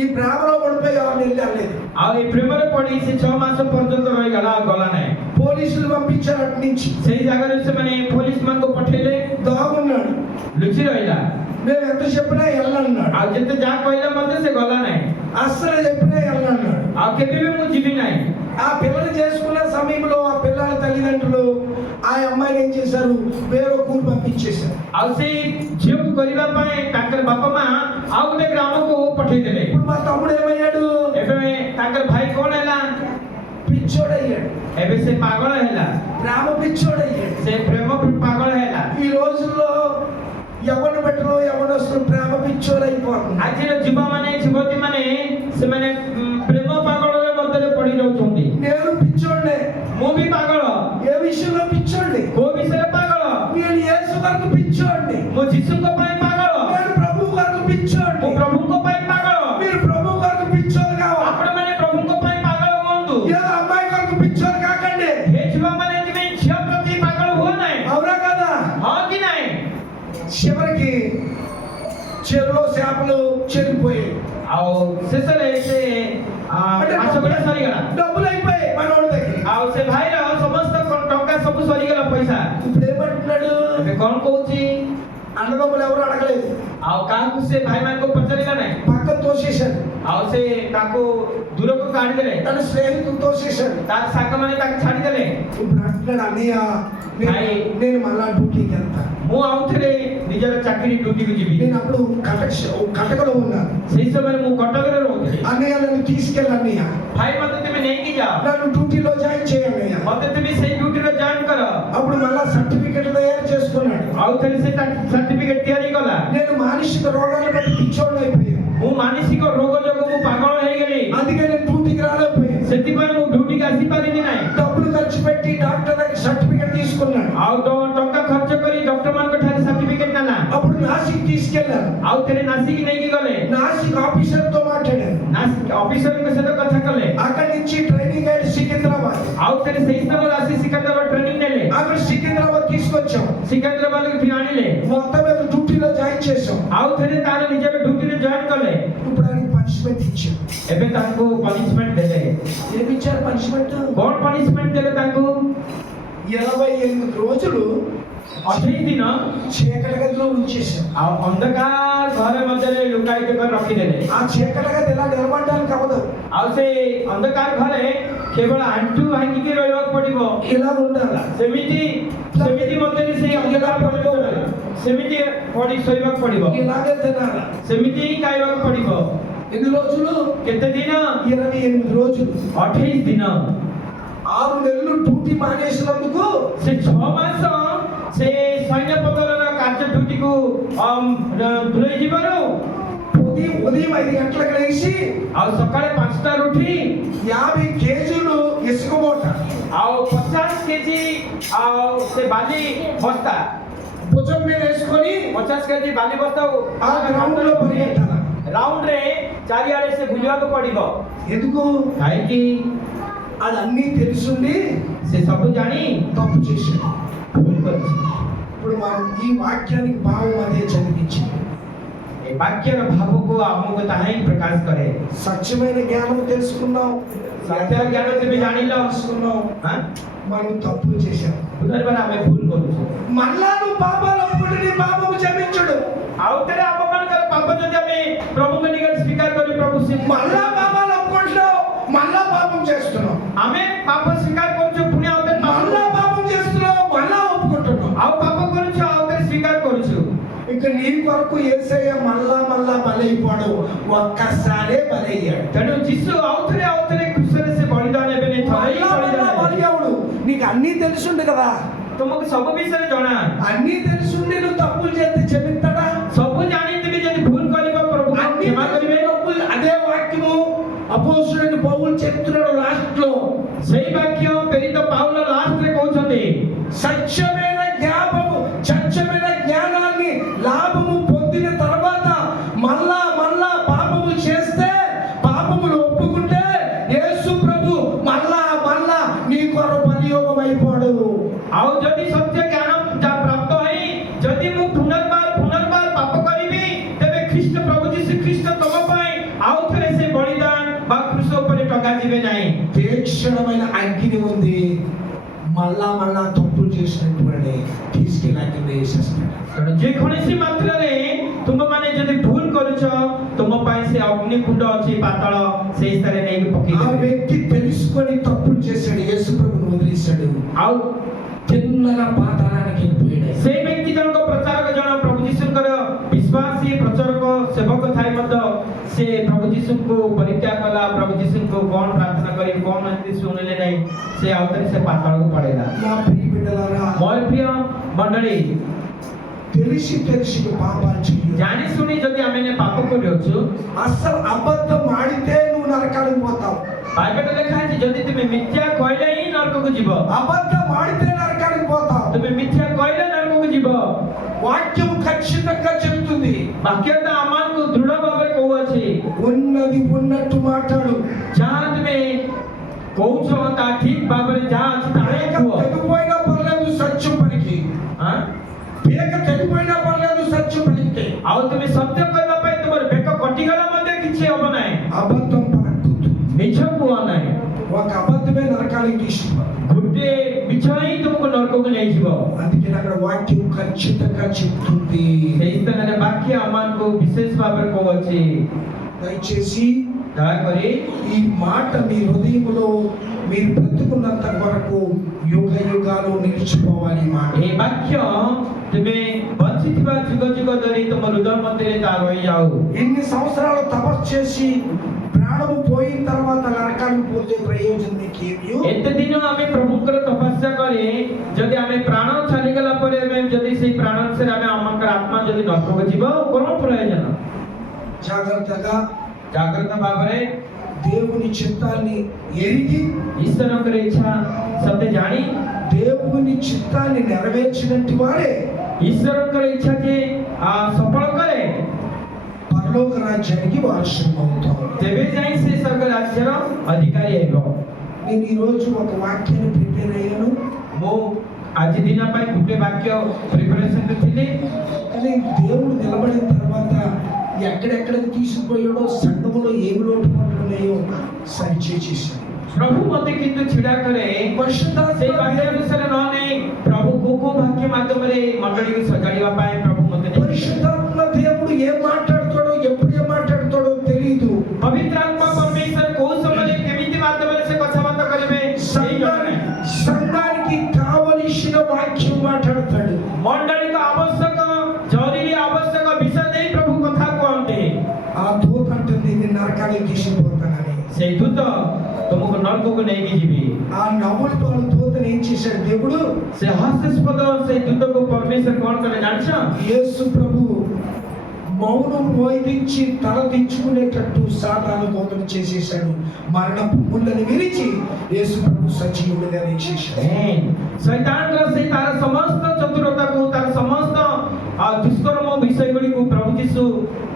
ఈ ప్రేమలో పడిపోయి 6 నెలలు వెళ్ళలేదు. ଆଉ ଏ ପ୍ରେମରେ ପଡି ସେ 6 ମାସ ପର୍ଯ୍ୟନ୍ତ ରହିଗଲା ଆଉ ଗଲା ନାହିଁ। పోలీసులు పంపించారు అటు నుంచి. ସେଇ ଜାଗାରେ ସେମାନେ ପୋଲିସ ମାନଙ୍କୁ ପଠେଇଲେ, దాగున్నాడు. ଲୁଚି ରହିଲା। మేము ఎంత చెప్పినా వెళ్ళన్నాడు. ଆଉ ଯେତେ ଯାହା କହିଲା ମଧ୍ୟ ସେ ଗଲା ନାହିଁ। అస్సలు చెప్పినా వెళ్ళన్నాడు. ଆଉ କେବେ ବି ମୁଁ ଯିବି ନାହିଁ। ఆ పిల్లలు చేసుకున్న సమయంలో ఆ పిల్లల తల్లిదండ్రులు ఆ అమ్మాయిని ఏం చేశారు, వేరే ఊరు పంపించేశారు. ଆଉ ସେଇ ଝିଅକୁ କରିବା ପାଇଁ ତାଙ୍କର ବାପା ମା ଆଉ ଗୋଟେ ଗ୍ରାମକୁ ପଠେଇଦେଲେ। ఇప్పుడు మా తమ్ముడు ఏమయ్యాడు, ଏବେ ତାଙ୍କର ଭାଇ କଣ ହେଲା, పిచ్చోడయ్యాడు. ଏବେ ସେ ପାଗଳ ହେଲା, ప్రేమ పిచ్చోడయ్యాడు. ସେ ପ୍ରେମ ପାଗଳ ହେଲା। ఈ రోజుల్లో యవన బిడ్డలు యవనస్తులు ప్రేమ పిచ్చోడైపోతున్నారు. ଆଜିର ଯୁବମାନେ ଯୁବତୀ ମାନେ ସେମାନେ ପ୍ରେମ ପାଗଳରେ ମଧ୍ୟରେ ପଡି ଯାଉଛନ୍ତି। నేను పిచ్చోడ్నే. ମୁଁ ବି ପାଗଳ। ఏ విషయంలో పిచ్చోడ్ని? କୋଉ ବିଷୟରେ ପାଗଳ? నేను యేసు కొరకు పిచ్చోడ్ని. ମୁଁ ଯୀଶୁଙ୍କ ପାଇଁ ପାଗଳ। నేను ప్రభు కొరకు పిచ్చోడ్ని. ମୁଁ ପ୍ରଭୁଙ୍କ ପାଇଁ ପାଗଳ। మీరు ప్రభు కొరకు పిచ్చోడు కావాలి. ଆପଣମାନେ ପ୍ରଭୁଙ୍କ ପାଇଁ ପାଗଳ ହୁଅନ୍ତୁ। ఏదో అమ్మాయి కొరకు పిచ్చోడు కాకండి. ହେ ଯୁବମାନେ ତୁମେ ଝିଅ ପ୍ରତି ପାଗଳ ହୁଅ ନାହିଁ। అవునా కదా? ହଁ କି ନାହିଁ? చివరికి చెరువులో చేపలు చెరిగిపోయాయి. ଆଉ ଶେଷରେ ସେ ମାଛ ଗୁଡା ସରିଗଲା। డబ్బులు అయిపోయాయి మనోడి దగ్గర. ଆଉ ସେ ଭାଇର ସମସ୍ତ ଟଙ୍କା ସବୁ ସରିଗଲା ପଇସା। ఇప్పుడు ఏమంటున్నాడు, ଏବେ କଣ କହୁଛି, అన్నదమ్ములు ఎవరు అడగలేదు. ଆଉ କାହାକୁ ସେ ଭାଇମାନଙ୍କୁ ପଚାରିଲା ନାହିଁ। పక్క తోసేశారు. ଆଉ ସେ ତାକୁ ଦୂରକୁ କାଢିଦେଲେ, తన స్నేహితులు తోసేశారు. ତାର ସାଙ୍ଗମାନେ ତାକୁ ଛାଡିଦେଲେ। ఇప్పుడు అంటున్నాడు, అన్నయ్య ଭାଇ, నేను మళ్ళా డ్యూటీకి వెళ్తాను. ମୁଁ ଆଉଥରେ ନିଜର ଚାକିରି ଡ୍ୟୁଟିକୁ ଯିବି। నేను అప్పుడు కటకలో ఉన్నాను. ସେଇ ସମୟରେ ମୁଁ କଟକରେ ରହୁଥିଲି। అన్నయ్య నన్ను తీసుకెళ్ళి అన్నయ్య, ଭାଇ ମତେ ତୁମେ ନେଇକି ଯାଅ, నన్ను డ్యూటీలో జాయిన్ చేయన్నయ్య. ମତେ ତୁମେ ସେଇ ଡ୍ୟୁଟିରେ ଜଏନ୍ କର। అప్పుడు మళ్ళా సర్టిఫికెట్ తయారు చేసుకున్నాడు. ଆଉଥରେ ସେ ସାର୍ଟିଫିକେଟ ତିଆରି କଲା। నేను మానసిక రోగాన్ని బట్టి పిచ్చోడు అయిపోయాను. ମୁଁ ମାନସିକ ରୋଗ ଯୋଗୁଁ ମୁଁ ପାଗଳ ହେଇଗଲି। అందుకే నేను డ్యూటీకి రాలేకపోయాను. ସେଥିପାଇଁ ମୁଁ ଡ୍ୟୁଟିକି ଆସିପାରିଲି ନାହିଁ। డబ్బులు ఖర్చు పెట్టి డాక్టర్ దగ్గర సర్టిఫికెట్ తీసుకున్నాడు. ଆଉ ଟଙ୍କା ଖର୍ଚ୍ଚ କରି ଡକ୍ଟର ମାନଙ୍କ ଠାରେ ସାର୍ଟିଫିକେଟ ନେଲା। అప్పుడు నాసిక్ తీసుకెళ్ళాను. ଆଉଥରେ ନାସିକ ନେଇକି ଗଲେ। నాసిక్ ఆఫీసర్ తో మాట్లాడాను. ଅଫିସରଙ୍କ ସହିତ କଥା କଲେ। అక్కడి నుంచి ట్రైనింగ్ అయ్యి సికింద్రాబాద్. ଆଉଥରେ ସେଇ ସ୍ଥାନରୁ ଆସି సికింద్రాబాద్ ట్రైనింగ్ ନେଲେ। అక్కడ సికింద్రాబాద్ తీసుకొచ్చాం. సికింద్రాబాద్కి ఫిర్ ଆଣିଲେ। మొత్తం మీద డ్యూటీలో జాయిన్ చేసాం. ଆଉଥରେ ତାର ନିଜର ଡ୍ୟୁଟିରେ ଜଏନ୍ କଲେ। ఇప్పుడు ఆయనకి పనిష్మెంట్ ఇచ్చాం. ଏବେ ତାଙ୍କୁ ପନିଶମେଣ୍ଟ ଦେଲେ। ఏమి ఇచ్చారు పనిష్మెంట్? କଣ ପନିଶମେଣ୍ଟ ଦେଲେ ତାଙ୍କୁ? 28 రోజులు 28 ଦିନ చీకటి గదిలో ఉంచేసాం. ଆଉ ଅନ୍ଧକାର ଘର ମଧ୍ୟରେ ଲୁକାୟିତ କରି ରଖିଦେଲେ। ఆ చీకటి గది ఎలా నిలబడడానికి అవ్వదు. ଆଉ ସେ ଅନ୍ଧକାର ଘରେ କେବଳ ଆଣ୍ଠୁ ଭାଙ୍ଗିକି ରହିବାକୁ ପଡିବ। ఇలా ఉండాలి. ସେମିତି ମଧ୍ୟରେ ସେଇ ଅନ୍ଧକାର ପଡିବ, ସେମିତି ପଡି ଶୋଇବାକୁ ପଡିବ, ఇలాగే తినాలి. ସେମିତି ହିଁ ଖାଇବାକୁ ପଡିବ। ఎన్ని రోజులు? କେତେ ଦିନ? 28 రోజులు. 28 ଦିନ। 6 నెలలు డ్యూటీ మానేసినందుకు ସେ 6 ମାସ ସେ ସୈନ୍ୟ ପଦର କାର୍ଯ୍ୟ ଡ୍ୟୁଟିକୁ ଦୂରେଇ ଯିବାରୁ ఉదయం 5 గంటలకు లేచి ଆଉ ସକାଳେ 5ଟାରୁ ଉଠି 50 కేజీలు ఇసుక మూట ଆଉ 50 କେଜି ଆଉ ସେ ବାଲି ବସ୍ତା భుజం మీద వేసుకొని 50 କେଜି ବାଲି ବସ୍ତା ఆ గ్రౌండ్ లో పరిగెట్టాలి. ରାଉଣ୍ଡ ରେ ଚାରିଆଡେ ସେ ବୁଲିବାକୁ ପଡିବ। ఎందుకు? କାହିଁକି? అది అన్నీ తెలుసుండి ସେ ସବୁ ଜାଣି తప్పు చేశాడు. ଭୁଲ କରିଛି। ఇప్పుడు మనం ఈ వాక్యానికి భావం అదే చదివించింది. ଏ ବାକ୍ୟର ଭାବକୁ ଆମକୁ ତାହା ହିଁ ପ୍ରକାଶ କରେ। సత్యమైన జ్ఞానం తెలుసుకున్నాం. ସତ୍ୟ ଜ୍ଞାନ ତେବେ ଜାଣିଲ తెలుసుకున్నాం. మనం తప్పులు చేశాం. ପୁନର୍ବାର ଆମେ ଭୁଲ କରୁଛୁ। మళ్ళా నువ్వు పాపాలు ఒప్పుకుంటే నీ పాపము క్షమించుడు. ଆଉଥରେ ଆମମାନଙ୍କର ପାପ ଯଦି ଆମେ ପ୍ରଭୁଙ୍କ ନିକଟରେ ସ୍ୱୀକାର କରି ପ୍ରଭୁ మళ్ళా పాపాలు ఒప్పుకుంటున్నావు, మళ్ళా పాపం చేస్తున్నావు. ଆମେ ପାପ ସ୍ୱୀକାର କରୁଛୁ, ପୁଣି ଆଉଥରେ మళ్ళా పాపం చేస్తున్నావు, మళ్ళా ఒప్పుకుంటున్నావు. ଆଉ ପାପ କରୁଛୁ, ଆଉଥରେ ସ୍ୱୀକାର କରୁଛୁ। ఇంకా నీ కొరకు యేసయ్య మళ్ళా బలైపోడు, ఒక్కసారే బలయ్యాడు. ତେଣୁ ଯୀଶୁ ଆଉଥରେ କୃଷରେ ସେ ବଳିଦାନ ହେବେ ନାହିଁ, ଥରେ ହିଁ ବଳିଦାନ ହେବେ। బలయ్యాడు. నీకు అన్నీ తెలుసుండు కదా. ତୁମକୁ ସବୁ ବିଷୟରେ ଜଣା। అన్నీ తెలుసుండి నువ్వు తప్పులు చేస్తే క్షమిస్తాడా? ସବୁ ଜାଣିଥିବି ଯଦି ଭୁଲ କରିବ ପ୍ରଭୁ అన్నీ କ୍ଷମା କରିବେ। తప్పులు. అదే వాక్యము అపోస్తలుడైన పౌలు చెప్తున్నాడు లాస్ట్ లో. ସେଇ ବାକ୍ୟ ପ୍ରେରିତ ପାଉଲ ଲାଷ୍ଟରେ କହୁଛନ୍ତି, సత్యమైన జ్ఞానాన్ని లాభము పొందిన తర్వాత మళ్ళా పాపము చేస్తే, పాపములు ఒప్పుకుంటే యేసు ప్రభు మళ్ళా ଯିବେ ନାହିଁ। తీక్షణమైన అగ్ని ఉంది, మళ్ళా మళ్ళా తప్పులు చేసినటువంటి తీసుకెళ్ళి అగ్ని వేసేస్తాడు. ତେଣୁ ଯେକୌଣସି ମାତ୍ରାରେ ତୁମମାନେ ଯଦି ଭୁଲ କରୁଛ, ତୁମ ପାଇଁ ସେ ଅଗ୍ନିକୁଣ୍ଡ ଅଛି, ପାତାଳ, ସେଇ ସ୍ଥାନରେ ନେଇକି ఆ ପକେଇଦେବେ। వ్యక్తి తెలుసుకొని తప్పులు చేశాడు, యేసు ప్రభువును వదిలేశాడు, ଆଉ తిన్నగా పాతాళానికి వెళ్ళిపోయాడు. ସେଇ ବ୍ୟକ୍ତି ଜଣକ ପ୍ରଚାରକ, ଜଣ ପ୍ରଭୁ ଯୀଶୁଙ୍କର ବିଶ୍ୱାସୀ ପ୍ରଚାରକ ସେବକ ଥାଇ ମଧ୍ୟ ସେ ପ୍ରଭୁ ଯୀଶୁଙ୍କୁ ପରିତ୍ୟାଗ କଲା। ପ୍ରଭୁ ଯୀଶୁଙ୍କୁ କଣ ପ୍ରାର୍ଥନା କରିବି, କଣ ଏମିତି ଶୁଣିଲେ ନାହିଁ, ସେ ଆଉଥରେ ସେ ପାତାଳକୁ ପଳେଇଲା। నా ప్రియ బిడ్డలారా, ମୋର ପ୍ରିୟ ମଣ୍ଡଳୀ, తెలిసి తెలిసి పాపాలు చెయ్యి. ଜାଣି ଶୁଣି ଯଦି ଆମେ ପାପ କରିଅଛୁ, అసలు అబద్ధం ఆడితే నువ్వు నరకానికి పోతావు. ବାଇବେଲରେ ଲେଖା ଅଛି ଯଦି ତୁମେ ମିଥ୍ୟା କହିଲେ ହିଁ ନରକକୁ ଯିବ। అబద్ధం ఆడితే నరకానికి పోతావు. ତୁମେ ମିଥ୍ୟା କହିଲେ ନରକକୁ ଯିବ। వాక్యం ఖచ్చితంగా చెప్తుంది, ବାକ୍ୟଟା ଆମମାନଙ୍କୁ ଦୃଢ ଭାବରେ କହୁଅଛି, ఉన్నది ఉన్నట్టు మాట్లాడు. ଯାହା ତୁମେ କହୁଛ ତା ଠିକ ଭାବରେ ଯାହା ଅଛି ତାହା పేక କୁହ। తెగిపోయినా పర్లేదు సత్యం పలికి, ଆଁ? పేక తెగిపోయినా పర్లేదు సత్యం పలికితే. ଆଉ ତୁମେ ସତ୍ୟ କହିବା ପାଇଁ ତୁମର ବେକ କଟିଗଲା ମଧ୍ୟ କିଛି ହବ ନାହିଁ। అబద్ధం పలకొద్దు. ମିଛ କୁହ ନାହିଁ। ఒక అబద్ధమే నరకానికి తీసుకుపోతుంది. ଗୋଟେ ମିଛ ହିଁ ତୁମକୁ ନରକକୁ ନେଇଯିବ। అందుకే అక్కడ వాక్యం ఖచ్చితంగా చెప్తుంది. ସେଇ ସ୍ଥାନରେ ବାକ୍ୟ ଆମମାନଙ୍କୁ ବିଶେଷ ଭାବରେ କହୁଅଛି। దయచేసి ଦୟାକରି ఈ మాట మీ హృదయంలో మీరు బ్రతుకున్నంత వరకు యుగ యుగాలు నిలిచిపోవాలి. ఈ మాట ଏ ବାକ୍ୟ ତୁମେ ବଞ୍ଚିଥିବା ଯୁଗ ଯୁଗ ଧରି ତୁମ ହୃଦୟ ମଧ୍ୟରେ ତା ରହିଯାଉ। ఎన్ని సంవత్సరాలు తపస్సు చేసి ప్రాణము పోయిన తర్వాత నరకానికి పోతే ప్రయోజనం నీకేమి? ଏତେ ଦିନ ଆମେ ପ୍ରଭୁଙ୍କର ତପସ୍ୟା କରି ଯଦି ଆମେ ପ୍ରାଣ ଚାଲିଗଲା ପରେ ଆମେ ଯଦି ସେଇ ପ୍ରାଣ ଅନୁସାରେ ଆମେ ଆମଙ୍କର ଆତ୍ମା ଯଦି ନରକକୁ ଯିବ, କଣ ପ୍ରୟୋଜନ? జాగ్రత్తగా ଜାଗ୍ରତ ଭାବରେ దేవుని చిత్తాన్ని ఎరిగి ଈଶ୍ୱରଙ୍କର ଇଚ୍ଛା ସତେ ଜାଣି దేవుని చిత్తాన్ని నెరవేర్చినట్టు వారే ଈଶ୍ୱରଙ୍କର ଇଚ୍ଛା ଯେ ସଫଳ କରେ, పరలోక రాజ్యానికి వారసులు అవుతాం. ତେବେ ଯାଇ ସେ ସ୍ୱର୍ଗ ରାଜ୍ୟର ଅଧିକାରୀ ହେବ। నేను ఈ రోజు ఒక వాక్యాన్ని ప్రిపేర్ అయ్యాను, ମୁଁ ଆଜି ଦିନ ପାଇଁ ଗୋଟେ ବାକ୍ୟ ପ୍ରିପାରେସନ୍ ଥିଲି, కానీ దేవుడు నిలబడిన తర్వాత ఎక్కడెక్కడికి తీసుకుపోయాడో, సంఘములో ఏమి లోటుపాట్లు ఉన్నాయో సరిచేసేసాడు. ପ୍ରଭୁ ମୋତେ କିନ୍ତୁ ଛିଡ଼ା କରେ ସେଇ ବାକ୍ୟ ଅନୁସାରେ ନ ନେଇ ପ୍ରଭୁ କୋଉ ବାକ୍ୟ ମାଧ୍ୟମରେ ମଣ୍ଡଳୀକୁ ସଜାଡ଼ିବା ପାଇଁ ପ୍ରଭୁ ମୋତେ ନେଇଥିଲେ। పరిశుద్ధాత్మ దేవుడు ఏం మాట్లాడతాడో, ఎప్పుడు ఏం మాట్లాడతాడో తెలియదు. ପବିତ୍ର ଆତ୍ମା ପରମେଶ୍ୱର କୋଉ ସମୟରେ କେମିତି ମାଧ୍ୟମରେ ସେ କଥାବାର୍ତ୍ତା କରିବେ ସେଇ ଜଣା ନାହିଁ। సంఘానికి కావలసిన వాక్యం మాట్లాడతాడు. ମଣ୍ଡଳୀକୁ ଆବଶ୍ୟକ ଜରୁରୀ ଆବଶ୍ୟକ ବିଷୟ ଦେଇ ପ୍ରଭୁ କଥା କୁହନ୍ତି। ఆ దూత అంటుంది నేను నరకానికి తీసుకుపోతానని. ସେଇ ଦୂତ ତୁମକୁ ନରକକୁ ନେଇକି ଯିବି। ఆ నవ్వుల పాలు దూతను ఏం చేశాడు దేవుడు? ସେ ହାସ୍ୟାସ୍ପଦ ସେଇ దూతକୁ పరమేశ్వର କଣ କଲେ ଜାଣିଛ? యేసు ప్రభు మౌనం వహించి తల దించుకునేటట్టు సాతాను దూతను చేసేశాడు. మరణపు ముళ్ళని విరిచి యేసు ప్రభు సజీవుడిగా చేశాడు. ଶୈତାନର ସେଇ ତାର ସମସ୍ତ ଚତୁରତାକୁ, ତାର ସମସ୍ତ ଦୁଷ୍କର୍ମ ବିଷୟ ଗୁଡ଼ିକୁ ପ୍ରଭୁ ଯୀଶୁ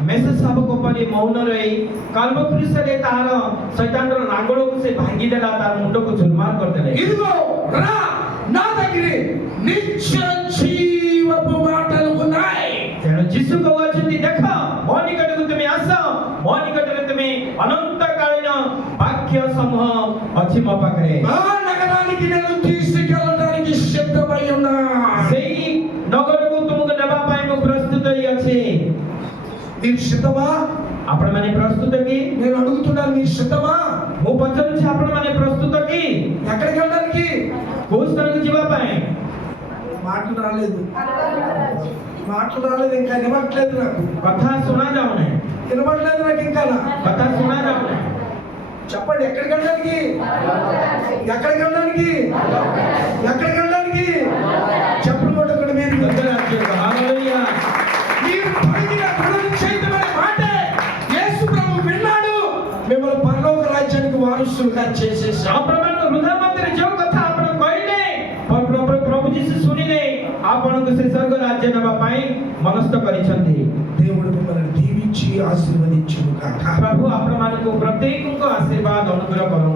ମେଷ ଶାବକ ପରି ମୌନ ରହି କଲ୍ମ କ୍ରୁଶରେ ତାର ଶୈତାନର ନାଙ୍ଗଳକୁ ସେ ଭାଙ୍ଗିଦେଲା, ତାର ମୁଣ୍ଡକୁ ଝୁଲମାର କରିଦେଲେ। ఇదిగో రా నా దగ్గర నిత్య జీవపు మాటలు ఉన్నాయి. ତେଣୁ ଯୀଶୁ କହୁଛନ୍ତି, ଦେଖ ମୋ ନିକଟକୁ ତୁମେ ଆସ, ମୋ ନିକଟରେ ତୁମେ ଅନନ୍ତକାଳୀନ ବାକ୍ୟ ସମୂହ ଅଛି ମୋ ପାଖରେ। ఆ నగరానికి నేను తీసుకెళ్ళడానికి సిద్ధమై ఉన్నా. ସେଇ ନଗରକୁ ତୁମକୁ ନେବା ପାଇଁ ମୁଁ ପ୍ରସ୍ତୁତ ହେଇ ଅଛି। మీరు సిద్ధమా? ଆପଣମାନେ ପ୍ରସ୍ତୁତ କି? నేను అడుగుతున్నాను, మీరు సిద్ధమా? ମୁଁ ପଚାରୁଛି ଆପଣମାନେ ପ୍ରସ୍ତୁତ କି? ఎక్కడికి వెళ్ళడానికి? କୋଉ ସ୍ଥାନକୁ ଯିବା ପାଇଁ? మాటలు రాలేదు, మాటలు రాలేదు, ఇంకా వినబడట్లేదు నాకు, କଥା ଶୁଣା ଯାଉନାହିଁ, వినబడలేదు నాకు ఇంకా. କଥା ଶୁଣା ଯାଉନାହିଁ। చెప్పండి, ఎక్కడికి వెళ్ళడానికి? ఎక్కడికి వెళ్ళడానికి? ఎక్కడికి వెళ్ళడానికి? చెప్పులు కొట్టకండి మీరు. హల్లెలూయా। మీరు పలికిన దృఢ నిశ్చయితమైన మాటే యేసు ప్రభు విన్నాడు, మిమ్మల్ని పరలోక రాజ్యానికి వారసులుగా చేసేసాడు. ଆପଣମାନଙ୍କ ହୃଦୟ ମଧ୍ୟରେ ଯେଉଁ କଥା ଆପଣ କହିଲେ, ପ୍ରଭୁ ଯୀଶୁ ଶୁଣିଲେ, ଆପଣଙ୍କୁ ସେ ସ୍ୱର୍ଗ ରାଜ୍ୟ ନେବା ପାଇଁ ମନସ୍ଥ କରିଛନ୍ତି। దేవుడు మిమ్మల్ని దీవించి ఆశీర్వదించును గాక. ପ୍ରଭୁ ଆପଣମାନଙ୍କୁ ପ୍ରତ୍ୟେକଙ୍କୁ ଆଶୀର୍ବାଦ ଅନୁଗ୍ରହ କରନ୍ତୁ।